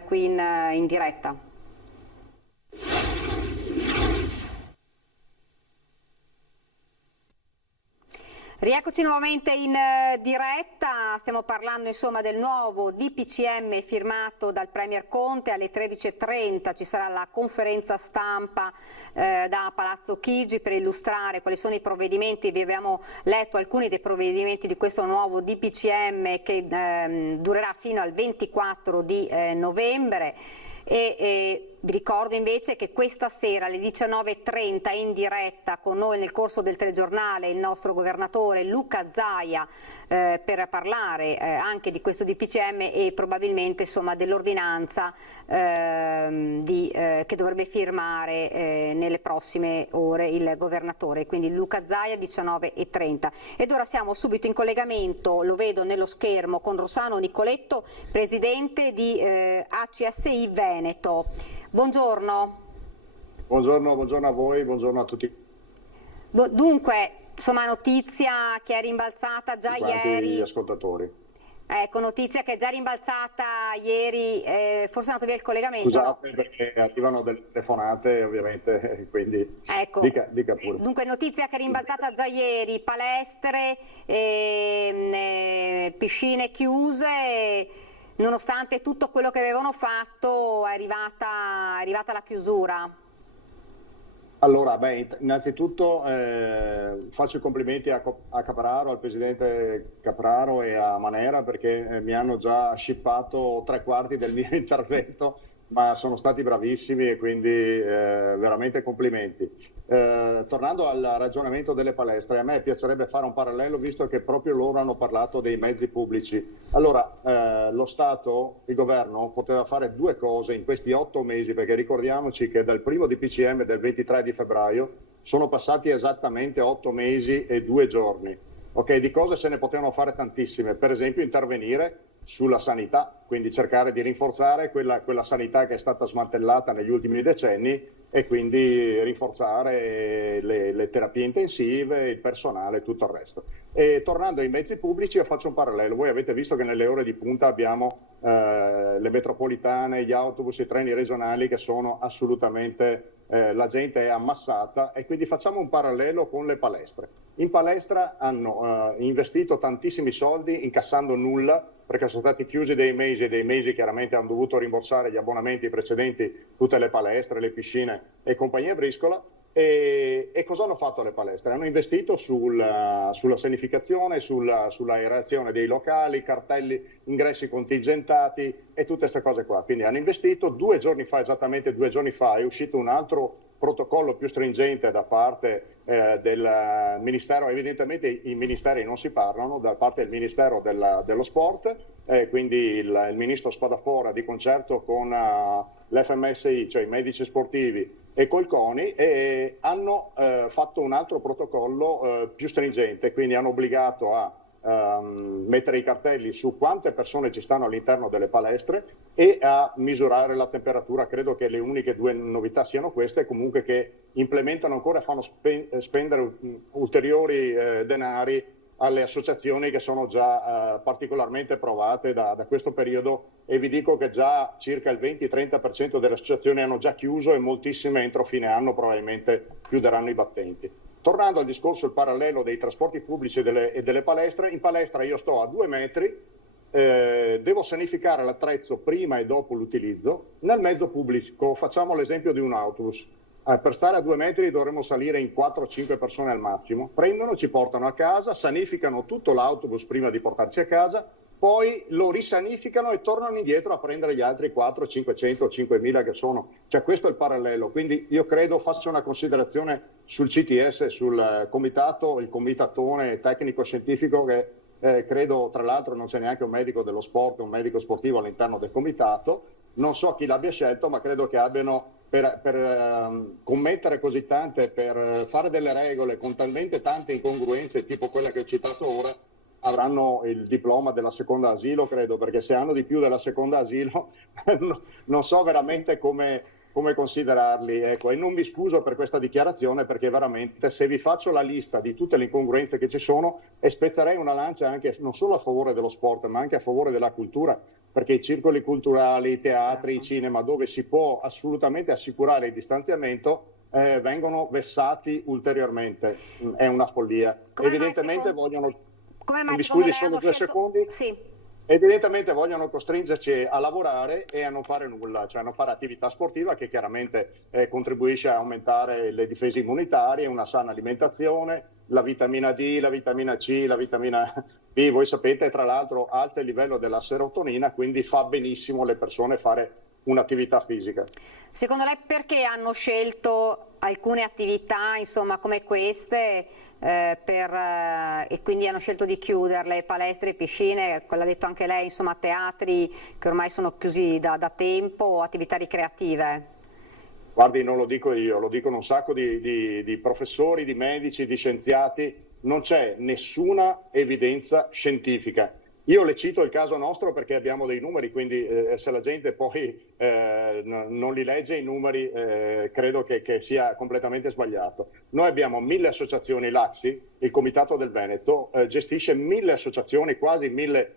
qui in diretta. Rieccoci nuovamente in diretta, stiamo parlando insomma del nuovo DPCM firmato dal Premier Conte. Alle 13:30 ci sarà la conferenza stampa da Palazzo Chigi per illustrare quali sono i provvedimenti. Vi abbiamo letto alcuni dei provvedimenti di questo nuovo DPCM che durerà fino al 24 di novembre. E vi ricordo invece che questa sera alle 19:30 in diretta con noi nel corso del telegiornale il nostro governatore Luca Zaia per parlare anche di questo DPCM e probabilmente insomma dell'ordinanza che dovrebbe firmare nelle prossime ore il governatore. Quindi Luca Zaia 19:30. Ed ora siamo subito in collegamento, lo vedo nello schermo, con Rossano Nicoletto, presidente di ACSI Veneto. Buongiorno. Buongiorno a voi, buongiorno a tutti. Dunque, insomma, notizia che è rimbalzata già ieri. Gli ascoltatori. Ecco, notizia che è già rimbalzata ieri, forse è andato via il collegamento. Scusate, no? Perché arrivano delle telefonate ovviamente, quindi ecco. Dica pure. Dunque, notizia che è rimbalzata già ieri, palestre, piscine chiuse. Nonostante tutto quello che avevano fatto è arrivata la chiusura. Allora, innanzitutto faccio i complimenti a Capraro, al presidente Capraro e a Manera, perché mi hanno già shippato 3/4 del mio intervento, ma sono stati bravissimi e quindi veramente complimenti. Tornando al ragionamento delle palestre, a me piacerebbe fare un parallelo, visto che proprio loro hanno parlato dei mezzi pubblici. Allora, lo Stato, il governo, poteva fare due cose in questi 8 mesi, perché ricordiamoci che dal primo DPCM del 23 di febbraio sono passati esattamente 8 mesi e 2 giorni. Ok, di cose se ne potevano fare tantissime, per esempio intervenire sulla sanità, quindi cercare di rinforzare quella sanità che è stata smantellata negli ultimi decenni e quindi rinforzare le terapie intensive, il personale e tutto il resto. E tornando ai mezzi pubblici, io faccio un parallelo. Voi avete visto che nelle ore di punta abbiamo le metropolitane, gli autobus, i treni regionali che sono assolutamente, la gente è ammassata, e quindi facciamo un parallelo con le palestre. In palestra hanno investito tantissimi soldi incassando nulla, perché sono stati chiusi dei mesi chiaramente hanno dovuto rimborsare gli abbonamenti precedenti, tutte le palestre, le piscine e compagnia briscola. E cosa hanno fatto le palestre? Hanno investito sulla sanificazione, sull'aerazione dei locali, cartelli, ingressi contingentati e tutte queste cose qua. Quindi hanno investito. 2 giorni fa, esattamente 2 giorni fa, è uscito un altro protocollo più stringente da parte del Ministero. Evidentemente i ministeri non si parlano, da parte del Ministero dello Sport, quindi il ministro Spadafora di concerto con l'FMSI, cioè i medici sportivi, e col CONI, e hanno fatto un altro protocollo più stringente, quindi hanno obbligato a mettere i cartelli su quante persone ci stanno all'interno delle palestre e a misurare la temperatura. Credo che le uniche due novità siano queste, comunque che implementano ancora e fanno spendere ulteriori denari alle associazioni che sono già particolarmente provate da questo periodo, e vi dico che già circa il 20-30% delle associazioni hanno già chiuso e moltissime entro fine anno probabilmente chiuderanno i battenti. Tornando al discorso, il parallelo dei trasporti pubblici e delle palestre, in palestra io sto a 2 metri, devo sanificare l'attrezzo prima e dopo l'utilizzo. Nel mezzo pubblico, facciamo l'esempio di un autobus, per stare a 2 metri dovremmo salire in 4-5 persone al massimo, prendono, ci portano a casa, sanificano tutto l'autobus prima di portarci a casa, poi lo risanificano e tornano indietro a prendere gli altri 4, 500, 5000 che sono. Cioè questo è il parallelo, quindi io credo, faccio una considerazione sul CTS, sul comitato, il comitatone tecnico-scientifico che credo, tra l'altro non c'è neanche un medico dello sport, un medico sportivo all'interno del comitato, non so chi l'abbia scelto, ma credo che abbiano per commettere così tante, per fare delle regole con talmente tante incongruenze, tipo quella che ho citato ora, avranno il diploma della seconda asilo, credo, perché se hanno di più della seconda asilo non so veramente come considerarli. Ecco, e non mi scuso per questa dichiarazione, perché veramente se vi faccio la lista di tutte le incongruenze che ci sono, e spezzerei una lancia anche non solo a favore dello sport ma anche a favore della cultura, perché i circoli culturali, i teatri, i cinema, dove si può assolutamente assicurare il distanziamento, vengono vessati ulteriormente. È una follia. Evidentemente vogliono... Mi scusi, sono 2 secondi? Sì. Evidentemente vogliono costringerci a lavorare e a non fare nulla, cioè a non fare attività sportiva, che chiaramente contribuisce a aumentare le difese immunitarie, una sana alimentazione, la vitamina D, la vitamina C, la vitamina B, voi sapete, tra l'altro alza il livello della serotonina, quindi fa benissimo alle persone fare un'attività fisica. Secondo lei perché hanno scelto alcune attività, insomma, come queste, e quindi hanno scelto di chiuderle, palestre, piscine, l'ha detto anche lei, insomma, teatri che ormai sono chiusi da tempo, attività ricreative? Guardi, non lo dico io, lo dicono un sacco di professori, di medici, di scienziati, non c'è nessuna evidenza scientifica. Io le cito il caso nostro perché abbiamo dei numeri, quindi se la gente poi non li legge i numeri, credo che sia completamente sbagliato. Noi abbiamo 1000 associazioni, l'AXI, il Comitato del Veneto, gestisce 1000 associazioni, quasi 1000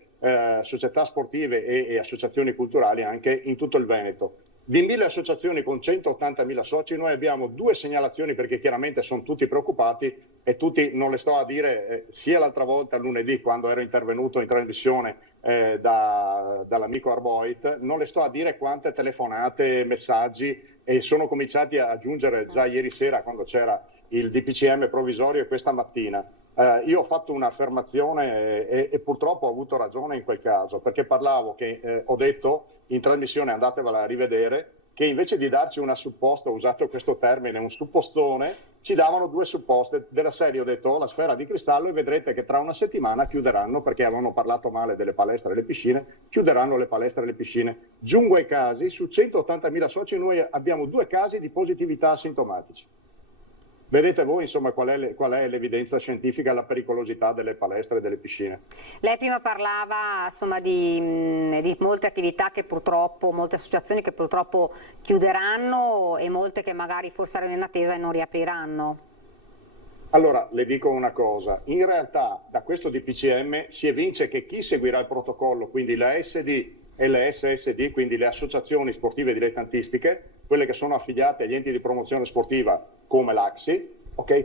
società sportive e associazioni culturali anche in tutto il Veneto. Di 1000 associazioni con 180.000 soci, noi abbiamo 2 segnalazioni, perché chiaramente sono tutti preoccupati, e tutti, non le sto a dire, sia l'altra volta lunedì quando ero intervenuto in trasmissione dall'amico Arboit, non le sto a dire quante telefonate, messaggi, e sono cominciati a aggiungere già ieri sera quando c'era il DPCM provvisorio e questa mattina. Io ho fatto un'affermazione e purtroppo ho avuto ragione in quel caso, perché ho detto in trasmissione, andatevela a rivedere, che invece di darci una supposta, ho usato questo termine, un suppostone, ci davano 2 supposte della serie. Ho detto la sfera di cristallo e vedrete che tra una settimana chiuderanno, perché avevano parlato male delle palestre e le piscine, chiuderanno le palestre e le piscine. Giungo ai casi, su 180.000 soci noi abbiamo 2 casi di positività asintomatici. Vedete voi, insomma, qual è l'evidenza scientifica, la pericolosità delle palestre e delle piscine. Lei prima parlava, insomma, di molte attività che purtroppo, molte associazioni che purtroppo chiuderanno, e molte che magari forse erano in attesa e non riapriranno. Allora, le dico una cosa, in realtà da questo DPCM si evince che chi seguirà il protocollo, quindi la SD e le SSD, quindi le associazioni sportive dilettantistiche, quelle che sono affiliate agli enti di promozione sportiva come l'AXI,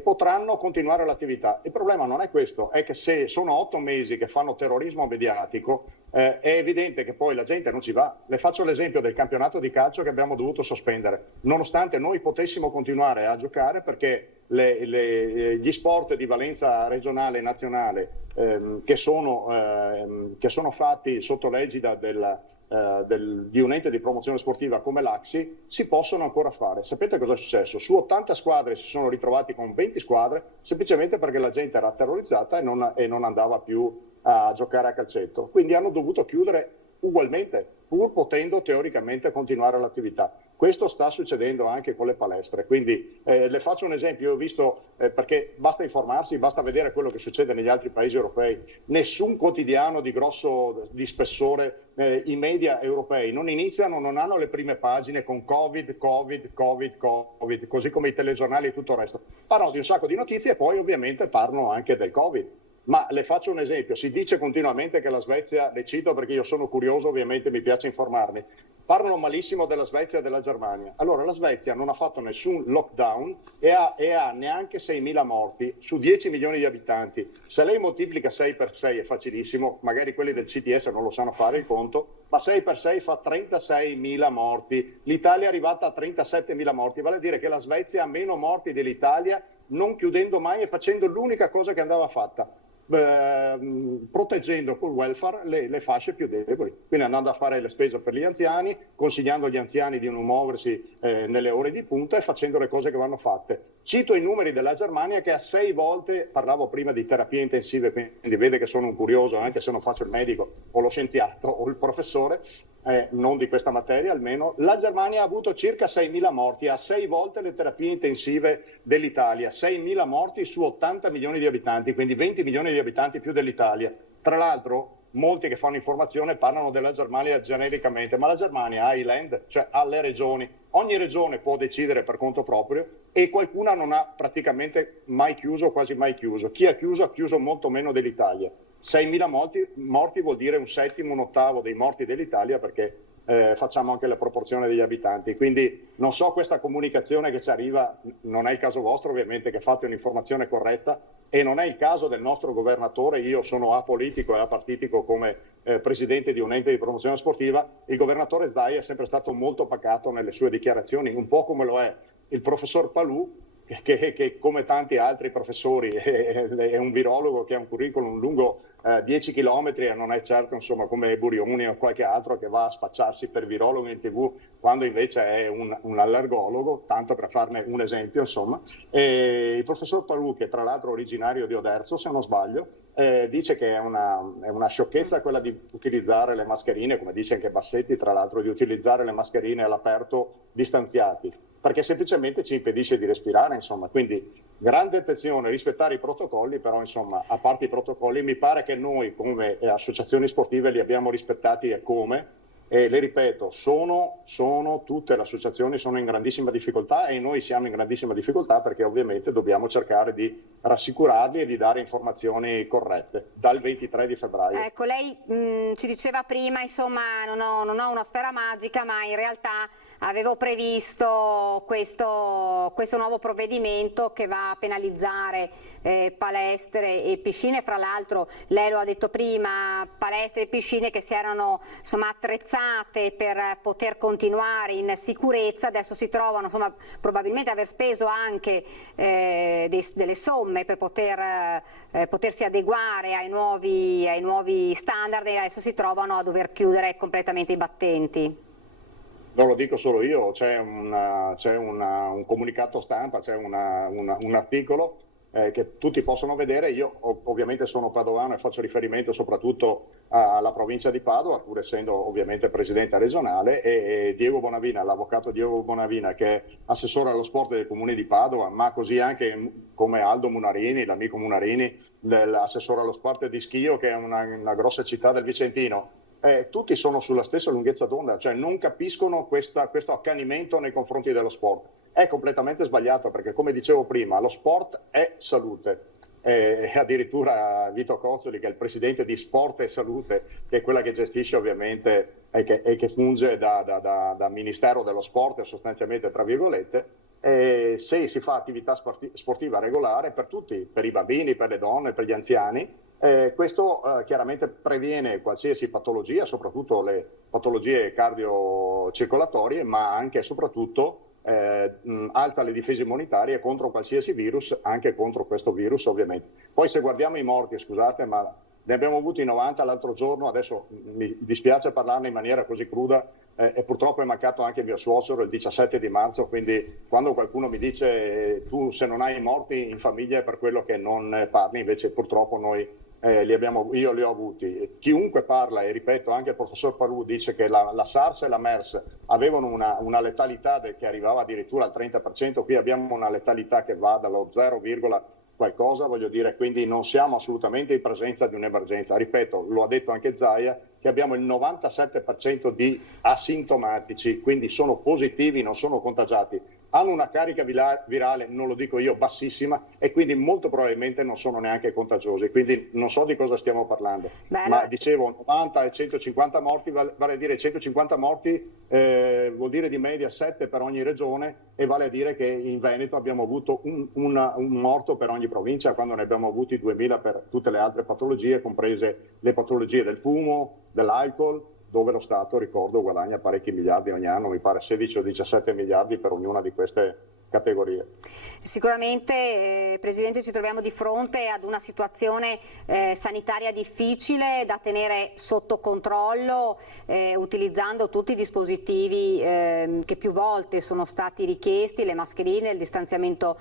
potranno continuare l'attività. Il problema non è questo, è che se sono 8 mesi che fanno terrorismo mediatico, è evidente che poi la gente non ci va. Le faccio l'esempio del campionato di calcio che abbiamo dovuto sospendere, nonostante noi potessimo continuare a giocare, perché gli sport di valenza regionale e nazionale che sono fatti sotto l'egida di un ente di promozione sportiva come l'AXI si possono ancora fare. Sapete cosa è successo? Su 80 squadre si sono ritrovati con 20 squadre, semplicemente perché la gente era terrorizzata e non andava più a giocare a calcetto. Quindi hanno dovuto chiudere ugualmente, pur potendo teoricamente continuare l'attività. Questo sta succedendo anche con le palestre, quindi le faccio un esempio, io ho visto, perché basta informarsi, basta vedere quello che succede negli altri paesi europei, nessun quotidiano di spessore, i media europei non hanno le prime pagine con Covid, così come i telegiornali e tutto il resto, parlano di un sacco di notizie e poi ovviamente parlano anche del Covid. Ma le faccio un esempio, si dice continuamente che la Svezia, le cito perché io sono curioso, ovviamente mi piace informarmi, parlano malissimo della Svezia e della Germania. Allora la Svezia non ha fatto nessun lockdown e ha neanche 6.000 morti su 10 milioni di abitanti. Se lei moltiplica 6 per 6 è facilissimo, magari quelli del CTS non lo sanno fare il conto, ma 6 per 6 fa 36.000 morti. L'Italia è arrivata a 37.000 morti, vale a dire che la Svezia ha meno morti dell'Italia, non chiudendo mai e facendo l'unica cosa che andava fatta, proteggendo col welfare le fasce più deboli, quindi andando a fare le spese per gli anziani, consigliando agli anziani di non muoversi nelle ore di punta e facendo le cose che vanno fatte. Cito i numeri della Germania che ha 6 volte, parlavo prima di terapie intensive, quindi vede che sono un curioso anche se non faccio il medico o lo scienziato o il professore, non di questa materia almeno, la Germania ha avuto circa 6.000 morti, ha 6 volte le terapie intensive dell'Italia, 6.000 morti su 80 milioni di abitanti, quindi 20 milioni di abitanti più dell'Italia. Tra l'altro molti che fanno informazione parlano della Germania genericamente, ma la Germania ha i land, cioè ha le regioni, ogni regione può decidere per conto proprio e qualcuna non ha praticamente mai chiuso, quasi mai chiuso. Chi ha chiuso molto meno dell'Italia. 6.000 morti vuol dire un settimo, un ottavo dei morti dell'Italia, perché facciamo anche la proporzione degli abitanti. Quindi non so, questa comunicazione che ci arriva, non è il caso vostro ovviamente che fate un'informazione corretta e non è il caso del nostro governatore. Io sono apolitico e apartitico come presidente di un ente di promozione sportiva. Il governatore Zaia è sempre stato molto pacato nelle sue dichiarazioni, un po' come lo è il professor Palù, che come tanti altri professori è un virologo che ha un curriculum lungo 10 chilometri e non è certo insomma come Burioni o qualche altro che va a spacciarsi per virologo in TV quando invece è un allergologo, tanto per farne un esempio insomma. E il professor Palù, che tra l'altro è originario di Oderzo se non sbaglio, dice che è una sciocchezza quella di utilizzare le mascherine, come dice anche Bassetti tra l'altro, di utilizzare le mascherine all'aperto distanziati, perché semplicemente ci impedisce di respirare, insomma. Quindi grande attenzione, rispettare i protocolli, però insomma, a parte i protocolli, mi pare che noi come associazioni sportive li abbiamo rispettati e come, e le ripeto, tutte le associazioni sono in grandissima difficoltà e noi siamo in grandissima difficoltà perché ovviamente dobbiamo cercare di rassicurarli e di dare informazioni corrette dal 23 di febbraio. Ecco, lei ci diceva prima, insomma, non ho una sfera magica, ma in realtà avevo previsto questo nuovo provvedimento che va a penalizzare palestre e piscine. Fra l'altro lei lo ha detto prima, palestre e piscine che si erano insomma attrezzate per poter continuare in sicurezza, adesso si trovano insomma probabilmente aver speso anche delle somme per potersi adeguare ai nuovi standard e adesso si trovano a dover chiudere completamente i battenti. Non lo dico solo io, c'è un comunicato stampa, c'è un articolo che tutti possono vedere. Io ovviamente sono padovano e faccio riferimento soprattutto alla provincia di Padova, pur essendo ovviamente presidente regionale, e Diego Bonavina, l'avvocato Diego Bonavina, che è assessore allo sport del comune di Padova, ma così anche come Aldo Munarini, l'amico Munarini, l'assessore allo sport di Schio, che è una grossa città del Vicentino. Tutti sono sulla stessa lunghezza d'onda, cioè non capiscono questo accanimento nei confronti dello sport. È completamente sbagliato perché, come dicevo prima, lo sport è salute. Addirittura Vito Cozzoli, che è il presidente di Sport e Salute, che è quella che gestisce ovviamente e che funge da Ministero dello Sport sostanzialmente tra virgolette, se si fa attività sportiva regolare per tutti, per i bambini, per le donne, per gli anziani, questo chiaramente previene qualsiasi patologia, soprattutto le patologie cardiocircolatorie, ma anche e soprattutto alza le difese immunitarie contro qualsiasi virus, anche contro questo virus ovviamente. Poi se guardiamo i morti, scusate, ma ne abbiamo avuti 90 l'altro giorno, adesso mi dispiace parlarne in maniera così cruda, e purtroppo è mancato anche mio suocero il 17 di marzo, quindi quando qualcuno mi dice tu se non hai morti in famiglia è per quello che non parli, invece purtroppo noi io li ho avuti. Chiunque parla, e ripeto, anche il professor Parù dice che la SARS e la MERS avevano una letalità che arrivava addirittura al 30%, qui abbiamo una letalità che va dallo 0, qualcosa, voglio dire, quindi non siamo assolutamente in presenza di un'emergenza. Ripeto, lo ha detto anche Zaia, che abbiamo il 97% di asintomatici, quindi sono positivi, non sono contagiati. Hanno una carica virale, non lo dico io, bassissima, e quindi molto probabilmente non sono neanche contagiosi, quindi non so di cosa stiamo parlando. Ma dicevo 90 e 150 morti, vale a dire 150 morti vuol dire di media 7 per ogni regione, e vale a dire che in Veneto abbiamo avuto un morto per ogni provincia, quando ne abbiamo avuti 2000 per tutte le altre patologie, comprese le patologie del fumo, dell'alcol, dove lo Stato, ricordo, guadagna parecchi miliardi ogni anno, mi pare 16 o 17 miliardi per ognuna di queste categorie. Sicuramente, Presidente, ci troviamo di fronte ad una situazione sanitaria difficile da tenere sotto controllo, utilizzando tutti i dispositivi che più volte sono stati richiesti, le mascherine, il distanziamento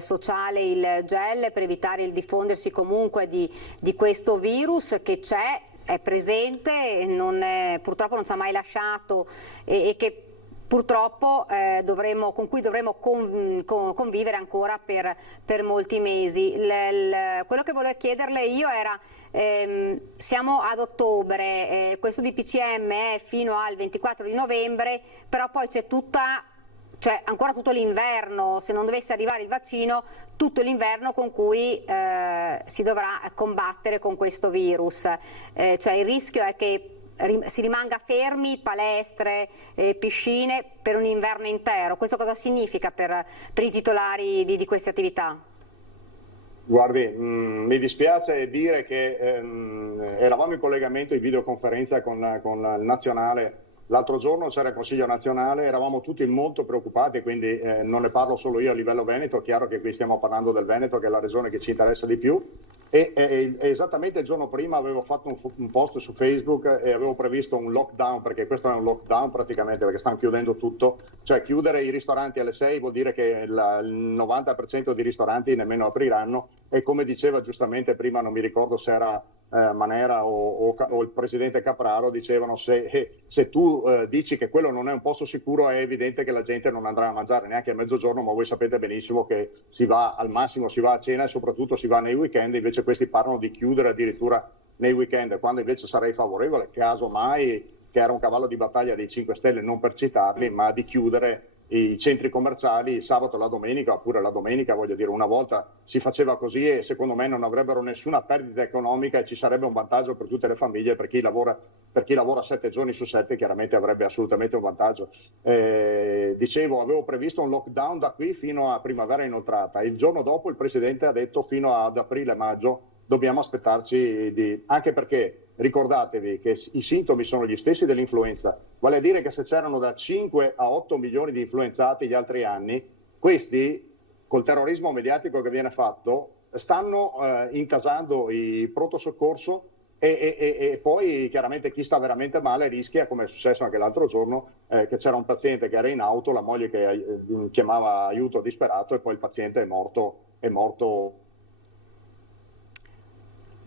sociale, il gel, per evitare il diffondersi comunque di questo virus che c'è, è presente, purtroppo non ci ha mai lasciato e che purtroppo con cui dovremo convivere ancora per molti mesi. Quello che volevo chiederle io era, siamo ad ottobre, questo DPCM è fino al 24 di novembre, però poi c'è ancora tutto l'inverno, se non dovesse arrivare il vaccino, tutto l'inverno con cui si dovrà combattere con questo virus. Cioè il rischio è che si rimanga fermi, palestre, piscine, per un inverno intero. Questo cosa significa per i titolari di queste attività? Guardi, mi dispiace dire che eravamo in collegamento in videoconferenza con il Nazionale. L'altro giorno c'era il Consiglio nazionale, eravamo tutti molto preoccupati, quindi non ne parlo solo io a livello Veneto, è chiaro che qui stiamo parlando del Veneto, che è la regione che ci interessa di più, e esattamente il giorno prima avevo fatto un post su Facebook e avevo previsto un lockdown, perché questo è un lockdown praticamente, perché stanno chiudendo tutto, cioè chiudere i ristoranti alle 6 vuol dire che il 90% dei ristoranti nemmeno apriranno, e come diceva giustamente prima, non mi ricordo se era Manera o il presidente Capraro, dicevano se tu dici che quello non è un posto sicuro, è evidente che la gente non andrà a mangiare neanche a mezzogiorno, ma voi sapete benissimo che si va al massimo, si va a cena e soprattutto si va nei weekend. Invece questi parlano di chiudere addirittura nei weekend, quando invece sarei favorevole, caso mai, che era un cavallo di battaglia dei 5 Stelle, non per citarli, ma di chiudere i centri commerciali il sabato e la domenica, oppure la domenica, voglio dire, una volta si faceva così e secondo me non avrebbero nessuna perdita economica e ci sarebbe un vantaggio per tutte le famiglie, per chi lavora 7 giorni su 7 chiaramente avrebbe assolutamente un vantaggio. Dicevo, avevo previsto un lockdown da qui fino a primavera inoltrata, il giorno dopo il Presidente ha detto fino ad aprile-maggio dobbiamo aspettarci anche perché ricordatevi che i sintomi sono gli stessi dell'influenza, vale a dire che se c'erano da 5 a 8 milioni di influenzati gli altri anni, questi, col terrorismo mediatico che viene fatto, stanno intasando i pronto soccorso e poi chiaramente chi sta veramente male rischia, come è successo anche l'altro giorno, che c'era un paziente che era in auto, la moglie che chiamava aiuto disperato e poi il paziente è morto.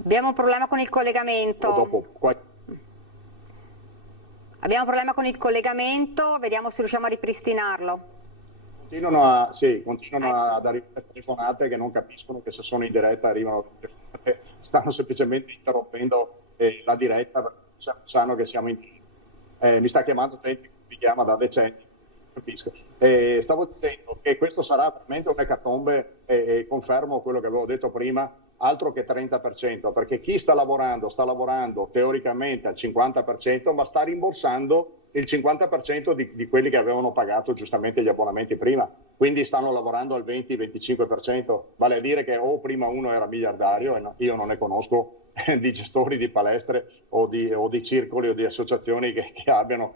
Abbiamo un problema con il collegamento. Abbiamo un problema con il collegamento, vediamo se riusciamo a ripristinarlo. Continuano ad arrivare telefonate che non capiscono che se sono in diretta arrivano telefonate, stanno semplicemente interrompendo la diretta perché sanno che siamo in diretta. Mi sta chiamando gente che mi chiama da decenni, capisco. Stavo dicendo che questo sarà veramente un'ecatombe e confermo quello che avevo detto prima, altro che 30%, perché chi sta lavorando teoricamente al 50%, ma sta rimborsando il 50% di quelli che avevano pagato giustamente gli abbonamenti prima, quindi stanno lavorando al 20-25%, vale a dire che o prima uno era miliardario, e io non ne conosco di gestori di palestre o di circoli o di associazioni che abbiano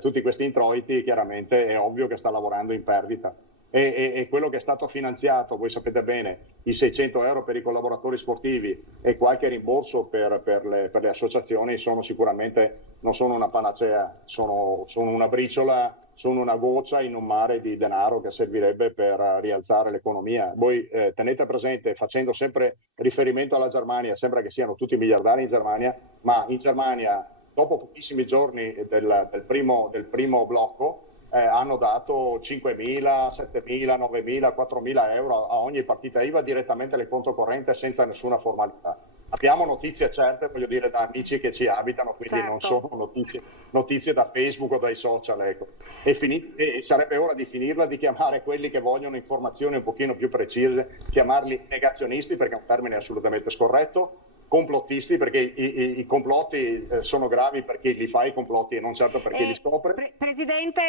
tutti questi introiti, chiaramente è ovvio che sta lavorando in perdita. e quello che è stato finanziato, voi sapete bene, i 600 euro per i collaboratori sportivi e qualche rimborso per le associazioni sono sicuramente, non sono una panacea, sono una briciola, sono una goccia in un mare di denaro che servirebbe per rialzare l'economia. Voi tenete presente, facendo sempre riferimento alla Germania, sembra che siano tutti miliardari in Germania, ma in Germania dopo pochissimi giorni del primo blocco hanno dato 5.000, 7.000, 9.000, 4.000 euro a ogni partita IVA direttamente nel conto corrente senza nessuna formalità. Abbiamo notizie certe, voglio dire, da amici che ci abitano, quindi non sono notizie da Facebook o dai social. Ecco. E sarebbe ora di finirla di chiamare quelli che vogliono informazioni un pochino più precise, chiamarli negazionisti, perché è un termine assolutamente scorretto, complottisti, perché i complotti sono gravi per chi li fa i complotti e non certo per chi li scopre. Presidente,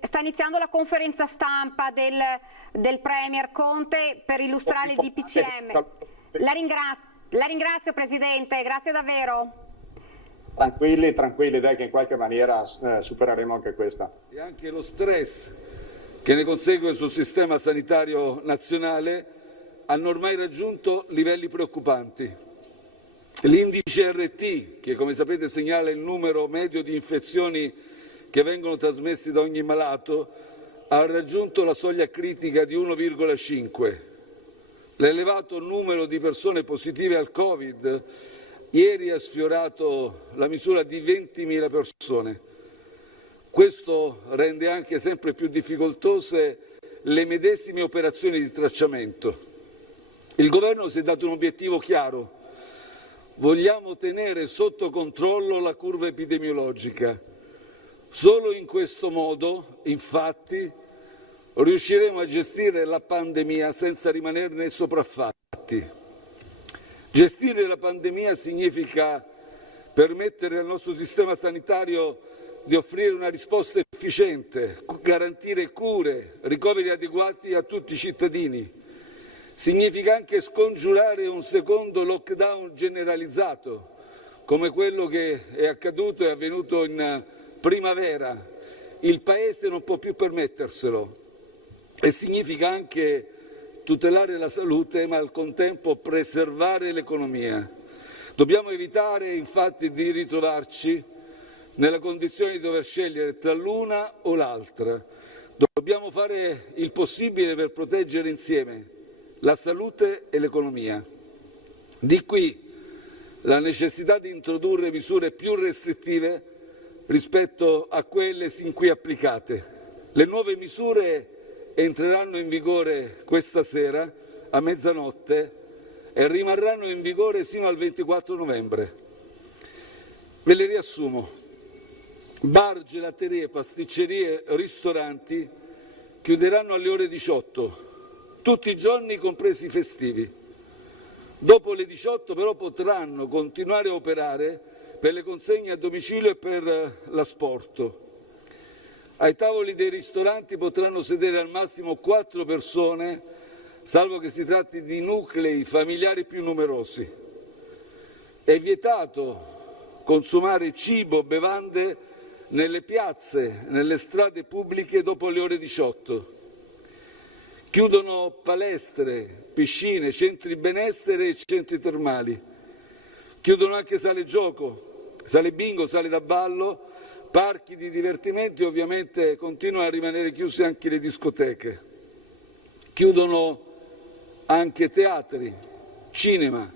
sta iniziando la conferenza stampa del Premier Conte per illustrare il DPCM. La ringrazio Presidente, grazie davvero. Tranquilli, dai che in qualche maniera supereremo anche questa. E anche lo stress che ne consegue sul sistema sanitario nazionale hanno ormai raggiunto livelli preoccupanti. L'indice RT, che come sapete segnala il numero medio di infezioni che vengono trasmessi da ogni malato, ha raggiunto la soglia critica di 1,5. L'elevato numero di persone positive al Covid ieri ha sfiorato la misura di 20.000 persone. Questo rende anche sempre più difficoltose le medesime operazioni di tracciamento. Il Governo si è dato un obiettivo chiaro. Vogliamo tenere sotto controllo la curva epidemiologica. Solo in questo modo, infatti, riusciremo a gestire la pandemia senza rimanerne sopraffatti. Gestire la pandemia significa permettere al nostro sistema sanitario di offrire una risposta efficiente, garantire cure, ricoveri adeguati a tutti i cittadini. Significa anche scongiurare un secondo lockdown generalizzato, come quello che è accaduto e avvenuto in primavera. Il Paese non può più permetterselo. E significa anche tutelare la salute, ma al contempo preservare l'economia. Dobbiamo evitare, infatti, di ritrovarci nella condizione di dover scegliere tra l'una o l'altra. Dobbiamo fare il possibile per proteggere insieme la salute e l'economia. Di qui la necessità di introdurre misure più restrittive rispetto a quelle sin qui applicate. Le nuove misure entreranno in vigore questa sera a mezzanotte e rimarranno in vigore sino al 24 novembre. Ve le riassumo. Bar, gelaterie, pasticcerie, ristoranti chiuderanno alle ore 18. Tutti i giorni compresi i festivi. Dopo le 18 però potranno continuare a operare per le consegne a domicilio e per l'asporto. Ai tavoli dei ristoranti potranno sedere al massimo 4 persone, salvo che si tratti di nuclei familiari più numerosi. È vietato consumare cibo, bevande nelle piazze, nelle strade pubbliche dopo le ore 18. Chiudono palestre, piscine, centri benessere e centri termali. Chiudono anche sale gioco, sale bingo, sale da ballo, parchi di divertimento e ovviamente continuano a rimanere chiuse anche le discoteche. Chiudono anche teatri, cinema,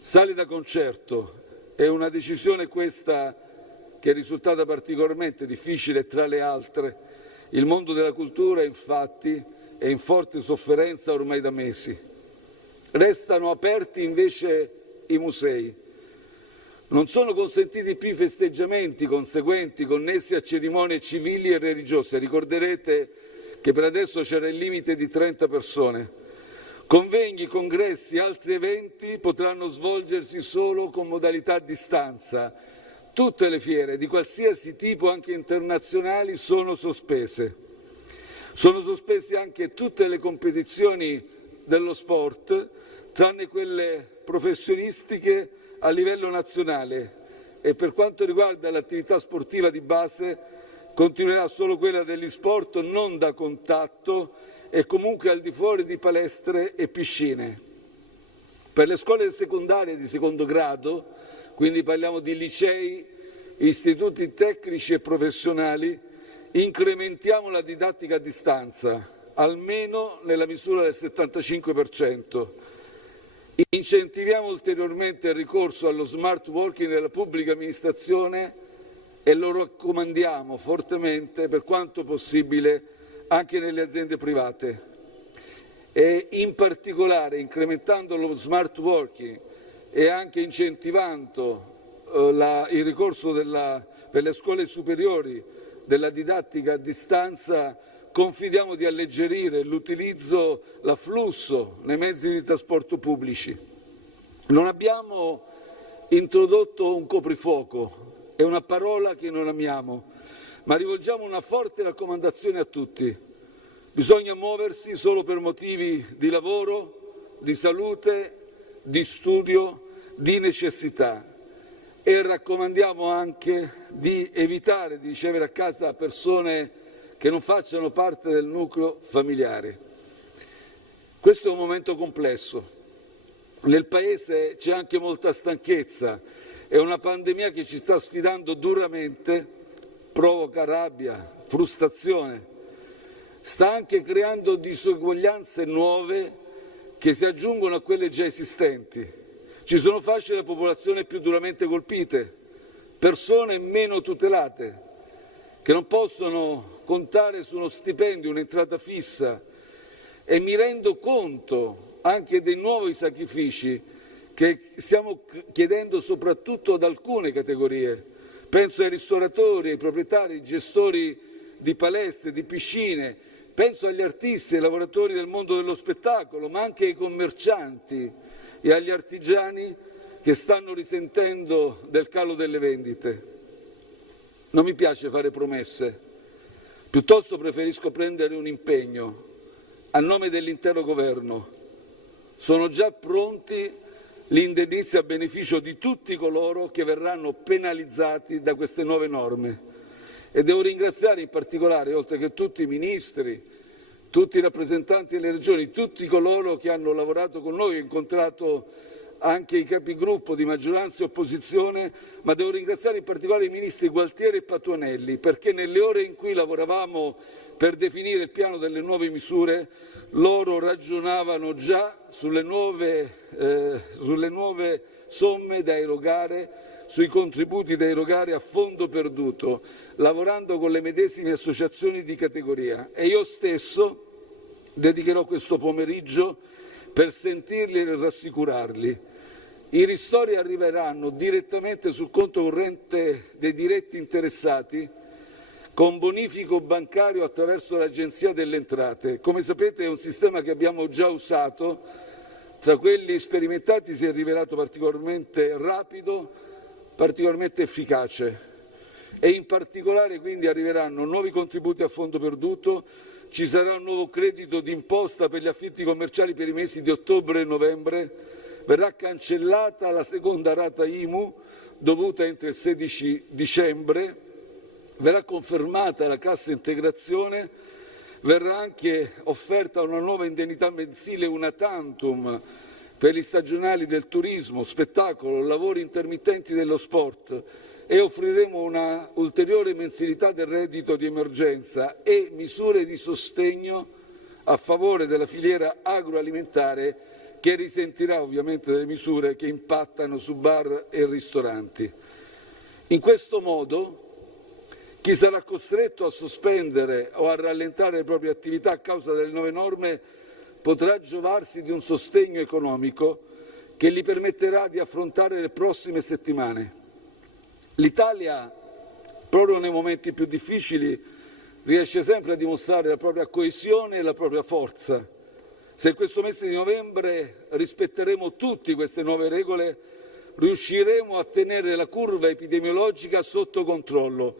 sale da concerto. È una decisione questa che è risultata particolarmente difficile tra le altre. Il mondo della cultura, infatti, è in forte sofferenza ormai da mesi. Restano aperti invece i musei. Non sono consentiti più i festeggiamenti conseguenti connessi a cerimonie civili e religiose. Ricorderete che per adesso c'era il limite di 30 persone. Convegni, congressi, altri eventi potranno svolgersi solo con modalità a distanza. Tutte le fiere di qualsiasi tipo, anche internazionali, sono sospese. Sono sospese anche tutte le competizioni dello sport, tranne quelle professionistiche a livello nazionale. E per quanto riguarda l'attività sportiva di base, continuerà solo quella degli sport non da contatto e comunque al di fuori di palestre e piscine. Per le scuole secondarie di secondo grado, quindi parliamo di licei, istituti tecnici e professionali, incrementiamo la didattica a distanza, almeno nella misura del 75%. Incentiviamo ulteriormente il ricorso allo smart working nella pubblica amministrazione e lo raccomandiamo fortemente, per quanto possibile, anche nelle aziende private. E in particolare, incrementando lo smart working e anche incentivando il ricorso per le scuole superiori della didattica a distanza, confidiamo di alleggerire l'utilizzo, l'afflusso nei mezzi di trasporto pubblici. Non abbiamo introdotto un coprifuoco, è una parola che non amiamo, ma rivolgiamo una forte raccomandazione a tutti. Bisogna muoversi solo per motivi di lavoro, di salute, di studio, di necessità. E raccomandiamo anche di evitare di ricevere a casa persone che non facciano parte del nucleo familiare. Questo è un momento complesso. Nel Paese c'è anche molta stanchezza, è una pandemia che ci sta sfidando duramente, provoca rabbia, frustrazione, sta anche creando disuguaglianze nuove che si aggiungono a quelle già esistenti. Ci sono fasce della popolazione più duramente colpite, persone meno tutelate, che non possono contare su uno stipendio, un'entrata fissa, e mi rendo conto anche dei nuovi sacrifici che stiamo chiedendo soprattutto ad alcune categorie. Penso ai ristoratori, ai proprietari, ai gestori di palestre, di piscine, penso agli artisti, ai lavoratori del mondo dello spettacolo, ma anche ai commercianti e agli artigiani che stanno risentendo del calo delle vendite. Non mi piace fare promesse, piuttosto preferisco prendere un impegno a nome dell'intero governo. Sono già pronti gli indennizzi a beneficio di tutti coloro che verranno penalizzati da queste nuove norme. E devo ringraziare in particolare, oltre che tutti i ministri, tutti i rappresentanti delle regioni, tutti coloro che hanno lavorato con noi, ho incontrato anche i capigruppo di maggioranza e opposizione, ma devo ringraziare in particolare i ministri Gualtieri e Patuanelli, perché nelle ore in cui lavoravamo per definire il piano delle nuove misure, loro ragionavano già sulle nuove somme da erogare, sui contributi da erogare a fondo perduto, lavorando con le medesime associazioni di categoria. E io stesso dedicherò questo pomeriggio per sentirli e rassicurarli. I ristori arriveranno direttamente sul conto corrente dei diretti interessati con bonifico bancario attraverso l'Agenzia delle Entrate. Come sapete è un sistema che abbiamo già usato, tra quelli sperimentati si è rivelato particolarmente rapido, particolarmente efficace e in particolare quindi arriveranno nuovi contributi a fondo perduto, ci sarà un nuovo credito d'imposta per gli affitti commerciali per i mesi di ottobre e novembre, verrà cancellata la seconda rata IMU dovuta entro il 16 dicembre, verrà confermata la cassa integrazione, verrà anche offerta una nuova indennità mensile una tantum per gli stagionali del turismo, spettacolo, lavori intermittenti dello sport e offriremo una ulteriore mensilità del reddito di emergenza e misure di sostegno a favore della filiera agroalimentare che risentirà ovviamente delle misure che impattano su bar e ristoranti. In questo modo chi sarà costretto a sospendere o a rallentare le proprie attività a causa delle nuove norme potrà giovarsi di un sostegno economico che gli permetterà di affrontare le prossime settimane. L'Italia, proprio nei momenti più difficili, riesce sempre a dimostrare la propria coesione e la propria forza. Se in questo mese di novembre rispetteremo tutte queste nuove regole, riusciremo a tenere la curva epidemiologica sotto controllo.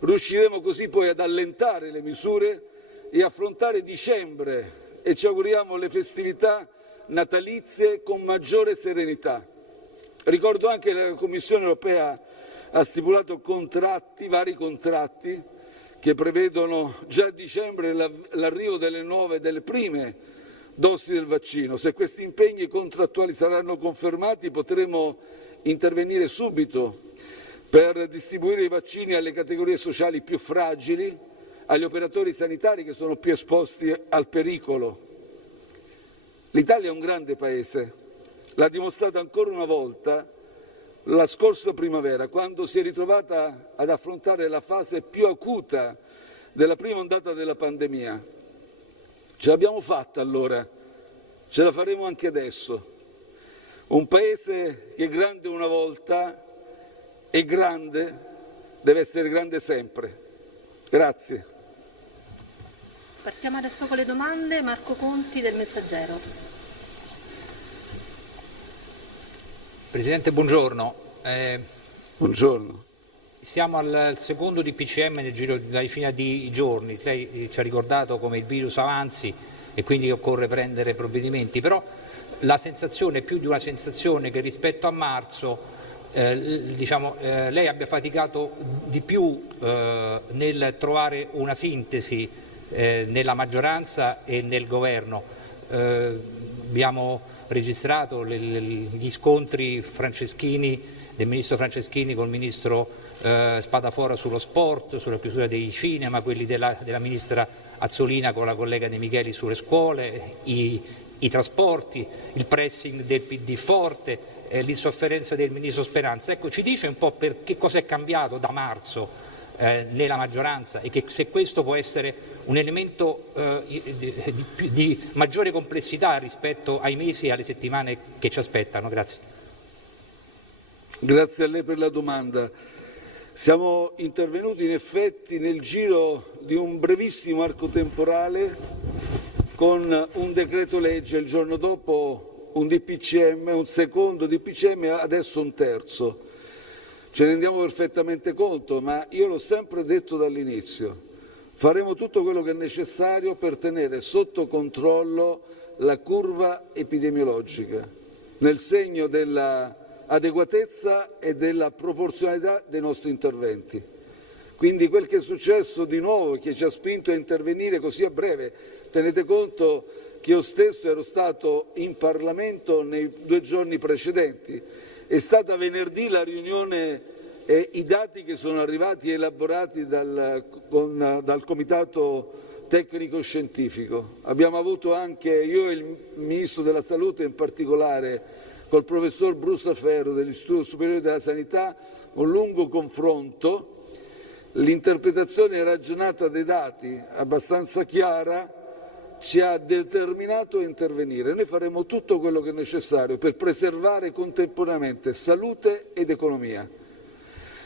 Riusciremo così poi ad allentare le misure e affrontare dicembre e ci auguriamo le festività natalizie con maggiore serenità. Ricordo anche che la Commissione europea ha stipulato vari contratti che prevedono già a dicembre l'arrivo delle prime dosi del vaccino. Se questi impegni contrattuali saranno confermati, potremo intervenire subito per distribuire i vaccini alle categorie sociali più fragili, agli operatori sanitari che sono più esposti al pericolo. L'Italia è un grande paese, l'ha dimostrato ancora una volta la scorsa primavera, quando si è ritrovata ad affrontare la fase più acuta della prima ondata della pandemia. Ce l'abbiamo fatta allora, ce la faremo anche adesso. Un paese che è grande una volta e grande deve essere grande sempre. Grazie. Partiamo adesso con le domande. Marco Conti del Messaggero. Presidente, buongiorno. Buongiorno. Siamo al secondo DPCM nel giro di una decina di giorni. Lei ci ha ricordato come il virus avanzi e quindi occorre prendere provvedimenti, però la sensazione è più di una sensazione che rispetto a marzo lei abbia faticato di più nel trovare una sintesi nella maggioranza e nel governo. Abbiamo registrato gli scontri del ministro Franceschini col ministro Spadafora sullo sport, sulla chiusura dei cinema, quelli della ministra Azzolina con la collega De Micheli sulle scuole, i trasporti, il pressing del PD forte, l'insofferenza del ministro Speranza. Ecco, ci dice un po' per che cosa è cambiato da marzo nella maggioranza e che se questo può essere un elemento di maggiore complessità rispetto ai mesi e alle settimane che ci aspettano. Grazie. Grazie a lei per la domanda. Siamo intervenuti in effetti nel giro di un brevissimo arco temporale con un decreto legge, il giorno dopo un DPCM, un secondo DPCM, adesso un terzo. Ce ne rendiamo perfettamente conto, ma io l'ho sempre detto dall'inizio, faremo tutto quello che è necessario per tenere sotto controllo la curva epidemiologica, nel segno dell'adeguatezza e della proporzionalità dei nostri interventi. Quindi quel che è successo di nuovo, che ci ha spinto a intervenire così a breve, tenete conto che io stesso ero stato in Parlamento nei 2 giorni precedenti. È stata venerdì la riunione e i dati che sono arrivati elaborati dal Comitato Tecnico Scientifico. Abbiamo avuto anche, io e il Ministro della Salute in particolare, col professor Brusaferro dell'Istituto Superiore della Sanità, un lungo confronto. L'interpretazione ragionata dei dati, abbastanza chiara, ci ha determinato a intervenire. Noi faremo tutto quello che è necessario per preservare contemporaneamente salute ed economia.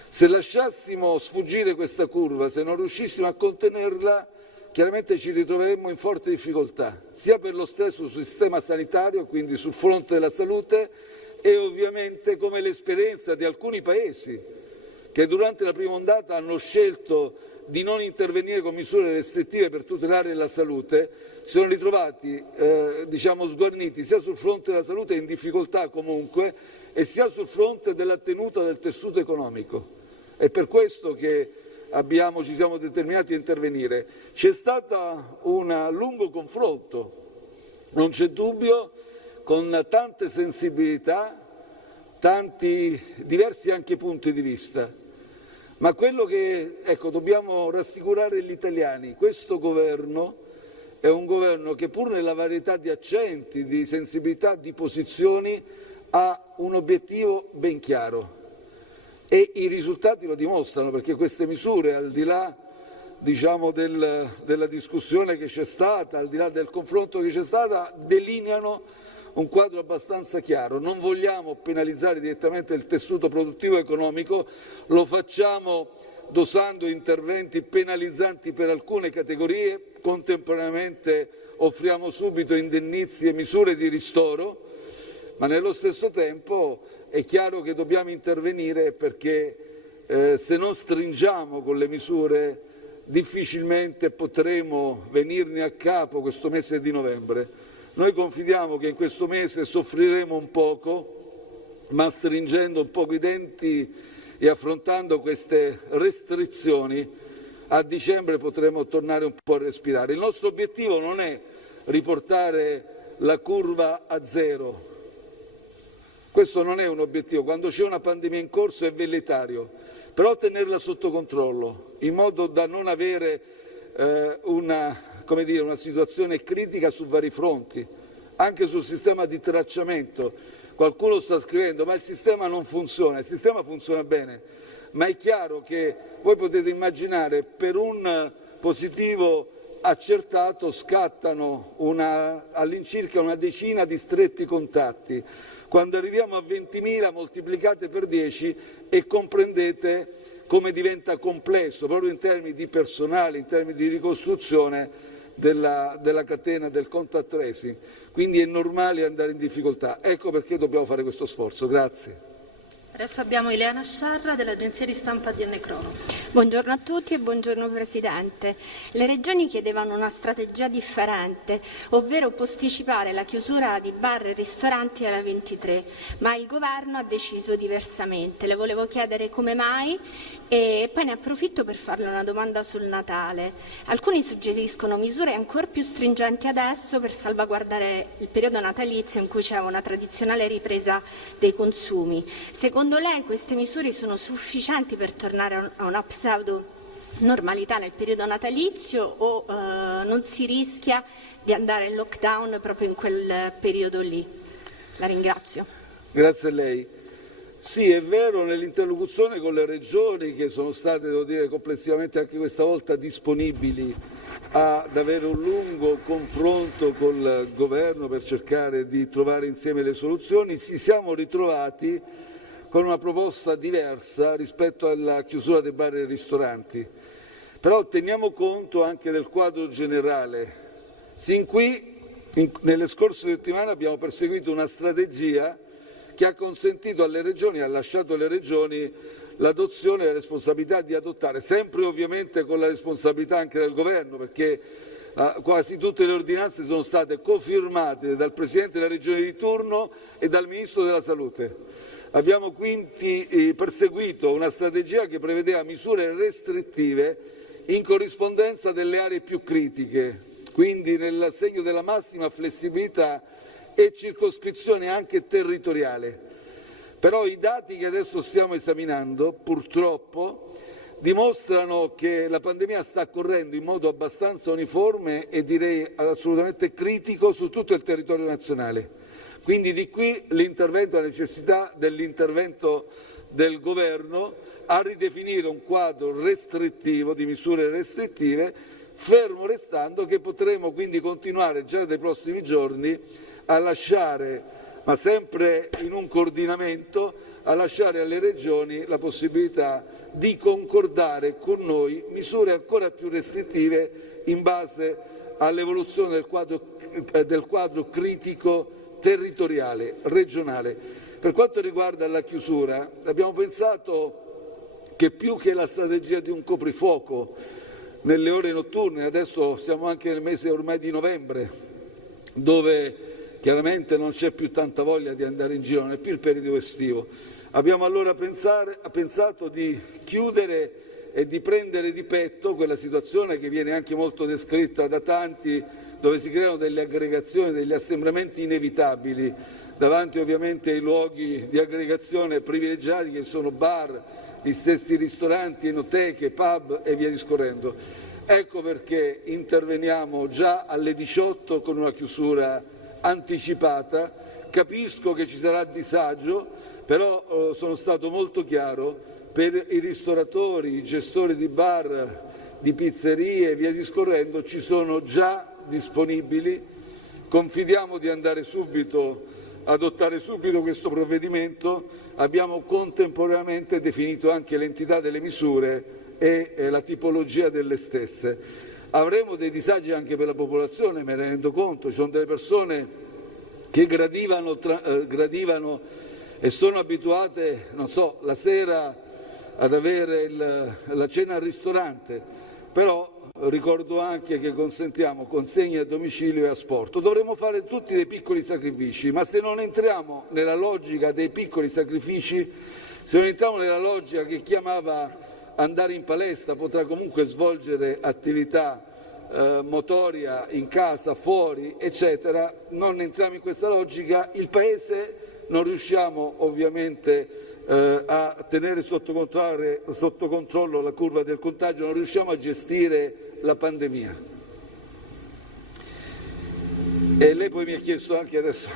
Se lasciassimo sfuggire questa curva, se non riuscissimo a contenerla, chiaramente ci ritroveremmo in forte difficoltà, sia per lo stesso sistema sanitario, quindi sul fronte della salute, e ovviamente come l'esperienza di alcuni paesi che durante la prima ondata hanno scelto di non intervenire con misure restrittive per tutelare la salute, si sono ritrovati sguarniti sia sul fronte della salute in difficoltà comunque e sia sul fronte della tenuta del tessuto economico. È per questo che ci siamo determinati a intervenire. C'è stato un lungo confronto, non c'è dubbio, con tante sensibilità, tanti diversi anche punti di vista. Ma quello che, dobbiamo rassicurare gli italiani, questo governo è un governo che pur nella varietà di accenti, di sensibilità, di posizioni, ha un obiettivo ben chiaro e i risultati lo dimostrano, perché queste misure, al di là della discussione che c'è stata, al di là del confronto che c'è stata, delineano un quadro abbastanza chiaro. Non vogliamo penalizzare direttamente il tessuto produttivo e economico, lo facciamo dosando interventi penalizzanti per alcune categorie, contemporaneamente offriamo subito indennizzi e misure di ristoro, ma nello stesso tempo è chiaro che dobbiamo intervenire perché se non stringiamo con le misure difficilmente potremo venirne a capo questo mese di novembre. Noi confidiamo che in questo mese soffriremo un poco, ma stringendo un poco i denti e affrontando queste restrizioni a dicembre potremo tornare un po' a respirare. Il nostro obiettivo non è riportare la curva a zero. Questo non è un obiettivo, quando c'è una pandemia in corso è velleitario, però tenerla sotto controllo, in modo da non avere una situazione critica su vari fronti, anche sul sistema di tracciamento. Qualcuno sta scrivendo, ma il sistema non funziona, il sistema funziona bene, ma è chiaro che voi potete immaginare per un positivo accertato scattano all'incirca una decina di stretti contatti. Quando arriviamo a 20.000 moltiplicate per 10 e comprendete come diventa complesso, proprio in termini di personale, in termini di ricostruzione della catena del contact tracing. Quindi è normale andare in difficoltà. Ecco perché dobbiamo fare questo sforzo. Grazie. Adesso abbiamo Ileana Sciarra dell'agenzia di stampa DN Cronos. Buongiorno a tutti e buongiorno Presidente. Le regioni chiedevano una strategia differente, ovvero posticipare la chiusura di bar e ristoranti alla 23, ma il governo ha deciso diversamente. Le volevo chiedere come mai e poi ne approfitto per farle una domanda sul Natale. Alcuni suggeriscono misure ancora più stringenti adesso per salvaguardare il periodo natalizio in cui c'è una tradizionale ripresa dei consumi. Secondo lei queste misure sono sufficienti per tornare a una pseudo normalità nel periodo natalizio o non si rischia di andare in lockdown proprio in quel periodo lì? La ringrazio. Grazie a lei. Sì, è vero, nell'interlocuzione con le regioni che sono state, devo dire, complessivamente anche questa volta disponibili ad avere un lungo confronto col governo per cercare di trovare insieme le soluzioni, ci siamo ritrovati con una proposta diversa rispetto alla chiusura dei bar e ristoranti. Però teniamo conto anche del quadro generale. Sin qui, nelle scorse settimane abbiamo perseguito una strategia che ha consentito alle regioni, ha lasciato alle regioni l'adozione e la responsabilità di adottare, sempre ovviamente con la responsabilità anche del governo, perché quasi tutte le ordinanze sono state cofirmate dal Presidente della Regione di turno e dal Ministro della Salute. Abbiamo quindi perseguito una strategia che prevedeva misure restrittive in corrispondenza delle aree più critiche, quindi nel segno della massima flessibilità e circoscrizione anche territoriale. Però i dati che adesso stiamo esaminando, purtroppo, dimostrano che la pandemia sta correndo in modo abbastanza uniforme e direi assolutamente critico su tutto il territorio nazionale. Quindi di qui l'intervento, la necessità dell'intervento del governo a ridefinire un quadro restrittivo, di misure restrittive, fermo restando che potremo quindi continuare già dai prossimi giorni a lasciare, ma sempre in un coordinamento, a lasciare alle regioni la possibilità di concordare con noi misure ancora più restrittive in base all'evoluzione del quadro critico territoriale, regionale. Per quanto riguarda la chiusura, abbiamo pensato che più che la strategia di un coprifuoco nelle ore notturne, adesso siamo anche nel mese ormai di novembre, dove chiaramente non c'è più tanta voglia di andare in giro, non è più il periodo estivo. Abbiamo allora pensato di chiudere e di prendere di petto quella situazione che viene anche molto descritta da tanti, dove si creano delle aggregazioni, degli assembramenti inevitabili davanti ovviamente ai luoghi di aggregazione privilegiati che sono bar, gli stessi ristoranti, enoteche, pub e via discorrendo. Ecco perché interveniamo già alle 18 con una chiusura anticipata. Capisco che ci sarà disagio, però sono stato molto chiaro: per i ristoratori, i gestori di bar, di pizzerie e via discorrendo ci sono già disponibili. Confidiamo di andare subito, adottare subito questo provvedimento. Abbiamo contemporaneamente definito anche l'entità delle misure e la tipologia delle stesse. Avremo dei disagi anche per la popolazione, me ne rendo conto. Ci sono delle persone che gradivano e sono abituate, non so, la sera ad avere la cena al ristorante, però ricordo anche che consentiamo consegne a domicilio e a asporto. Dovremmo fare tutti dei piccoli sacrifici, ma se non entriamo nella logica dei piccoli sacrifici, se non entriamo nella logica che chiamava andare in palestra, potrà comunque svolgere attività motoria in casa, fuori, eccetera. Non entriamo in questa logica. Il Paese non riusciamo ovviamente a tenere sotto controllo la curva del contagio, non riusciamo a gestire la pandemia. E lei poi mi ha chiesto anche adesso,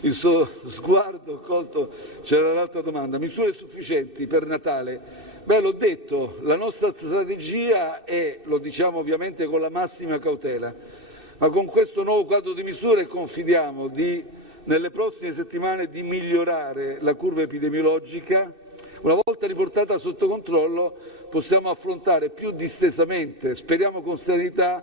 il suo sguardo colto, c'era l'altra domanda, misure sufficienti per Natale? Beh, l'ho detto, la nostra strategia è, lo diciamo ovviamente con la massima cautela, ma con questo nuovo quadro di misure confidiamo nelle prossime settimane di migliorare la curva epidemiologica. Una volta riportata sotto controllo possiamo affrontare più distesamente, speriamo con serenità,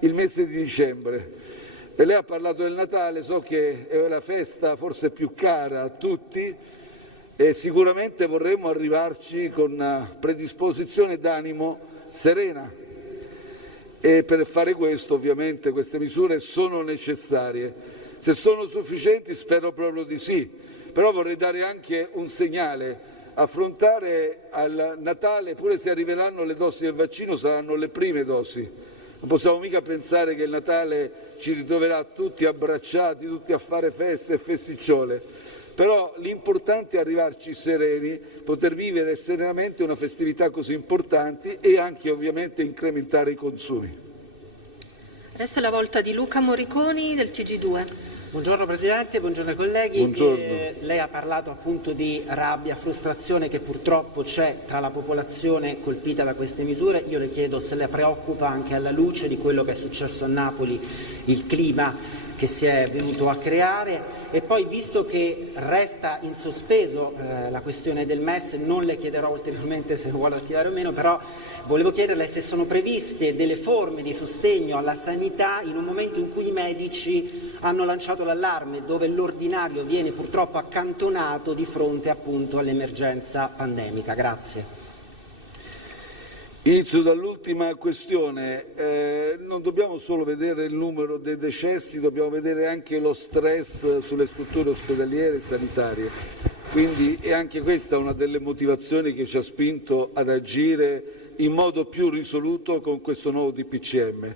il mese di dicembre. E lei ha parlato del Natale, so che è la festa forse più cara a tutti e sicuramente vorremmo arrivarci con una predisposizione d'animo serena. E per fare questo ovviamente queste misure sono necessarie. Se sono sufficienti spero proprio di sì, però vorrei dare anche un segnale. Affrontare al Natale, pure se arriveranno le dosi del vaccino, saranno le prime dosi. Non possiamo mica pensare che il Natale ci ritroverà tutti abbracciati, tutti a fare feste e festicciole. Però l'importante è arrivarci sereni, poter vivere serenamente una festività così importante e anche ovviamente incrementare i consumi. Adesso è la volta di Luca Morriconi del TG2. Buongiorno Presidente, buongiorno ai colleghi. Buongiorno. Lei ha parlato appunto di rabbia, frustrazione che purtroppo c'è tra la popolazione colpita da queste misure. Io le chiedo se le preoccupa anche alla luce di quello che è successo a Napoli, il clima che si è venuto a creare, e poi visto che resta in sospeso la questione del MES, non le chiederò ulteriormente se lo vuole attivare o meno, però volevo chiederle se sono previste delle forme di sostegno alla sanità in un momento in cui i medici hanno lanciato l'allarme, dove l'ordinario viene purtroppo accantonato di fronte appunto all'emergenza pandemica. Grazie. Inizio dall'ultima questione, non dobbiamo solo vedere il numero dei decessi, dobbiamo vedere anche lo stress sulle strutture ospedaliere e sanitarie, quindi è anche questa una delle motivazioni che ci ha spinto ad agire in modo più risoluto con questo nuovo DPCM.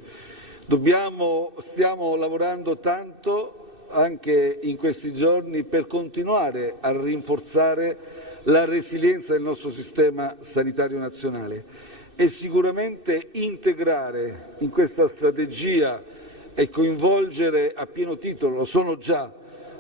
Stiamo lavorando tanto anche in questi giorni per continuare a rinforzare la resilienza del nostro sistema sanitario nazionale. E sicuramente integrare in questa strategia e coinvolgere a pieno titolo, lo sono già,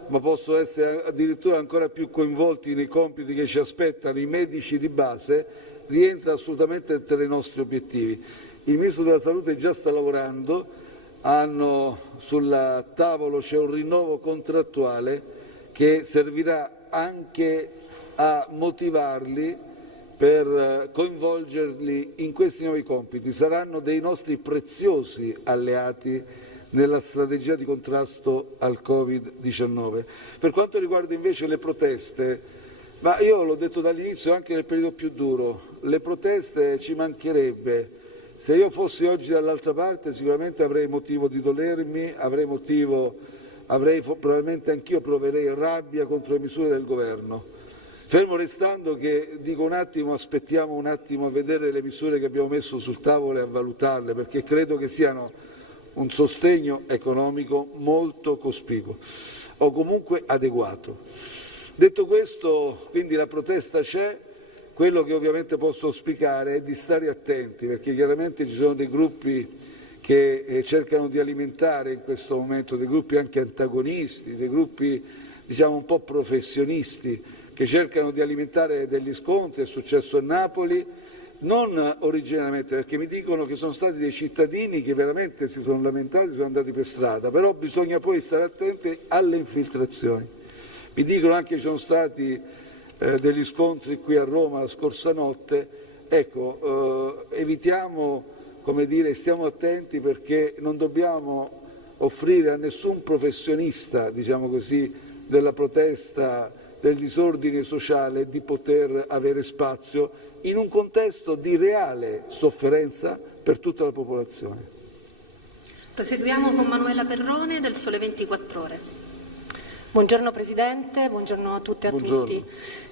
ma possono essere addirittura ancora più coinvolti nei compiti che ci aspettano i medici di base, rientra assolutamente tra i nostri obiettivi. Il Ministro della Salute già sta lavorando, sul tavolo c'è un rinnovo contrattuale che servirà anche a motivarli per coinvolgerli in questi nuovi compiti. Saranno dei nostri preziosi alleati nella strategia di contrasto al Covid-19. Per quanto riguarda invece le proteste, ma io l'ho detto dall'inizio anche nel periodo più duro, le proteste ci mancherebbe. Se io fossi oggi dall'altra parte sicuramente avrei motivo di dolermi, probabilmente anch'io proverei rabbia contro le misure del governo. Fermo restando che dico un attimo, aspettiamo un attimo a vedere le misure che abbiamo messo sul tavolo e a valutarle, perché credo che siano un sostegno economico molto cospicuo o comunque adeguato. Detto questo, quindi la protesta c'è, quello che ovviamente posso auspicare è di stare attenti, perché chiaramente ci sono dei gruppi che cercano di alimentare in questo momento, dei gruppi anche antagonisti, dei gruppi diciamo un po' professionisti, che cercano di alimentare degli scontri. È successo a Napoli, non originariamente, perché mi dicono che sono stati dei cittadini che veramente si sono lamentati, sono andati per strada, però bisogna poi stare attenti alle infiltrazioni. Mi dicono anche che ci sono stati degli scontri qui a Roma la scorsa notte. Ecco, evitiamo, come dire, stiamo attenti, perché non dobbiamo offrire a nessun professionista, diciamo così, della protesta, del disordine sociale, di poter avere spazio in un contesto di reale sofferenza per tutta la popolazione. Proseguiamo con Manuela Perrone del Sole 24 Ore. Buongiorno Presidente, buongiorno a tutte e a tutti.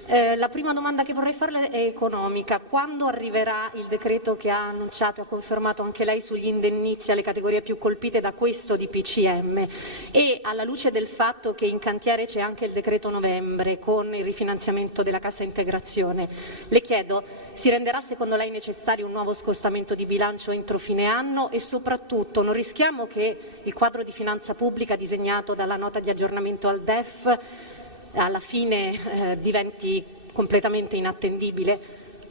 La prima domanda che vorrei farle è economica. Quando arriverà il decreto che ha annunciato e ha confermato anche lei sugli indennizi alle categorie più colpite da questo DPCM? E alla luce del fatto che in cantiere c'è anche il decreto novembre con il rifinanziamento della cassa integrazione, le chiedo, si renderà secondo lei necessario un nuovo scostamento di bilancio entro fine anno e soprattutto non rischiamo che il quadro di finanza pubblica disegnato dalla nota di aggiornamento al DEF alla fine diventi completamente inattendibile?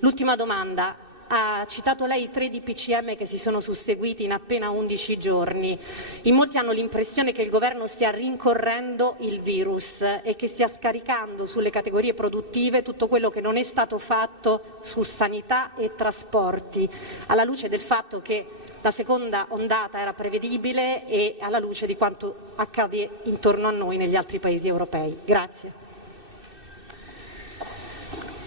L'ultima domanda, ha citato lei i 3 DPCM che si sono susseguiti in appena 11 giorni. In molti hanno l'impressione che il governo stia rincorrendo il virus e che stia scaricando sulle categorie produttive tutto quello che non è stato fatto su sanità e trasporti, alla luce del fatto che la seconda ondata era prevedibile e alla luce di quanto accade intorno a noi negli altri paesi europei. Grazie.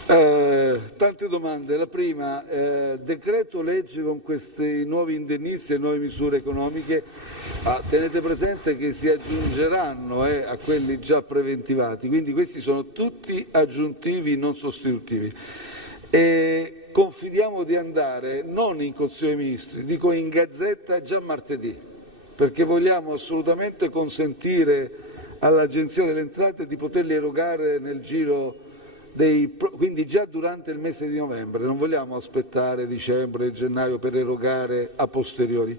Tante domande. La prima, decreto legge con questi nuovi indennizi e nuove misure economiche, tenete presente che si aggiungeranno a quelli già preventivati, quindi questi sono tutti aggiuntivi, non sostitutivi. E confidiamo di andare non in Consiglio dei Ministri, dico in Gazzetta già martedì, perché vogliamo assolutamente consentire all'Agenzia delle Entrate di poterli erogare nel giro quindi già durante il mese di novembre, non vogliamo aspettare dicembre e gennaio per erogare a posteriori.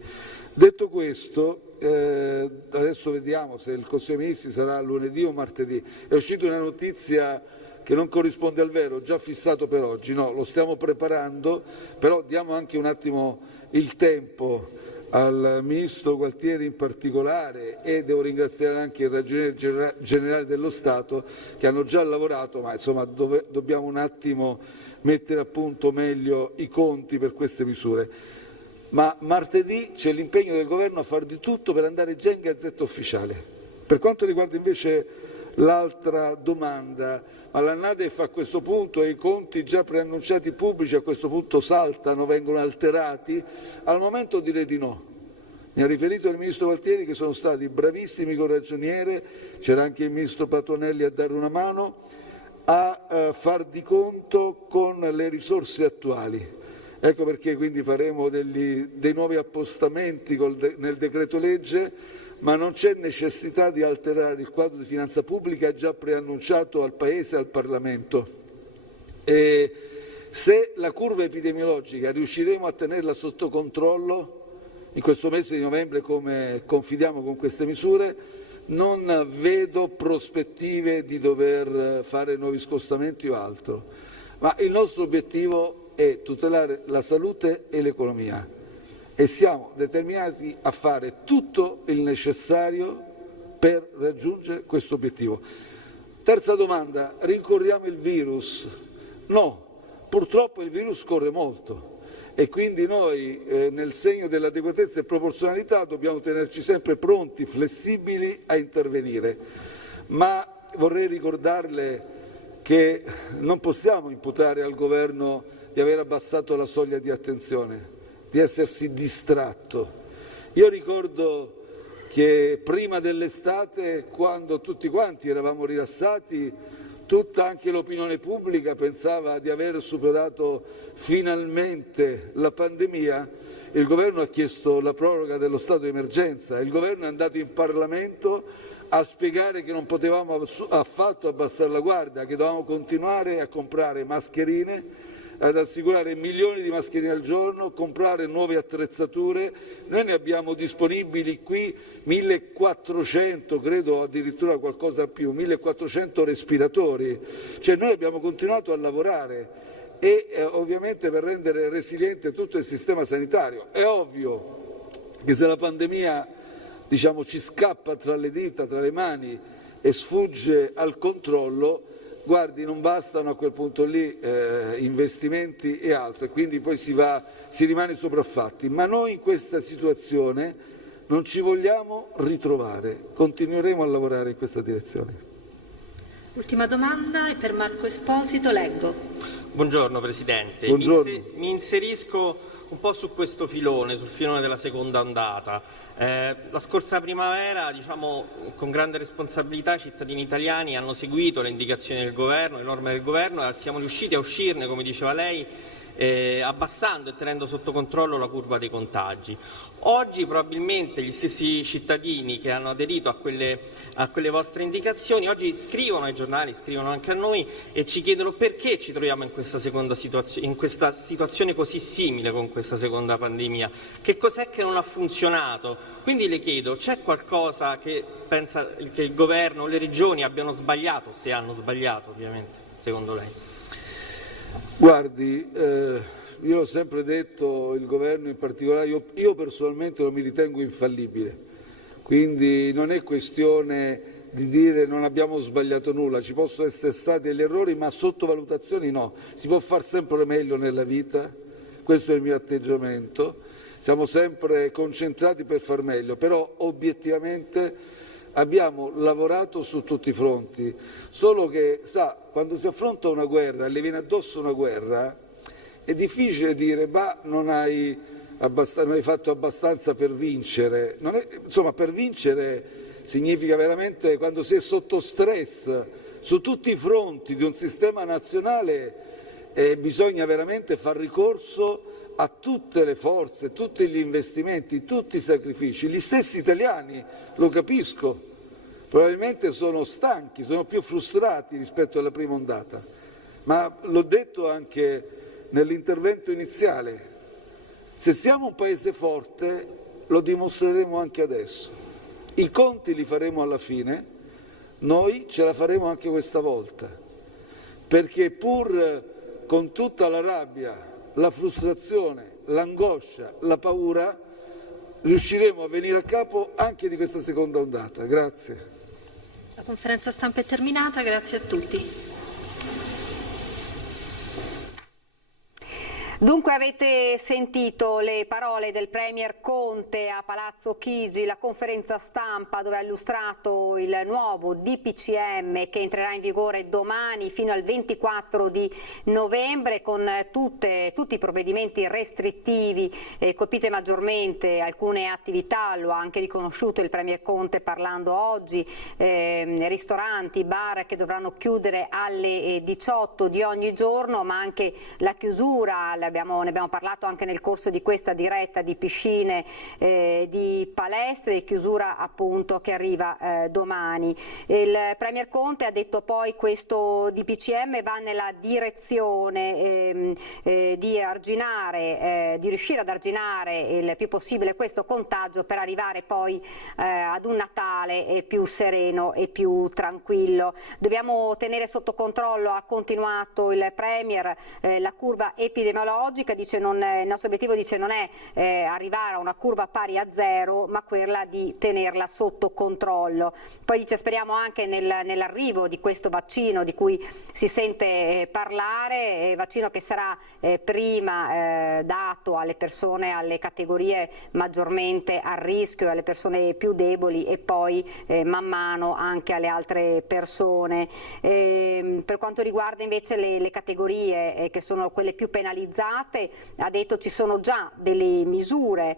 Detto questo, adesso vediamo se il Consiglio dei Ministri sarà lunedì o martedì. È uscita una notizia che non corrisponde al vero, già fissato per oggi, no, lo stiamo preparando, però diamo anche un attimo il tempo al Ministro Gualtieri in particolare e devo ringraziare anche il Ragioniere Generale dello Stato che hanno già lavorato, ma insomma dobbiamo un attimo mettere a punto meglio i conti per queste misure. Ma martedì c'è l'impegno del Governo a fare di tutto per andare già in Gazzetta Ufficiale. Per quanto riguarda invece l'altra domanda, ma la NADEF a questo punto e i conti già preannunciati pubblici a questo punto saltano, vengono alterati? Al momento direi di no. Mi ha riferito il Ministro Gualtieri che sono stati bravissimi con Ragioniere, c'era anche il Ministro Patuanelli a dare una mano, a far di conto con le risorse attuali. Ecco perché quindi faremo dei nuovi appostamenti nel decreto legge, ma non c'è necessità di alterare il quadro di finanza pubblica già preannunciato al Paese e al Parlamento. E se la curva epidemiologica riusciremo a tenerla sotto controllo in questo mese di novembre, come confidiamo con queste misure, non vedo prospettive di dover fare nuovi scostamenti o altro. Ma il nostro obiettivo è tutelare la salute e l'economia. E siamo determinati a fare tutto il necessario per raggiungere questo obiettivo. Terza domanda, rincorriamo il virus? No, purtroppo il virus corre molto e quindi noi nel segno dell'adeguatezza e proporzionalità dobbiamo tenerci sempre pronti, flessibili a intervenire. Ma vorrei ricordarle che non possiamo imputare al Governo di aver abbassato la soglia di attenzione, di essersi distratto. Io ricordo che prima dell'estate, quando tutti quanti eravamo rilassati, tutta anche l'opinione pubblica pensava di aver superato finalmente la pandemia, il Governo ha chiesto la proroga dello stato di emergenza, il Governo è andato in Parlamento a spiegare che non potevamo affatto abbassare la guardia, che dovevamo continuare a comprare mascherine, ad assicurare milioni di mascherine al giorno, comprare nuove attrezzature. Noi ne abbiamo disponibili qui 1400, credo addirittura qualcosa più, 1400 respiratori. Cioè noi abbiamo continuato a lavorare e ovviamente per rendere resiliente tutto il sistema sanitario. È ovvio che se la pandemia ci scappa tra le dita, tra le mani e sfugge al controllo, guardi, non bastano a quel punto lì investimenti e altro, e quindi poi si rimane sopraffatti. Ma noi in questa situazione non ci vogliamo ritrovare, continueremo a lavorare in questa direzione. Ultima domanda è per Marco Esposito, leggo. Buongiorno Presidente. Buongiorno. Mi inserisco un po' su questo filone, sul filone della seconda ondata. La scorsa primavera, con grande responsabilità, i cittadini italiani hanno seguito le indicazioni del Governo, le norme del Governo, e siamo riusciti a uscirne, come diceva lei, abbassando e tenendo sotto controllo la curva dei contagi. Oggi probabilmente gli stessi cittadini che hanno aderito a quelle vostre indicazioni oggi scrivono ai giornali, scrivono anche a noi e ci chiedono perché ci troviamo in questa situazione così simile con questa seconda pandemia. Che cos'è che non ha funzionato? Quindi le chiedo, c'è qualcosa che pensa che il governo o le regioni abbiano sbagliato, se hanno sbagliato ovviamente, secondo lei? Guardi, io ho sempre detto, il governo in particolare, io personalmente non mi ritengo infallibile, quindi non è questione di dire non abbiamo sbagliato nulla, ci possono essere stati degli errori, ma sottovalutazioni no, si può far sempre meglio nella vita, questo è il mio atteggiamento, siamo sempre concentrati per far meglio, però obiettivamente abbiamo lavorato su tutti i fronti, solo che, sa, quando si affronta una guerra e le viene addosso una guerra, è difficile dire, ma non hai fatto abbastanza per vincere. Insomma, per vincere significa veramente, quando si è sotto stress su tutti i fronti di un sistema nazionale, bisogna veramente far ricorso a tutte le forze, tutti gli investimenti, tutti i sacrifici. Gli stessi italiani, lo capisco, probabilmente sono stanchi, sono più frustrati rispetto alla prima ondata, ma l'ho detto anche nell'intervento iniziale, se siamo un paese forte lo dimostreremo anche adesso, i conti li faremo alla fine, noi ce la faremo anche questa volta, perché pur con tutta la rabbia, la frustrazione, l'angoscia, la paura, riusciremo a venire a capo anche di questa seconda ondata. Grazie. La conferenza stampa è terminata, grazie a tutti. Dunque avete sentito le parole del Premier Conte a Palazzo Chigi, la conferenza stampa dove ha illustrato il nuovo DPCM che entrerà in vigore domani fino al 24 di novembre con tutti i provvedimenti restrittivi, colpite maggiormente alcune attività, lo ha anche riconosciuto il Premier Conte parlando oggi, ristoranti, bar che dovranno chiudere alle 18 di ogni giorno, ma anche la chiusura, ne abbiamo parlato anche nel corso di questa diretta, di piscine, di palestre, chiusura appunto che arriva domani. Il Premier Conte ha detto poi questo DPCM va nella direzione di riuscire ad arginare il più possibile questo contagio per arrivare poi ad un Natale più sereno e più tranquillo. Dobbiamo tenere sotto controllo, ha continuato il Premier, la curva epidemiologica, dice il nostro obiettivo non è arrivare a una curva pari a zero, ma quella di tenerla sotto controllo. Poi dice speriamo anche nell'arrivo di questo vaccino di cui si sente parlare, vaccino che sarà prima dato alle persone, alle categorie maggiormente a rischio, alle persone più deboli e poi man mano anche alle altre persone. Per quanto riguarda invece le categorie che sono quelle più penalizzate, ha detto ci sono già delle misure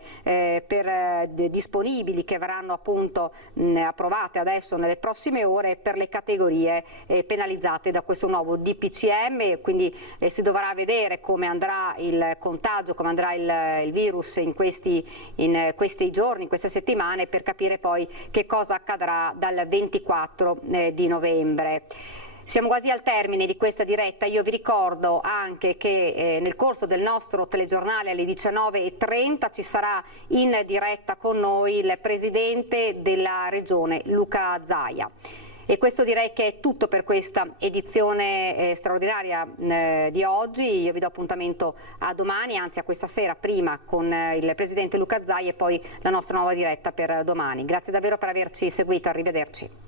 disponibili che verranno appunto approvate adesso nelle prossime ore per le categorie penalizzate da questo nuovo DPCM, quindi si dovrà vedere come andrà il contagio, come andrà il virus in questi giorni, in queste settimane, per capire poi che cosa accadrà dal 24 di novembre. Siamo quasi al termine di questa diretta, io vi ricordo anche che nel corso del nostro telegiornale alle 19:30 ci sarà in diretta con noi il Presidente della Regione Luca Zaia. E questo direi che è tutto per questa edizione straordinaria di oggi. Io vi do appuntamento a domani, anzi a questa sera prima con il Presidente Luca Zaia e poi la nostra nuova diretta per domani. Grazie davvero per averci seguito, arrivederci.